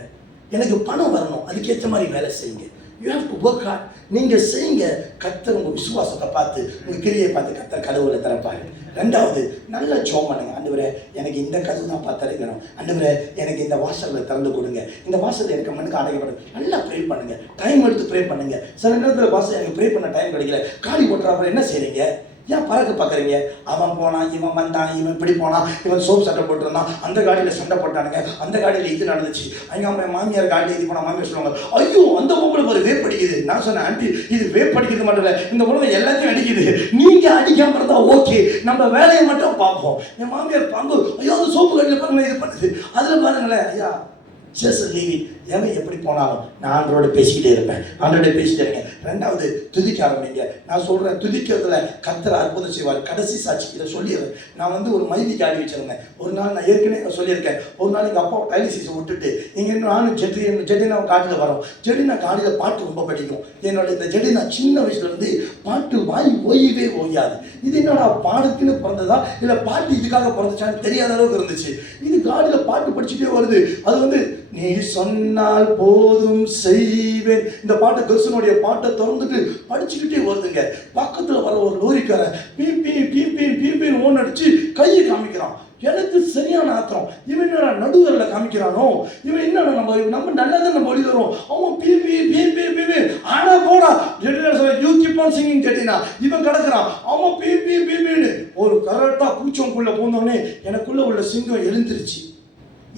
எனக்கு பணம் வரணும், அதுக்கேற்ற மாதிரி வேலை செய்யுங்க. You have to work hard. நீங்கள் செய்யுங்க, கர்த்தர் உங்கள் விசுவாசத்தை பார்த்து உங்கள் கிரியை பார்த்து கர்த்தர் கதவுல திறப்பாரு. ரெண்டாவது, நல்ல ஜெபம் பண்ணுங்க. ஆண்டவரே எனக்கு இந்த கதவு தான் பார்த்து திறக்கணும், ஆண்டவரே எனக்கு இந்த வாசல்களை திறந்து கொடுங்க, இந்த வாசல் எனக்கு மண்ணுக்கு அடைக்கப்படும். நல்லா ப்ரே பண்ணுங்க, டைம் எடுத்து ப்ரே பண்ணுங்க. சில நேரத்தில் வாசல் எனக்கு ப்ரே பண்ண டைம் கிடைக்கல, காடி ஓட்டுறாப்புல என்ன செய்றீங்க? ஏன் பறக்க பார்க்குறீங்க? அவன் போனான், இவன் வந்தான், இவன் இப்படி போனான், இவன் சோப் சட்டை போட்டுருந்தான், அந்த காடியில் சண்டை போட்டானுங்க, அந்த காடியில் இது நடந்துச்சு, அங்கே அவன் மாமியார் காடியில் இது போனால் மாமியார் சொல்லுவாங்க, ஐயோ அந்த பொம்பளை ஒரு வேப் அடிக்குது. நான் சொன்னேன், ஆண்டி இது வேப் அடிக்கிறது மட்டும் இல்லை, இந்த உலகம் எல்லாத்தையும் அடிக்குது, நீங்கள் அடிக்காம இருந்தா ஓகே, நம்ம வேலையை மட்டும் பார்ப்போம். என் மாமியார் பாம்பு, ஐயோ அந்த சோப்பு காடியில் பாருங்களேன் இது பண்ணுது, அதில் பாருங்களேன், ஐயா ஜஸ்ட் லீவ் இட். எவன் எப்படி போனாலும் நான் ஆண்டோட பேசிக்கிட்டே இருப்பேன், ஆண்டோட பேசிட்டே இருங்க. ரெண்டாவது, துதிக்க ஆரம்பிங்க. நான் சொல்கிறேன், துதிக்கிறதுல கர்த்தர் அற்புதம் செய்வார். கடைசி சாட்சி இதை சொல்லிடுறேன். நான் வந்து ஒரு மைதி காடி வச்சிருந்தேன். ஒரு நாள் நான் ஏற்கனவே சொல்லியிருக்கேன், ஒரு நாள் எங்கள் அப்பா டைலிசிஸை விட்டுட்டு இங்கே நானும் ஜெடினா காடியில் வரோம். ஜெடினா காடியில் பாட்டு ரொம்ப படிக்கும். என்னோட இந்த ஜெடினா சின்ன வயசுலேருந்து பாட்டு வாய் ஓய்யவே ஓயாது. இது என்னோட பாடத்துக்குன்னு பிறந்ததா இல்லை பாட்டு இதுக்காக பிறந்துச்சான்னு தெரியாத அளவுக்கு இருந்துச்சு. இது காடியில் பாட்டு படிச்சுட்டே வருது. அது வந்து நீ சொன்னால் போதும் செய்வேன், இந்த பாட்டை கிருஷ்ணனுடைய பாட்டை திறந்துட்டு படிச்சுக்கிட்டே வருதுங்க. பக்கத்தில் வர ஒரு லோரிக்காரன் பீப்பின்னு ஓன் அடிச்சு கையை காமிக்கிறான். எனக்கு சரியான ஆத்திரம், இவன் என்னடா நடுவரில் காமிக்கிறானோ, இவன் என்ன நம்ம நல்லதை நம்ம வழி வரும், அவன் பீ ஆனா போடா யூ கீப் ஆன் சிங்கிங் கேட்டீங்கன்னா இவன் கிடக்குறான், அவன் பீன்னு ஒரு கரெக்டாக பூச்சவங்குள்ள போனோடனே எனக்குள்ள உள்ள சிங்கம் எழுந்திருச்சு.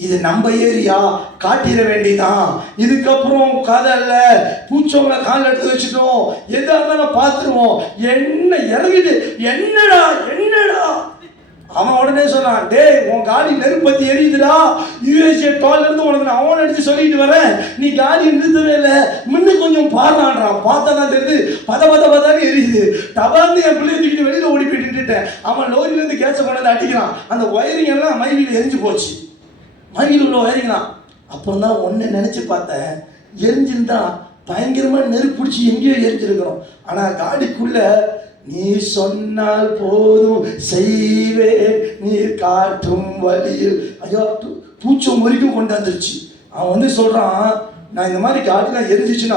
இது நம்ம ஏரியா, காட்டிட வேண்டிதான், இதுக்கப்புறம் கதை இல்லை, பூச்சவங்களை கால் எடுத்து வச்சுட்டோம், எதா இருந்தாலும் பார்த்துருவோம், என்ன இறங்கிட்டு என்னடா அவன் உடனே சொன்னான், டே உன் காடி நெருப்பத்தி எரியுதுடா, யூஎஸ்ஏ டால்லேருந்து உனக்கு நான் அவன் அடிச்சு சொல்லிட்டு வரேன், நீ காடி நிறுத்தவே இல்லை, முன்ன கொஞ்சம் பாடுறான்றான். பார்த்தா தான் தெரியுது பதான்னு எரியுது. டபார்ந்து என் பிள்ளைய தூக்கிட்டு வெளியில் ஓடி போய் நின்றுட்டேன். அவன் லோரியிலேருந்து கேஸை கொண்டாந்து அடிக்கிறான். அந்த ஒயரிங் எல்லாம் மைவியில் எரிஞ்சு போச்சு, மைவில் உள்ள ஒயரிங்லாம். அப்புறம் தான் ஒன்று நினச்சி பார்த்தேன், எரிஞ்சிருந்தா பயங்கரமாக நெருப்பிடிச்சி எங்கேயோ எரிஞ்சிருக்கிறோம். ஆனால் காடிக்குள்ள நீ சொன்னால் போதும் செய்வே நீர் காட்டும் வழியில், ஐயோ பூச்சம் வரைக்கும் கொண்டாந்துருச்சு. அவன் வந்து சொல்கிறான், நான் இந்த மாதிரி காடிலாம் எரிஞ்சிச்சுன்னா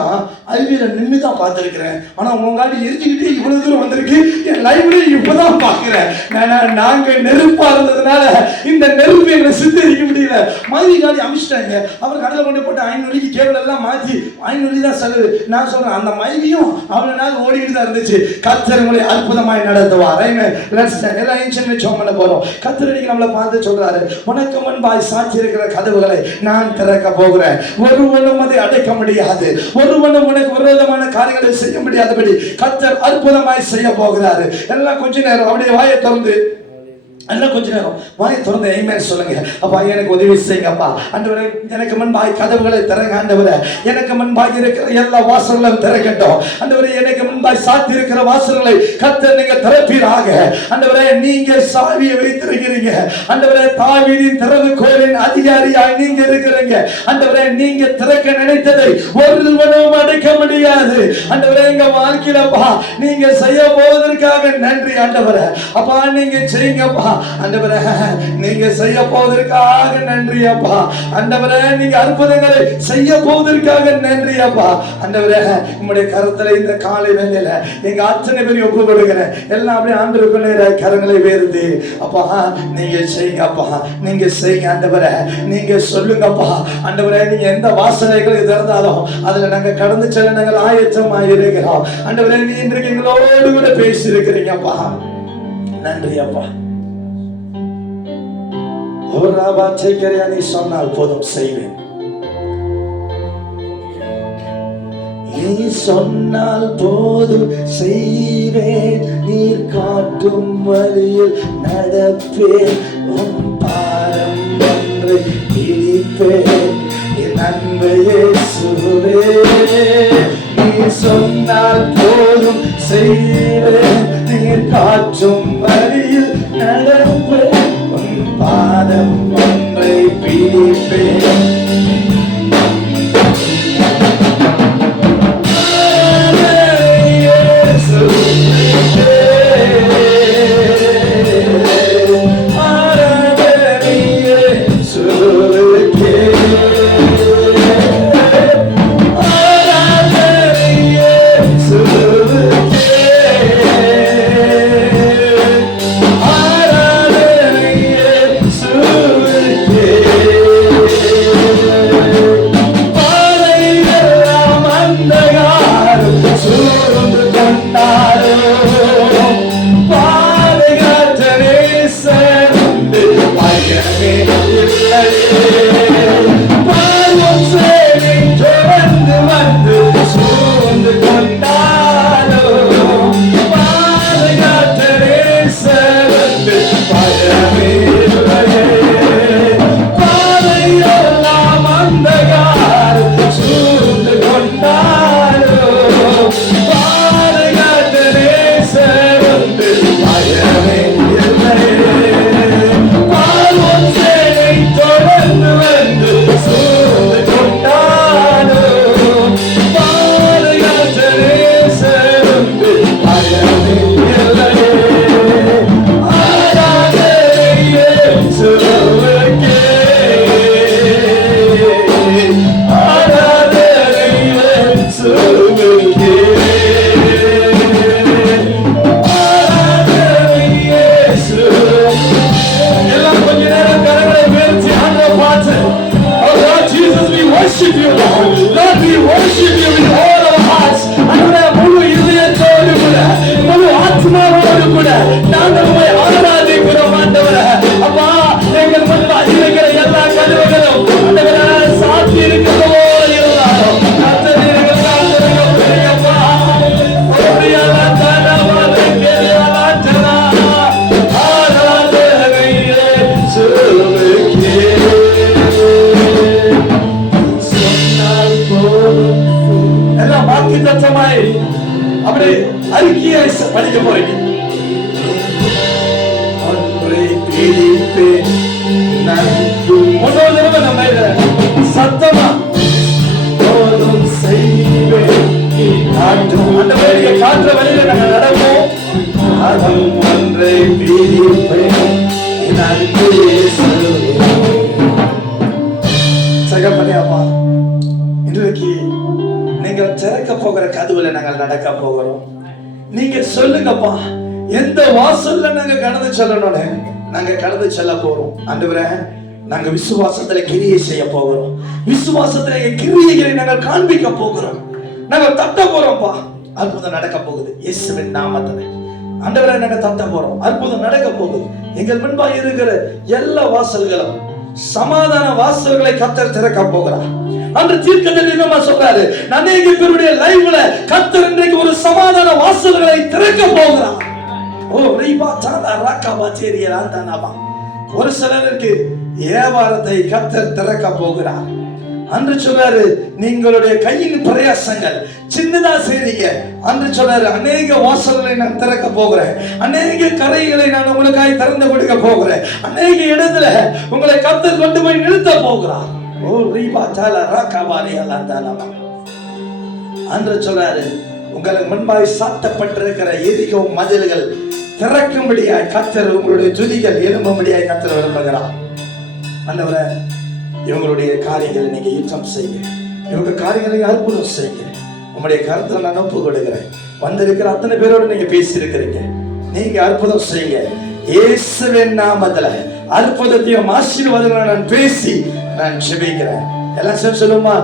ஐவியில நின்று தான் பார்த்துருக்கிறேன், ஆனால் உன் காடி எரிஞ்சுக்கிட்டே இவ்வளோ தூரம் வந்திருக்கு, என் லைப்ரரி இப்போ தான் பார்க்குறேன். நாங்கள் நெருப்பாக இருந்ததுனால இந்த நெருப்பு எங்களை சித்தரிக்க முடியல. மைதி காடி அமிச்சிட்டாங்க, அவர் கடையில் கொண்டு போட்டு 500 வழிக்கு கேபிள் எல்லாம் மாற்றி 500 வழி தான் செலவு. நான் சொல்கிறேன், அந்த மைதியும் அவ்வளோ நாள் ஓடிக்கிட்டு தான் இருந்துச்சு. கர்த்தர் உங்களை அற்புதமாய் நடத்துவார். எல்லாம் இன்ஷன் வச்சு பண்ண போகிறோம். கர்த்தர் இன்னைக்கு நம்மளை பார்த்து சொல்கிறாரு, உனக்கு முன்பாய் சாட்சி இருக்கிற கதவுகளை நான் திறக்க போகிறேன், ஒருவனும் அதை அடைக்க முடியாது, ஒருவனும் உனக்கு விரோதமான காரியங்களை செய்ய முடியாதபடி கர்த்தர் அற்புதமாய் செய்ய போகிறாரு. எல்லாம் கொஞ்ச நேரம் அப்படியே வாயை திறந்து எல்லாம் கொஞ்ச நேரம் வாயை திறந்து ஆமென் சொல்லுங்க. அப்பா எனக்கு உதவி செய்யுங்கப்பா. ஆண்டவரே எனக்கு முன்பாய் கதவுகளை திறங்க. ஆண்டவரே எனக்கு முன்பாய் இருக்கிற எல்லா வாசல்களும் திறக்கட்டும். ஆண்டவரே எனக்கு முன்பாய் சாத்தி இருக்கிற வாசல்களை கர்த்தர் நீங்க திறப்பீராக. ஆண்டவரே நீங்க சாவியை வைத்திருக்கிறீங்க. ஆண்டவரே தாவீதின் திறவுகோலின் அதிகாரியாய் நீங்க இருக்கிறீங்க. ஆண்டவரே நீங்க திறக்க நினைத்ததை ஒருவனும் அடைக்க முடியாது. ஆண்டவரே எங்க வாழ்க்கையிலப்பா நீங்க செய்ய போவதற்காக நன்றி. ஆண்டவரே அப்பா நீங்க செய்யுங்கப்பா. ஆண்டவரே நீங்க செய்ய போவதற்காக நன்றி அப்பா. ஆண்டவரே நீங்க அற்புதங்களை செய்ய போவதற்காக நன்றி அப்பா. ஆண்டவரே உம்முடைய கரத்துல இந்த காலை வேளையில எங்க அத்தனை பேரையும் ஒப்பு கொடுக்கிறேன். எல்லாம் அப்படியே ஆண்டவருக்குள்ளே கரங்களை வேறுது அப்பா. நீங்க செய்யுங்க அப்பா, நீங்க செய்யுங்க ஆண்டவரே, நீங்க சொல்லுங்கப்பா. ஆண்டவரே நீங்க எந்த வாசனைகள் திறந்தாலும் அதுல நாங்க கடந்து செல்ல நாங்கள் ஆயத்தமாக இருக்கிறோம். ஆண்டவரே நீ இன்றைக்கு எங்களோடு கூட பேசி இருக்கிறீங்கப்பா. நன்றி அப்பா. ஒரு வார்த்தைக்கரையா நீ சொன்னால் போதும் செய்வேன், நீ சொன்னால் போதும் செய்வேன், நீர் காட்டும் வழியில் நடப்பேன், உன் பாரம் ஒன்றை பிடிப்பேன், என் அன்பு இயேசுவே. நீ சொன்னால் போதும் செய்வேன், நீர் காட்டும் வழியில் நடப்பேன், பாதம் ஒன்றை பிடிப்பேன். அடிக்க போறீங்க. ஒன்றை பிரிப்பேன் நன்றும் இன்னொரு தடவை நம்ம இதை சத்தமா போதும் செய்வேன் காற்றும் அந்த வேலையை காற்ற வழியில நாங்க நடப்போம். அதும் ஒன்றை பிரிப்பேன் நன்றி சொல்வேன். சகப்பனே அப்பா, இன்றைக்கு நீங்கள் திறக்க போகிற கதவுல நாங்கள் நடக்க போகிறோம். நீங்க சொல்லுங்கப்பா, எந்த வாசல்ல நாங்க கடந்து செல்லணும்னு நாங்க கடந்து செல்ல போறோம். ஆண்டவரே, நாங்க விசுவாசத்துல கிரியை செய்ய போகிறோம். விசுவாசத்துல கிரியைகளை நாங்கள் காண்பிக்க போகிறோம். நாங்க தட்ட போறோம்ப்பா, அற்புதம் நடக்க போகுது இயேசுவின் நாமத்திலே. ஆண்டவரே, நாங்க தட்ட போறோம், அற்புதம் நடக்க போகுது. எங்கள் முன்பாக இருக்கிற எல்லா வாசல்களும் சமாதான வாசல்களை கர்த்தர் திறக்க போகிறார். அன்று தீர்க்கதரிசிமா சொல்றாரு, அநேக பேருடைய லைவ்ல கர்த்தர் இன்றைக்கு ஒரு சமாதான வாசல்களை திறக்க போகிறார். ஓ ரீபா சாதா ராக்கா பாச்சேரியா தானாபா. ஒரு சிலருக்கு வியாபாரத்தை கர்த்தர் திறக்க போகிறார். அன்று சொல்றாரு, நீங்களுடைய கையின் பிரயாசங்கள் சின்னதா செய்றீங்க. அன்று சொல்றாரு, அநேக வாசல்களை நான் திறக்க போகிறேன், அநேக கரைகளை நான் உங்களுக்காய் திறந்து கொடுக்க போகிறேன், அநேக இடத்துல உங்களை கர்த்தர் கொண்டு போய் நிறுத்த போகிறார். ஓ ரீபா சாலா ராக்கா பாரியா தானாபா. அன்று சொல்றாரு, உங்களுக்கு முன்பாய் சாத்தப்பட்டிருக்கிற எரிகோ மதில்கள் திறக்கும்படியாய் கர்த்தர் உங்களுடைய துதிகள் எழும்பும்படியாய் கர்த்தர் விரும்புகிறார். ஆண்டவரே, இவங்களுடைய காரியங்களை நீங்க யுத்தம் செய்ய, இவங்க காரியங்களை அற்புதம் செய்ய உங்களுடைய கருத்துல நான் ஒப்பு கொடுக்கிறேன். வந்திருக்கிற அத்தனை பேரோடு நீங்க பேசி இருக்கிறீங்க, நீங்க அற்புதம் செய்யுங்க இயேசுவின் நாமத்துல. அற்புதத்தையும் ஆசீர்வாதங்களை நான் பேசி நான் ஜெபிக்கிறேன். எல்லாம் சேர்ந்து சொல்லுமா?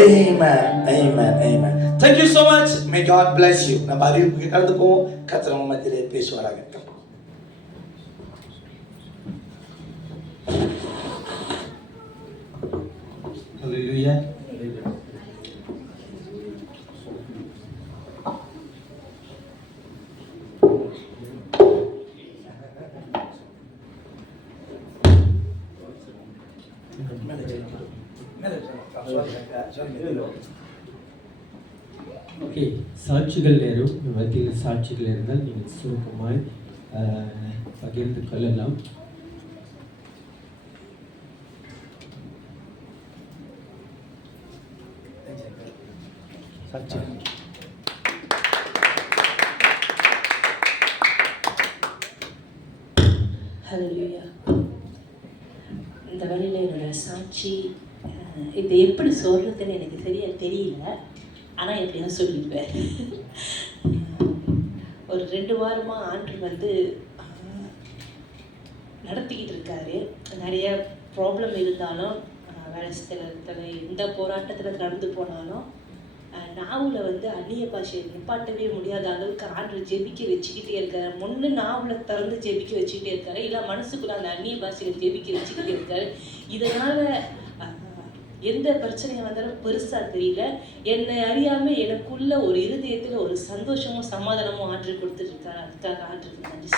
Amen, amen, amen. Thank you so much. May God bless you. நம்ம அறிவுக்கு கடந்து போவோம். கர்த்தர் நம்ம மத்தியிலே பேசுவாராக. Hallelujah. ஓகே, சாட்சிகள் நேரம். மத்தியில் சாட்சிகள் இருந்தால் நீங்கள் சுருக்கமாய் பகிர்ந்து கொள்ளலாம். ஹல்லேலூயா. இந்த வழியில் என்னோட சாட்சி இது எப்படி சொல்கிறதுன்னு எனக்கு தெரியல, ஆனால் எப்படியா சொல்லிடுவேன். ஒரு 2 வாரமாக ஆண்டு நடத்திக்கிட்டு இருக்காரு. நிறைய ப்ராப்ளம் இருந்தாலும், வேலை ஸ்தலத்தில் எந்த போராட்டத்தில் கடந்து போனாலும் நாவில் அந்நிய பாஷையை நிப்பாட்டவே முடியாத அளவுக்கு ஆண்டு ஜெபிக்க வச்சுக்கிட்டே இருக்காரு. முன்னு நாவில் திறந்து ஜெபிக்க வச்சுக்கிட்டே இருக்காரு, இல்லை மனசுக்குள்ள அந்த அந்நிய பாஷையை ஜெபிக்க வச்சுக்கிட்டே இருக்காரு. இதனால் எந்த பிரச்சனையை வந்தாலும் பெருசாக தெரியல. என்னை அறியாமல் எனக்குள்ள ஒரு இருதயத்தில் ஒரு சந்தோஷமும் சமாதானமும் ஆண்டு கொடுத்துட்டு இருக்காரு. அதுக்காக ஆண்டுக்கு நன்றி.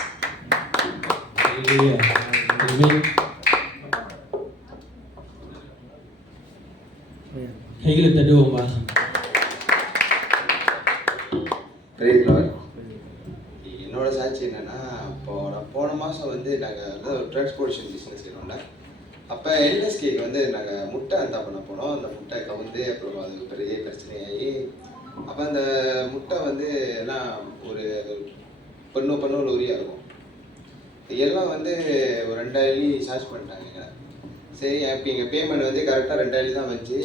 கைகளை தட்டுவோமா? என்னோட சாட்சி என்னன்னா, போன மாதம் நாங்கள் ஒரு டிரான்ஸ்போர்ட்டேஷன் பிஸ்னஸ் செய்யணும்ல. அப்போ என்எஸ்கேக்கு நாங்கள் முட்டை அந்த பண்ண போனோம். அந்த முட்டை கவுந்து அப்புறம் அது பெரிய பிரச்சனையாகி, அப்போ அந்த முட்டை எல்லாம் ஒரு பண்ணு லோரியாக இருக்கும். எல்லாம் ஒரு 2000 சார்ஜ் பண்ணிட்டாங்க. சரி, இப்போ எங்கள் பேமெண்ட் கரெக்டாக 2000 தான் வந்துச்சு.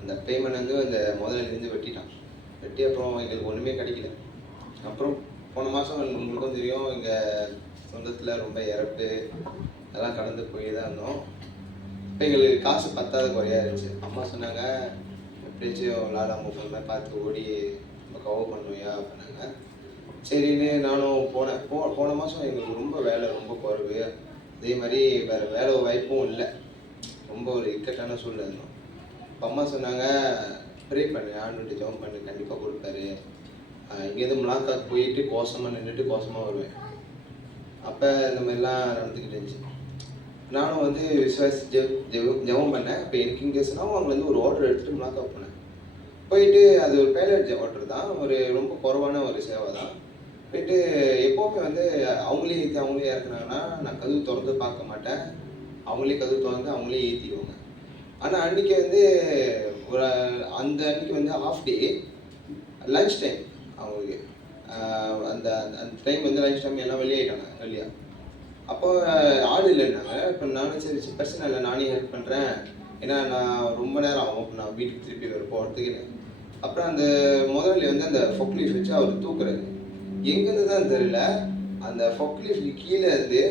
அந்த பேமெண்ட் அந்த முதலிலேருந்து வெட்டிட்டான். வெட்டி அப்புறம் எங்களுக்கு ஒன்றுமே கிடைக்கல. அப்புறம் போன மாதம் உங்களுக்கும் தெரியும், எங்கள் சொந்தத்தில் ரொம்ப இறப்பு அதெல்லாம் கடந்து போய் தான் இருந்தோம். இப்போ எங்களுக்கு காசு பத்தாத குறையாக இருந்துச்சு. அம்மா சொன்னாங்க, எப்படியாச்சும் லாலா மூஃபல் மாதிரி பார்த்து ஓடி நம்ம கவர் பண்ணுவியா அப்படின்னாங்க. சரின்னு நானும் போனேன். போன மாதம் எங்களுக்கு ரொம்ப வேலை ரொம்ப குறைவு. அதே மாதிரி வேறு வேலை வாய்ப்பும் இல்லை. ரொம்ப ஒரு இக்கட்டான சூழ்நிலை இருந்தோம். அம்மா சொன்னாங்க, ப்ரே பண்ணு, ஆண்டு ஜெபம் பண்ணு, கண்டிப்பாக கொடுப்பாரு. இங்கேருந்து முலாக்காக்கு போயிட்டு கோசமாக நின்றுட்டு கோசமாக வருவேன். அப்போ இந்த மாதிரிலாம் நடந்துக்கிட்டு இருந்துச்சு. நானும் விசுவாசி ஜெபம் பண்ணேன். அப்போ எனக்கு இங்கே சொன்னால் அவங்க ஒரு ஆர்டர் எடுத்துகிட்டு முலாக்கா போனேன். போயிட்டு அது ஒரு பேலட் ஆர்டர் தான், ஒரு ரொம்ப குறைவான ஒரு சேவை தான். போயிட்டு எப்போவுமே வந்து அவங்களே ஏற்றி அவங்களே இறக்குனாங்கன்னா நான் கதவு திறந்து பார்க்க மாட்டேன், அவங்களே கதவு திறந்து அவங்களே ஏற்றிடுவாங்க. ஆனால் அன்றைக்கி வந்து ஒரு அந்த அன்றைக்கி வந்து ஹாஃப் டே லன்ச் டைம் அவங்களுக்கு. அந்த அந்த டைம் வந்து லன்ச் டைம் எல்லாம் வெளியாகிட்டாங்க வெளியா. அப்போ ஆள் இல்லைன்னாங்க. இப்போ நானும் சரி பிரச்சனை இல்லை, நானே ஹெல்ப் பண்ணுறேன், ஏன்னா நான் ரொம்ப நேரம் ஆகும் நான் வீட்டுக்கு திருப்பி போகிறதுக்கு. அப்புறம் அந்த முதலாளி வந்து அந்த ஃபொக்லீஃப் வச்சு அவர் தூக்குறாரு. எங்கேருந்து தான் தெரியல, அந்த ஃபொக்லீஃப் கீழே இருந்து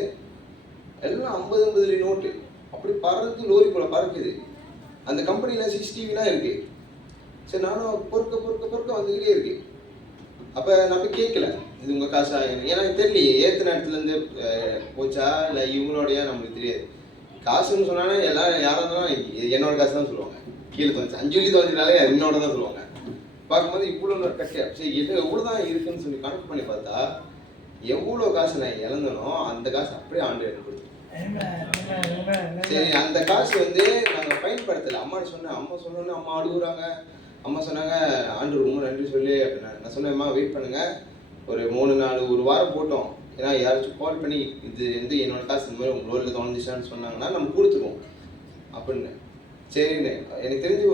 எல்லாம் 50 நோட்டு அப்படி பறந்து லோரி போல பறக்குது. அந்த கம்பெனியில் CCTVலாம் இருக்குது. சரி நானும் பொறுக்க வந்துக்கிட்டே இருக்கு. அப்போ நான் போய் கேட்கல, இது உங்கள் காசா, ஏன்னா தெரியலையே ஏற்றின இடத்துலேருந்து போச்சா இல்லை இவங்களோடையா நம்மளுக்கு தெரியாது. காசுன்னு சொன்னாலே எல்லாரும் யாராக இருந்தாலும் என்னோட காசு தான் சொல்லுவாங்க. கீழே தோணுச்சு 5 வெள்ளி தோணுச்சுனாலே என்னோட தான் சொல்லுவாங்க. பார்க்கும்போது இவ்வளோ கட்டியா சரி எவ்வளோ தான் இருக்குன்னு சொல்லி கணக்கு பண்ணி பார்த்தா எவ்வளோ காசு நான் இழந்தனோ அந்த காசு அப்படியே ஆண்டு எனக்கு கொடுத்து. சரி அந்த காசு வந்து நாங்கள் பயன்படுத்தலை. அம்மாட்ட சொன்னேன், அம்மா சொன்னோன்னு அம்மா அழுகுறாங்க. அம்மா சொன்னாங்க ஆண்டு ரொம்ப நன்றி சொல்லி அப்படின்னா. நான் சொன்னேன்மா வெயிட் பண்ணுங்க, ஒரு 3-4 ஒரு வாரம் போட்டோம், ஏன்னா யாராச்சும் கால் பண்ணி இது வந்து என்னோட காசு இந்த மாதிரி உங்கள் ரோலில் தோணுச்சுன்னு சொன்னாங்கன்னா நம்ம கொடுத்துருவோம் அப்படின்னு. சரின்னு எனக்கு தெரிஞ்சு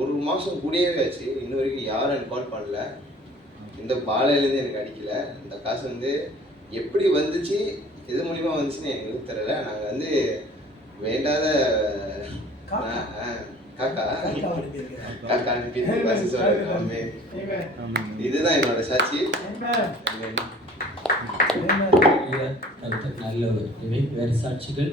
ஒரு மாதம் கூடவே ஆச்சு. இன்ன வரைக்கும் யாரும் எனக்கு கால் பண்ணல. இந்த பாலையிலேருந்து எனக்கு அடிக்கலை. இந்த காசு வந்து எப்படி வந்துச்சு எது மூலியமாக வந்துச்சுன்னு எனக்கு தெரியல. நாங்கள் வந்து வேண்டாத காக்கா அனுப்பி இதுதான் என்னோட சாட்சி. நல்லவர். வேறு சாட்சிகள்?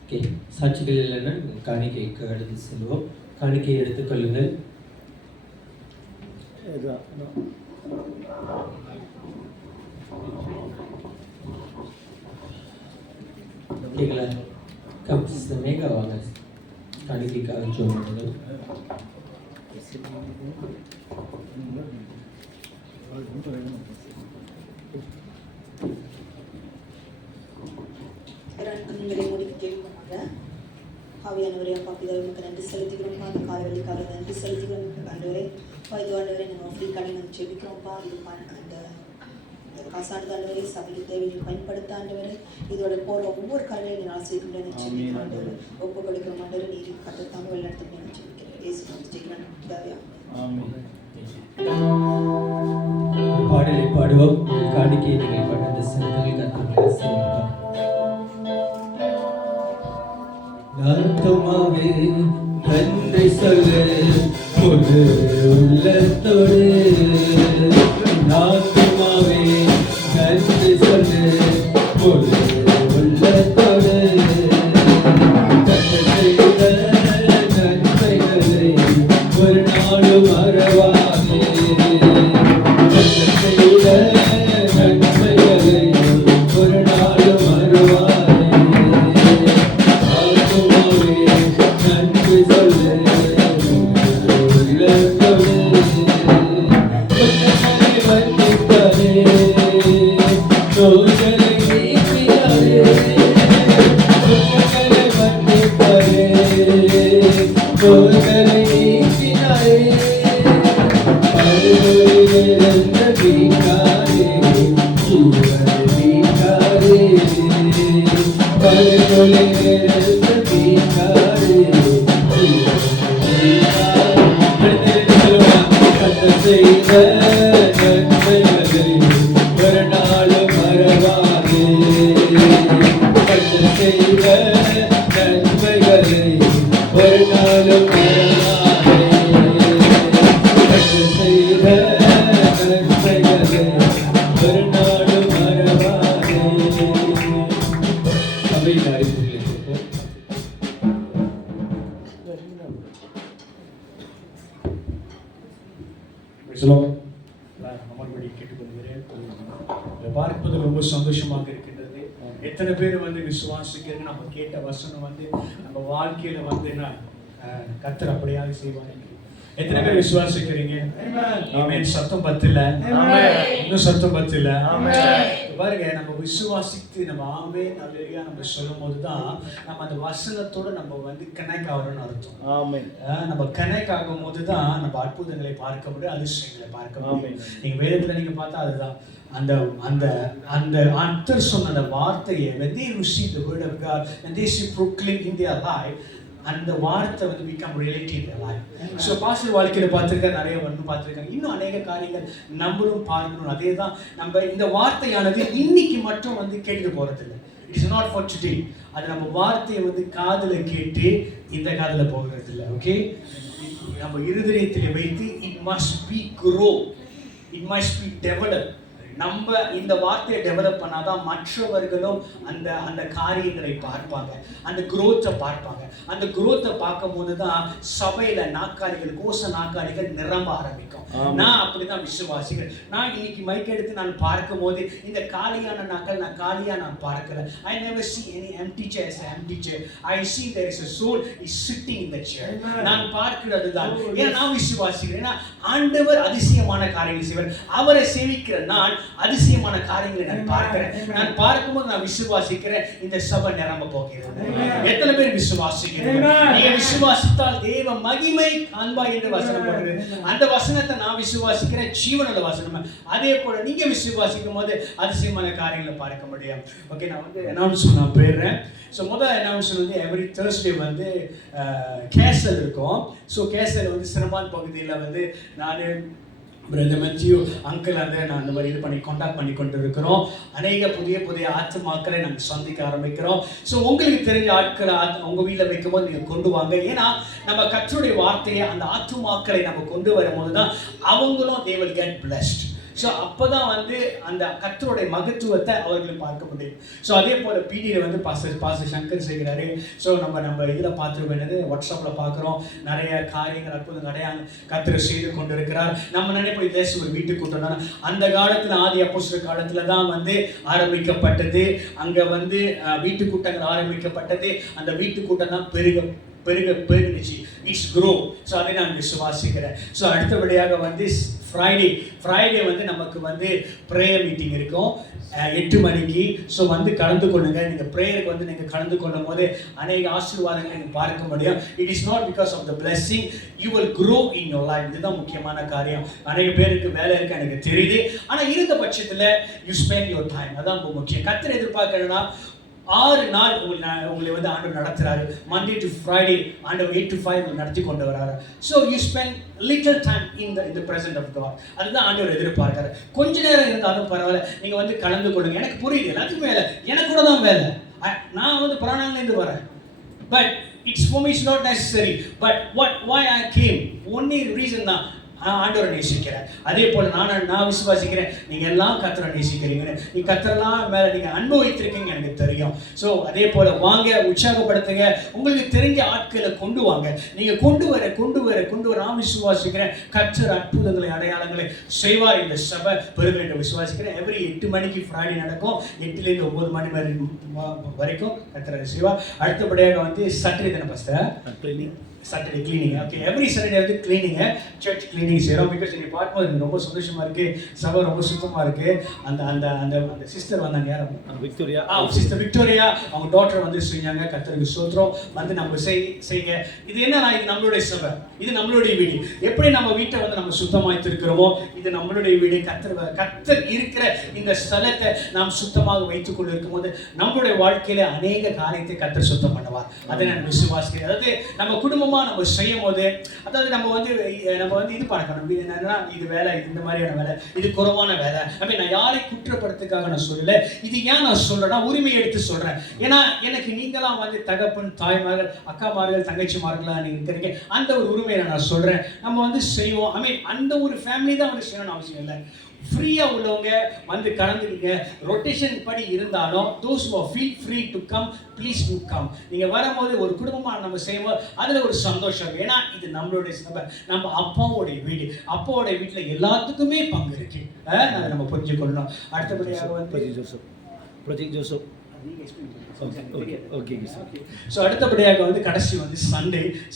ஓகே, சாட்சிகள் இல்லைன்னா காணிக்கைக்கு அடுத்து செல்வோம். காணிக்கையை எடுத்துக்கொள்ளுங்கள். ஓகேங்களா? மேகா வாங்க, காணிக்கைக்காக ஜோம் பண்ணுங்கள். கண்களை மூடி கேட்பாங்க. ஆவியானவரே அப்பா பிதாவுக்கு நன்றி செலுத்திக்கிறோம்ப்பா. அந்த காலவெளிக்காக நன்றி செலுத்திக்கிறோம் ஆண்டவரே. இது ஆண்டவரே நாங்கள் ஃப்ரீக்காக நாங்கள் ஜெபிக்கிறோம்ப்பா. இது அந்த காசானது ஆண்டவரே சபைக்கு தேவையை பயன்படுத்த ஆண்டவரே. இதோட போகிற ஒவ்வொரு காலையும் நீங்கள் ஆசிரியர்கள் நினைச்சிருக்கீங்க ஆண்டவர். ஒப்பு கொடுக்கிற ஆண்டவர் நீர் கட்டத்தாமல் வெளிநடத்த நினைச்சிருக்கிறேன். ஏசு ஜெயிக்கிறேன் பிதாவே. பாடலை பாடுவோம். காணிக்கையை நீங்கள் கொண்டு செலுத்துங்கள். கர்த்தர் ஆத்துமாவே நன்றி சொல்லு முழு உள்ளத்தோடு. ஆத்துமாவே நன்றி சொல்லு முழு உள்ளத்தோடு. கர்த்தர் செய்த நன்மைகளை ஒரு நாளும் மறவாதே. கர்த்தர் செய்த நன்மைகளை ஒரு நாளும் மறவாதே. அமர்படி கேட்டுக்கொள்கிறேன். பார்ப்பது ரொம்ப சந்தோஷமாக இருக்கின்றது. எத்தனை பேர் வந்து விசுவாசிக்கிறது நம்ம கேட்ட வசனம் வந்து நம்ம வாழ்க்கையில வந்து கர்த்தர் அப்படியாக செய்வார். எத்தனை பேர் விசுவாசிக்கிறீங்க? ஆமென். சத்தம் பத்தல. இன்னும் சத்தம் பத்தல. பாருங்க, நம்ம விசுவாசித்து நம்ம ஆமென் அல்லேலூயா நம்ம சொல்லும் போது தான் நம்ம அந்த வசனத்தோட நம்ம வந்து கனெக்ட் ஆகிறோம்னு அர்த்தம். ஆமென். நம்ம கனெக்ட் ஆகும் போது தான் நம்ம அற்புதங்களை பார்க்க முடியும், அதிசயங்களை பார்க்க முடியும். நீங்க வேதத்துல நீங்க பார்த்தா அதுதான் அந்த அந்த அந்த அர்த்தர் சொன்ன அந்த வார்த்தையை when they receive the word of God and they should proclaim in their life, அந்த வார்த்தை வந்து become reality in their life. So pastor வாழ்க்கையில் பார்த்துருக்க நிறைய வந்து பார்த்துருக்காங்க. இன்னும் அநேக காரியங்கள் நம்மளும் பார்க்கணும். அதே தான் நம்ம இந்த வார்த்தையானது இன்னைக்கு மட்டும் வந்து கேட்டு போகிறதில்லை. It's not for today. அது நம்ம வார்த்தையை வந்து காதில் கேட்டு இந்த காதில் போகிறது இல்லை. ஓகே, நம்ம இருதயத்தில் வைத்து it must be grow, it must be develop. நம்ம இந்த வார்த்தையை டெவலப் பண்ணாதான் மற்றவர்களும் அந்த அந்த காரியங்களை பார்ப்பாங்க, அந்த குரோத்தை பார்ப்பாங்க. அந்த குரோத்தை பார்க்கும் போது தான் சபையில நாற்காலிகள், கோஷ நாற்காலிகள் நிரம்ப ஆரம்பிக்கும். நான் அப்படிதான் விசுவாசிக்கிறேன். நான் இன்னைக்கு மைக் எடுத்து நான் பார்க்கும் போது இந்த காலியான நாட்கள் நான் காலியா நான் பார்க்கிறேன். I never see any empty chairs, empty chair. I see there is a soul is sitting in the chair. நான் பார்க்கிறது தான். ஏன்னா நான் விசுவாசிக்கிறேன். ஆண்டவர் அதிசயமான காரியங்களை செய்வார். அவரை சேவிக்கிற நான் அதிசயமான காரியங்களை நான் பார்க்கிறேன். நான் பார்க்கும்போது நான் விசுவாசிக்கிறேன், இந்த சபை நிரம்ப போகிறது. எத்தனை பேர் விசுவாசிக்கிறீங்க? நீங்க விசுவாசித்தால் தேவ மகிமை காண்பாய் என்று வசனம் போடுது. அந்த வசனத்தை நான் விசுவாசிக்கிறேன், ஜீவனுள்ள வசனம். அதே போல நீங்க விசுவாசிக்கும் போது அதிசயமான காரியங்களை பார்க்க முடியும். ஓகே, நான் வந்து அனௌன்ஸ் நான் போயிடுறேன். ஸோ முதல் அனௌன்ஸ்மெண்ட் வந்து எவ்ரி தேர்ஸ்டே வந்து கேசல் இருக்கும். ஸோ கேசல் வந்து சிரமான் பகுதியில் வந்து நான் பிரதர் மேத்யூ அங்கிள் வந்து நான் அந்த மாதிரி இது பண்ணி காண்டாக்ட் பண்ணி கொண்டு இருக்கிறோம். அநேக புதிய புதிய ஆத்துமாக்களை நாங்கள் சந்திக்க ஆரம்பிக்கிறோம். ஸோ உங்களுக்கு தெரிஞ்ச ஆட்களை உங்கள் வீட்டில் வைக்கும் போது நீங்கள் கொண்டு வாங்க. ஏன்னா நம்ம கர்த்தருடைய வார்த்தையை அந்த ஆத்துமாக்களை நம்ம கொண்டு வரும்போது தான் அவங்களும் they will get blessed. So அப்போ தான் வந்து அந்த கர்த்தருடைய மகத்துவத்தை அவர்கள் பார்க்க முடியும். ஸோ அதே போல் பிடியில் வந்து பாஸ்டர் சங்கர் செய்கிறாரு. ஸோ நம்ம இதில் பார்த்துருக்க வேண்டியது வாட்ஸ்அப்பில் பார்க்குறோம். நிறைய காரியங்கள் அற்புதம் நிறையா கர்த்தர் செய்து கொண்டு இருக்கிறார். நம்ம நினைப்போம் இதே ஒரு வீட்டு கூட்டம் தானே. அந்த காலத்தில் ஆதி அப்போஸ்தலர் காலத்தில் தான் வந்து ஆரம்பிக்கப்பட்டது. அங்கே வந்து வீட்டு கூட்டங்கள் ஆரம்பிக்கப்பட்டது. அந்த வீட்டு கூட்டம் தான் பெருகிடுச்சு. It's grow. ஸோ அதை நான் விசுவாசிக்கிறேன். ஸோ அடுத்தபடியாக வந்து ஃப்ரைடே வந்து நமக்கு வந்து ப்ரேயர் மீட்டிங் இருக்கும் 8 மணிக்கு. ஸோ வந்து கலந்து கொள்ளுங்க. நீங்கள் ப்ரேயருக்கு வந்து நீங்கள் கலந்து கொள்ளும் போது அநேக ஆசீர்வாதங்களை நீங்கள் பார்க்க முடியும். It is not because of the blessing, you will grow in your life. இதுதான் முக்கியமான காரியம். அநேக பேருக்கு வேலை இருக்கு எனக்கு தெரியுது. ஆனால் இருந்த பட்சத்தில் யூ ஸ்பெண்ட் யுவர் டைம். அதான் ரொம்ப முக்கியம். கர்த்தர் எதிர்பார்க்கணும்னா 6 நாள் உங்களை வந்து ஆண்டவர் நடத்துறாரு. மண்டே டு ஃப்ரைடே ஆண்டவர் 8 to 5 நடத்தி கொண்டு வராரு. So you spend little time in the presence of God. அதுதான் ஆண்டவர் எதிர்பார்க்காரு. கொஞ்ச நேரம் இருந்தாலும் பரவாயில்ல, நீங்கள் வந்து கலந்து கொள்ளுங்க. எனக்கு புரியுது, எல்லாத்துக்கும் வேலை, எனக்கு கூட தான் வேலை. நான் வந்து பிராணாலேருந்து வரேன். But it's for me it's not necessary. But why I came, only reason தான் ஆண்டவரை நேசிக்கிறேன். அதே போல் நான் விசுவாசிக்கிறேன் நீங்கள் எல்லாம் கர்த்தரை நேசிக்கிறீங்க. நீ கர்த்தரெல்லாம் மேலே நீங்கள் அன்பு வைத்திருக்கீங்க எனக்கு தெரியும். ஸோ அதே போல் வாங்க, உற்சாகப்படுத்துங்க. உங்களுக்கு தெரிஞ்ச ஆட்களை கொண்டு வாங்க. நீங்கள் கொண்டு வர நான் விசுவாசிக்கிறேன் கர்த்தர் அற்புதங்களை அடையாளங்களை செய்வார். இந்த சபை பெருமை என்று விசுவாசிக்கிறேன். எவ்ரி 8 மணிக்கு ஃப்ரைடே நடக்கும். 8லேருந்து 9 மணி வரைக்கும் கர்த்தர் செய்வார். அடுத்தபடியாக வந்து சாட்டர்டே தானே pastor Saturday cleaning. Okay, every Saturday வந்து கிளீனிங்கு, சர்ச் கிளீனிங் செய்கிறோம். பிகாஸ் இன்னைக்கு பார்க்கும்போது எனக்கு ரொம்ப சந்தோஷமாக இருக்குது. சபை ரொம்ப சுத்தமாக இருக்குது. அந்த அந்த அந்த அந்த சிஸ்டர் வந்தாங்க, யாரும் விக்டோரியா, சிஸ்டர் விக்டோரியா, அவங்க டாக்டர் வந்து செஞ்சாங்க. கர்த்தருக்கு ஸ்தோத்திரம். வந்து நம்ம செய்யுங்க. இது என்னன்னா, இது நம்மளுடைய சபை, இது நம்மளுடைய வீடு. எப்படி நம்ம வீட்டை வந்து நம்ம சுத்தமாக இருக்கிறோமோ, இது நம்மளுடைய வீடு. கர்த்தர் இருக்கிற இந்த ஸ்தலத்தை நாம் சுத்தமாக வைத்துக் கொண்டு இருக்கும்போது நம்மளுடைய வாழ்க்கையில அநேக காரியத்தை கர்த்தர் சுத்தம் பண்ணுவார். அதை நான் விசுவாசிக்கிறேன். அதாவது நம்ம குடும்பமாக நம்ம செய்யும் போது, அதாவது நம்ம வந்து இது பார்க்கணும். என்னன்னா, இது வேலை, இந்த மாதிரியான வேலை, இது குறைவான வேலை. அப்படி நான் யாரை குற்றப்படுத்துக்காக நான் சொல்லல. இது ஏன் நான் சொல்றேன்னா, உரிமை எடுத்து சொல்றேன். ஏன்னா எனக்கு நீங்களாம் வந்து தகப்பன், தாய்மார்கள், அக்காமார்கள், தங்கச்சிமார்களா நீங்க இருக்கிறீங்க. அந்த ஒரு உரிமையை நான் சொல்றேன். நம்ம வந்து செய்வோம். அந்த ஒரு ஃபேமிலி தான் வந்து செய்யணும்னு அவசியம் இல்லை. ஃப்ரீயாக உள்ளவங்க வந்து கலந்துக்கிங்க. ரொட்டேஷன் படி இருந்தாலும் those who feel free to come, please do come. நீங்கள் வரும்போது ஒரு குடும்பமாக நம்ம செய்யும்போது அதில் ஒரு சந்தோஷம். ஏன்னா இது நம்மளுடைய சபை, நம்ம அப்பாவோடைய வீடு. அப்பாவோடைய வீட்டில் எல்லாத்துக்குமே பங்கு இருக்கு. அதை நம்ம புரிஞ்சுக்கொள்ளணும். அடுத்தபடியாக வந்து ஜோசப். ஸோ அடுத்தபடியாக வந்து கடைசி வந்து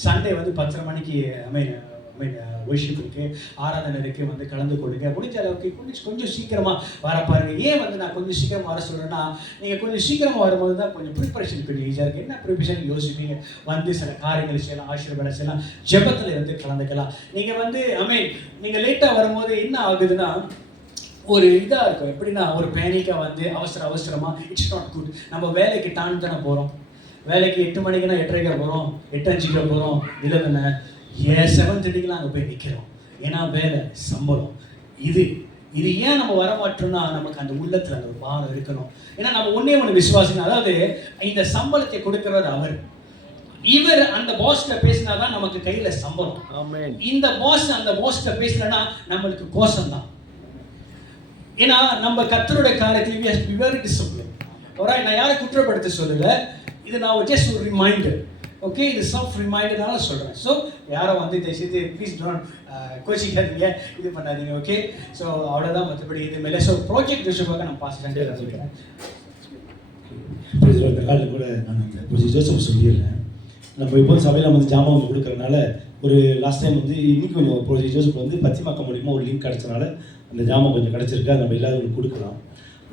சண்டே வந்து 10:30 மணிக்கு ஒர்ஷிப்புக்கு ஆராதனைக்கு வந்து கலந்து கொள்ளுங்க. முடிஞ்ச அளவுக்கு கொஞ்சம் சீக்கிரமாக வர பாருங்க. ஏன் வந்து நான் கொஞ்சம் சீக்கிரமாக வர சொல்கிறேன்னா, நீங்கள் கொஞ்சம் சீக்கிரமாக வரும்போது தான் கொஞ்சம் ப்ரிப்பரேஷன் கொஞ்சம் ஈஸியாக இருக்குது. என்ன ப்ரிப்பரேஷன் யோசிப்பீங்க, வந்து சில காரியங்கள் செய்யலாம், ஆசீர்வாதம் செய்யலாம், ஜெபத்தில் இருந்து கலந்துக்கலாம். நீங்கள் வந்து நீங்கள் லேட்டாக வரும்போது என்ன ஆகுதுன்னா ஒரு இதாக இருக்கும். எப்படின்னா ஒரு பேனிக்காக வந்து அவசரமாக இட்ஸ் நாட் குட். நம்ம வேலைக்கு டான் தானே போகிறோம். வேலைக்கு 8 மணிக்குன்னா 8:30 போகிறோம், 8:05 போகிறோம், இல்லை தானே 7:30 அங்கே போய் நிற்கிறோம். ஏன்னா வேலை, சம்பளம். இது ஏன் நம்ம வரமாட்டோம்னா நமக்கு அந்த உள்ளத்தில் அந்த ஒரு பாரம் இருக்கணும். ஏன்னா நம்ம ஒன்று விசுவாசிக்கணும். அதாவது இந்த சம்பளத்தை கொடுக்கிறவர் அவர். இவர் அந்த பாஸ்ல பேசினாதான் நமக்கு கையில சம்பளம். இந்த பாஸ் அந்த பாஸ்ல பேசலன்னா நம்மளுக்கு கோஷம் தான். ஏன்னா நம்ம கர்த்தருடைய காரியத்தில் வெரி டிசிப்ளின். நான் யாரை குற்றப்படுத்த சொல்லல, இது நான் ஜஸ்ட் ஒரு ரிமைண்டர். ஓகே, இது செல்ஃப் ரிமைண்டர்னால சொல்கிறேன். ஸோ யாரும் வந்து இதை செய்து ப்ளீஸ் டோன்ட் கோச்சிக்காதீங்க, இது பண்ணாதீங்க. ஓகே, ஸோ அவ்வளோதான். மற்றபடி இது மேலே ஸோ ப்ராஜெக்ட் விஷயமாக நான் பாஸ் சொல்லிக்கிறேன். இந்த காலையில் கூட நான் அந்த ப்ரொஜெக்ட் ஜோசப் சொல்லிடுறேன். நம்ம இப்போ சபையில் வந்து ஜாமான் வந்து கொடுக்கறதுனால ஒரு லாஸ்ட் டைம் வந்து இன்னைக்கு கொஞ்சம் ப்ரொஜெக்ட் ஜோசப் வந்து பத்திமாக்க மூலியமாக ஒரு லிங்க் கிடச்சனால அந்த ஜாமான் கொஞ்சம் கிடச்சிருக்கு. நம்ம எல்லாரும் கொடுக்கலாம்.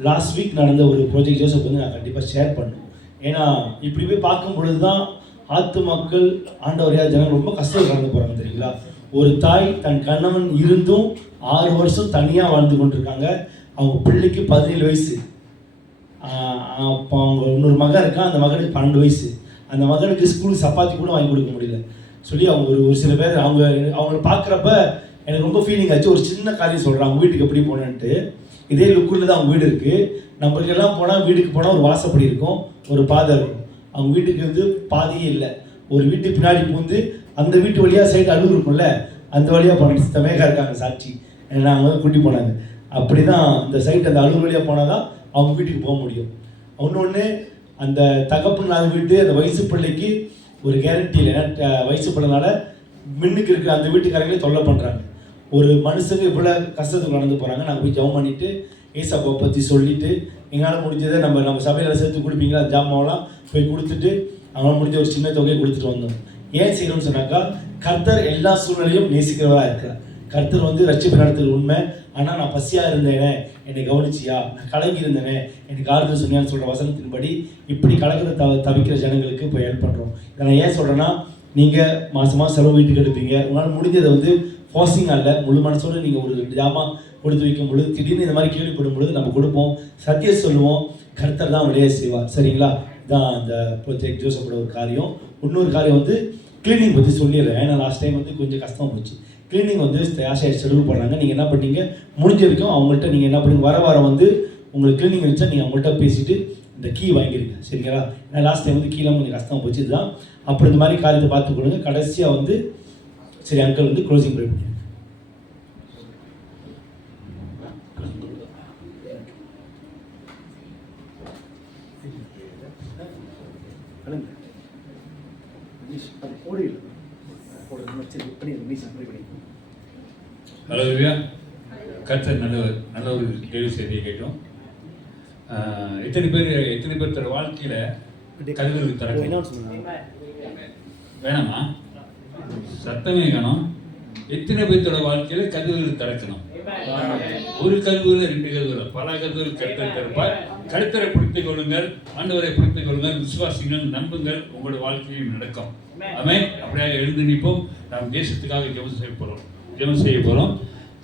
லாஸ்ட் வீக் நடந்த ஒரு ப்ரொஜெக்ட் ஜோசப் வந்து நான் கண்டிப்பாக ஷேர் பண்ணணும். ஏன்னா இப்படி போய் பார்க்கும் பொழுது தான் ஆத்து மக்கள் ஆண்டவரையா ஜனங்கள் ரொம்ப கஷ்டம் கடந்து போகிறாங்க தெரியுங்களா. ஒரு தாய் தன் கணவன் இருந்தும் 6 வருஷம் தனியாக வாழ்ந்து கொண்டிருக்காங்க. அவங்க பிள்ளைக்கு 17 வயசு. அப்போ அவங்க இன்னொரு மகன் இருக்கான், அந்த மகனுக்கு 12 வயசு. அந்த மகனுக்கு ஸ்கூலுக்கு சப்பாத்தி கூட வாங்கி கொடுக்க முடியல சொல்லி அவங்க ஒரு சில பேர் அவங்கள பார்க்குறப்ப எனக்கு ரொம்ப ஃபீலிங் ஆச்சு. ஒரு சின்ன காரியம் சொல்கிறேன், அவங்க வீட்டுக்கு எப்படி போனேன்ட்டு. இதே லுக்குள்ள தான் அவங்க வீடு இருக்குது. நம்மளுக்கெல்லாம் போனால் வீட்டுக்கு போனால் ஒரு வாசப்படி இருக்கும், ஒரு பாதை இருக்கும். அவங்க வீட்டுக்கு வந்து பாதியே இல்லை. ஒரு வீட்டு பின்னாடி பூந்து அந்த வீட்டு வழியாக சைடு அழுகு இருக்கும்ல, அந்த வழியாக போன தமேகா இருக்காங்க சாட்சி. நாங்கள் வந்து கூட்டி போனாங்க. அப்படி தான் அந்த சைட் அந்த அழுகு வழியாக போனால் தான் அவங்க வீட்டுக்கு போக முடியும். ஒன்று அந்த தகப்பனாத வீட்டு அந்த வயசு பிள்ளைக்கு ஒரு கேரண்டி இல்லை. ஏன்னா வயசு பிள்ளைனால மின்னுக்கு இருக்கிற அந்த வீட்டுக்காரங்களே தொல்லை பண்ணுறாங்க. ஒரு மனுஷங்க இவ்வளோ கஷ்டத்துக்கு நடந்து போகிறாங்க. நாங்கள் போய் ஜெபம் பண்ணிவிட்டு ஏசப்பா பற்றி சொல்லிவிட்டு எங்களால் முடிஞ்சதை நம்ம சபையில் சேர்த்து கொடுப்பீங்களா ஜாமாவெல்லாம் போய் கொடுத்துட்டு அவங்களால முடிஞ்ச ஒரு சின்ன தொகையை கொடுத்துட்டு வந்தோம். ஏன் செய்யணும்னு சொன்னாக்கா, கர்த்தர் எல்லா சூழ்நிலையும் நேசிக்கிறவராக இருக்கிறார். கர்த்தர் வந்து ரட்சிப்பு நடத்துறது உண்மை. ஆனால் நான் பசியாக இருந்தேனே என்னை கவனிச்சியா, நான் கலங்கி இருந்தேனே எனக்கு ஆறுதல் சொன்னியான்னு சொல்கிற வசனத்தின்படி இப்படி கலக்கிற தவிக்கிற ஜனங்களுக்கு இப்போ ஹெல்ப் பண்ணுறோம். இதை நான் ஏன் சொல்கிறேன்னா, நீங்கள் மாதமாக செலவு வீட்டுக்கு எடுப்பீங்க. உங்களால் முடிஞ்சதை வந்து ஃபோர்ஸிங் அல்ல, முழு மனசோடு நீங்கள் ஒரு 2 ஜாமான் கொடுத்து வைக்கும் பொழுது திடீர்னு இந்த மாதிரி கேள்விப்படும் பொழுது நம்ம கொடுப்போம், சத்தியம் சொல்லுவோம், கர்த்தர் தான் விளைய செய்வார். சரிங்களா? இதுதான் அந்த ப்ரொஜெக்ட் ஜோசப்போட ஒரு காரியம். இன்னொரு காரியம் வந்து க்ளீனிங் பற்றி சொல்லிடுறேன். ஏன்னா லாஸ்ட் டைம் வந்து கொஞ்சம் கஷ்டமாக போச்சு. க்ளீனிங் வந்து ஆசையாக செலவு பண்ணுறாங்க. நீங்கள் என்ன பண்ணீங்க, முடிஞ்ச வரைக்கும் அவங்கள்ட்ட நீங்கள் என்ன பண்ணுங்க, வாரம் வந்து உங்களுக்கு க்ளீனிங் இருந்துச்சா நீங்கள் அவங்கள்ட்ட பேசிவிட்டு இந்த கீ வாங்கிடுங்க. சரிங்களா? ஏன்னா லாஸ்ட் டைம் வந்து கீழே கொஞ்சம் கஷ்டமாக போச்சு. இதுதான் அப்புறம் இந்த மாதிரி காரியத்தை பார்த்து கொடுங்க. கடைசியாக வந்து சரி அங்கிள் வந்து க்ளோசிங் ப்ரே பண்ணிடுங்க. ஹல்லேலூயா. கர்த்தர் நல்ல ஒரு கேள்வி செய்தியை கேட்டோம். எத்தனை பேர் தர வாழ்க்கையில் கதவுகள் திறக்கணும்? வேணாமா? சத்தமே காணும். எத்தனை பேர்த்தோட வாழ்க்கையில் கதவுகள் திறக்கணும்? ஒரு கதவுல 2 கதவுல பல கதவுகள் கர்த்தர் திறப்பார். கர்த்தரை பிடித்துக் கொள்ளுங்கள், ஆண்டவரை பிடித்துக் கொள்ளுங்கள், விசுவாசிங்கள், நம்புங்கள், உங்களோட வாழ்க்கையும் நடக்கும். ஆமென். அப்படியே எழுந்து நிற்போம். நாம் தேசத்துக்காக ஜெபம் செய்ய போறோம்.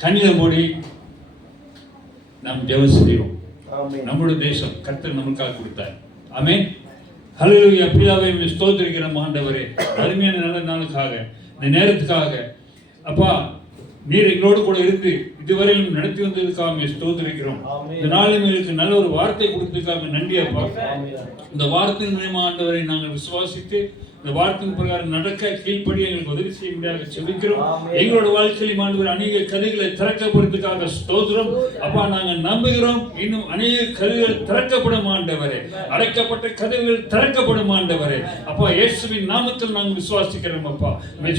கண்ணில மூடி நாம் ஜெபம் செய்வோம். நம்முடைய தேசம் கர்த்தர் நமக்காக கொடுத்தார். ஆமென். ஹல்லேலூயா. பிதாவே ஸ்தோத்திரிக்கிறோம் ஆண்டவரே, அருமையான நல்ல நாளுக்காக, இந்த நேரத்துக்காக. அப்பா, நீர் எங்களோடு கூட இருந்து இதுவரையிலும் நடத்தி வந்ததுக்காக ஸ்தோத்திரிக்கிறோம். இந்த நாளில் எங்களுக்கு நல்ல ஒரு வார்த்தை கொடுத்ததுக்காக நன்றி அப்பா. இந்த வார்த்தையின் மூலமா ஆண்டவரை நாங்கள் விசுவாசித்து இந்த வார்த்தையின் பிரகாரம் நடக்க கீழ்ப்படி எங்களுக்கு உதவி செய்ய முடியாத செபிக்கிறோம். எங்களோட வாழ்க்கையில் ஆண்டவர் அநேக கதைகளை திறக்கப்படுறதுக்காக ஸ்தோத்திரம் அப்பா. நாங்கள் நம்புகிறோம், இன்னும் அநேக கதைகள் திறக்கப்படும் ஆண்டவரே. அடைக்கப்பட்ட கதவுகள் திறக்கப்படும் ஆண்டவரே. அப்பா, இயேசுவின் நாமத்தில் நாங்கள் விசுவாசிக்கிறோம் அப்பா.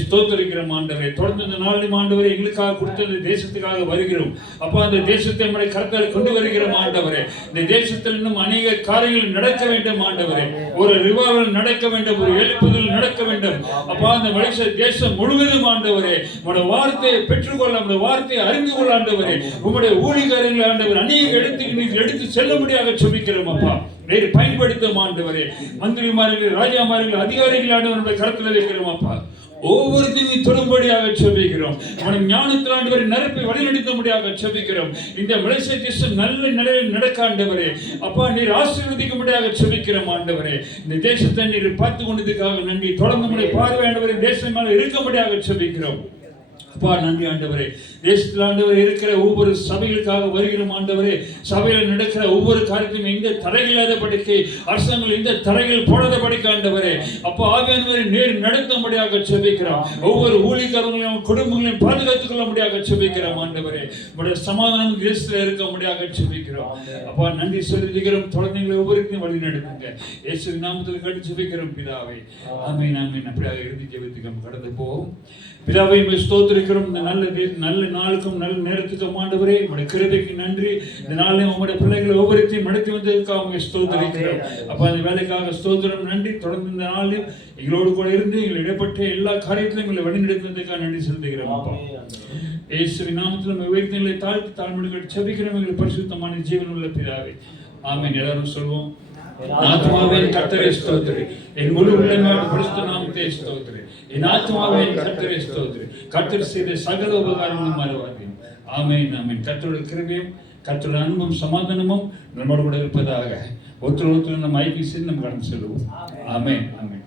ஸ்தோத்திரிக்கிறோம் ஆண்டவரே. தொடர்ந்து இந்த நாளிலும் ஆண்டவரே எங்களுக்காக கொடுத்தது தேசத்துக்காக வருகிறோம் அப்பா. அந்த தேசத்தை நம்முடைய கருத்தால் கொண்டு வருகிறோம் ஆண்டவரே. இந்த தேசத்தில் இன்னும் அநேக காரியங்கள் நடக்க வேண்டும் ஆண்டவரே. ஒரு ரிவால்வர் நடக்க வேண்டும், ஒரு எழுப்புதல் எழுப்புதல் நடக்க வேண்டும். அப்பா அந்த மலேசிய தேசம் முழுவதும் ஆண்டவரே உம்முடைய வார்த்தையை பெற்றுக்கொள்ள, உம்முடைய வார்த்தையை அறிந்து கொள்ள ஆண்டவரே, உம்முடைய ஊழியக்காரர்கள் ஆண்டவர் அநேக இடத்துக்கு நீர் எடுத்து செல்லும்படியாக ஜெபிக்கிறோம் அப்பா. நீர் பயன்படுத்தும் ஆண்டவரே, மந்திரிமார்கள், ராஜாமார்கள், அதிகாரிகள் ஆண்டவருடைய கரத்தில் வைக்கிறோம் அப்பா. ஒவ்வொருத்தையும் தொடும்படியாக ஜெபிக்கிறோம். அவன் ஞானத்தில் ஆண்டவரை நிரப்பி வழிநடத்தும்படியாக ஜெபிக்கிறோம். இந்த மலேசிய தேசம் நல்ல நிலையில் நடக்க ஆண்டவரே அப்பா நீர் ஆசீர்வதிக்கும்படியாக ஜெபிக்கிறோம் ஆண்டவரே. இந்த தேசத்தை நீர் பார்த்து கொண்டதுக்காக நன்றி. தொடர்ந்து உடைய பார்வை ஆண்டவரே தேசம் மேல இருக்கும்படியாக ஜெபிக்கிறோம் அப்பா. நன்றி ஆண்டவரே. தேசத்தில் ஆண்டவர் இருக்கிற ஒவ்வொரு சபைகளுக்காக வருகிறோம் ஆண்டவரே. சபையில் நடக்கிற ஒவ்வொரு காரியத்தையும் எந்த தடையில்லாத படிக்கை, அரசாங்கம் எந்த தடைகள் போடாத படிக்க ஆண்டவரே அப்பா ஆவியானவரை நேர் நடத்தும்படியாக ஜெபிக்கிறோம். ஒவ்வொரு ஊழியக்காரங்களையும் குடும்பங்களையும் பாதுகாத்துக் கொள்ளும்படியாக ஜெபிக்கிறோம் ஆண்டவரே. உடைய சமாதானம் தேசத்தில் இருக்கும்படியாக ஜெபிக்கிறோம் அப்பா. நன்றி செலுத்துகிறோம். தொடர்ந்து ஒவ்வொருத்தையும் வழி நடத்துங்க. இயேசுவின் நாமத்தில் கேட்டு ஜெபிக்கிறோம் பிதாவே. ஆமென் ஆமென். அப்படியாக இறுதி ஜெபத்துக்கு கடந்து போவோம். பிதாவை ஸ்தோத்திரிக்கிறோம். இந்த நல்ல நாளுக்கும் நல்ல நேரத்துக்கும் ஆண்டவரே உங்களுடைய கிருபைக்கு நன்றி. இந்த நாளில் உங்களுடைய பிள்ளைகளை ஒவ்வொருத்தையும் நடத்தி வந்ததுக்காக அவங்க ஸ்தோத்திரிக்கிறோம் அப்ப. அந்த வேலைக்காக ஸ்தோத்திரம் நன்றி. தொடர்ந்து இந்த நாளில் எங்களோடு கூட இருந்து எங்களை இடப்பட்ட எல்லா காரியத்திலும் எங்களை வழிநடத்தி வந்ததுக்காக நன்றி செலுத்துகிறோம் அப்பா. இயேசுவின் நாமத்தில் உயர்த்தங்களை தாழ்த்தி தாழ்மைகள் ஜெபிக்கிறோம் எங்களை பரிசுத்தமான ஜீவன் உள்ள பிதாவே. ஆமென். எல்லாரும் சொல்வோம். ஆத்மாவே கர்த்தரை ஸ்தோத்திரி, என் முழு உள்ளமே பரிசுத்த நாமத்தை ஸ்தோத்திரி. என் ஆத்மாவே கர்த்தரை ஸ்தோத்திரி, கர்த்தர் செய்த சகல உபகாரங்களும் மறவாதீங்க. ஆமென் ஆமென். கர்த்தருடைய கிருபையும் கர்த்தருடைய அன்பும் சமாதானமும் நம்மோடு கூட இருப்பதாக. ஒருத்தர் நம்ம ஐக்கியம் செய்து நம்ம கடந்து செல்வோம். ஆமென் ஆமென்.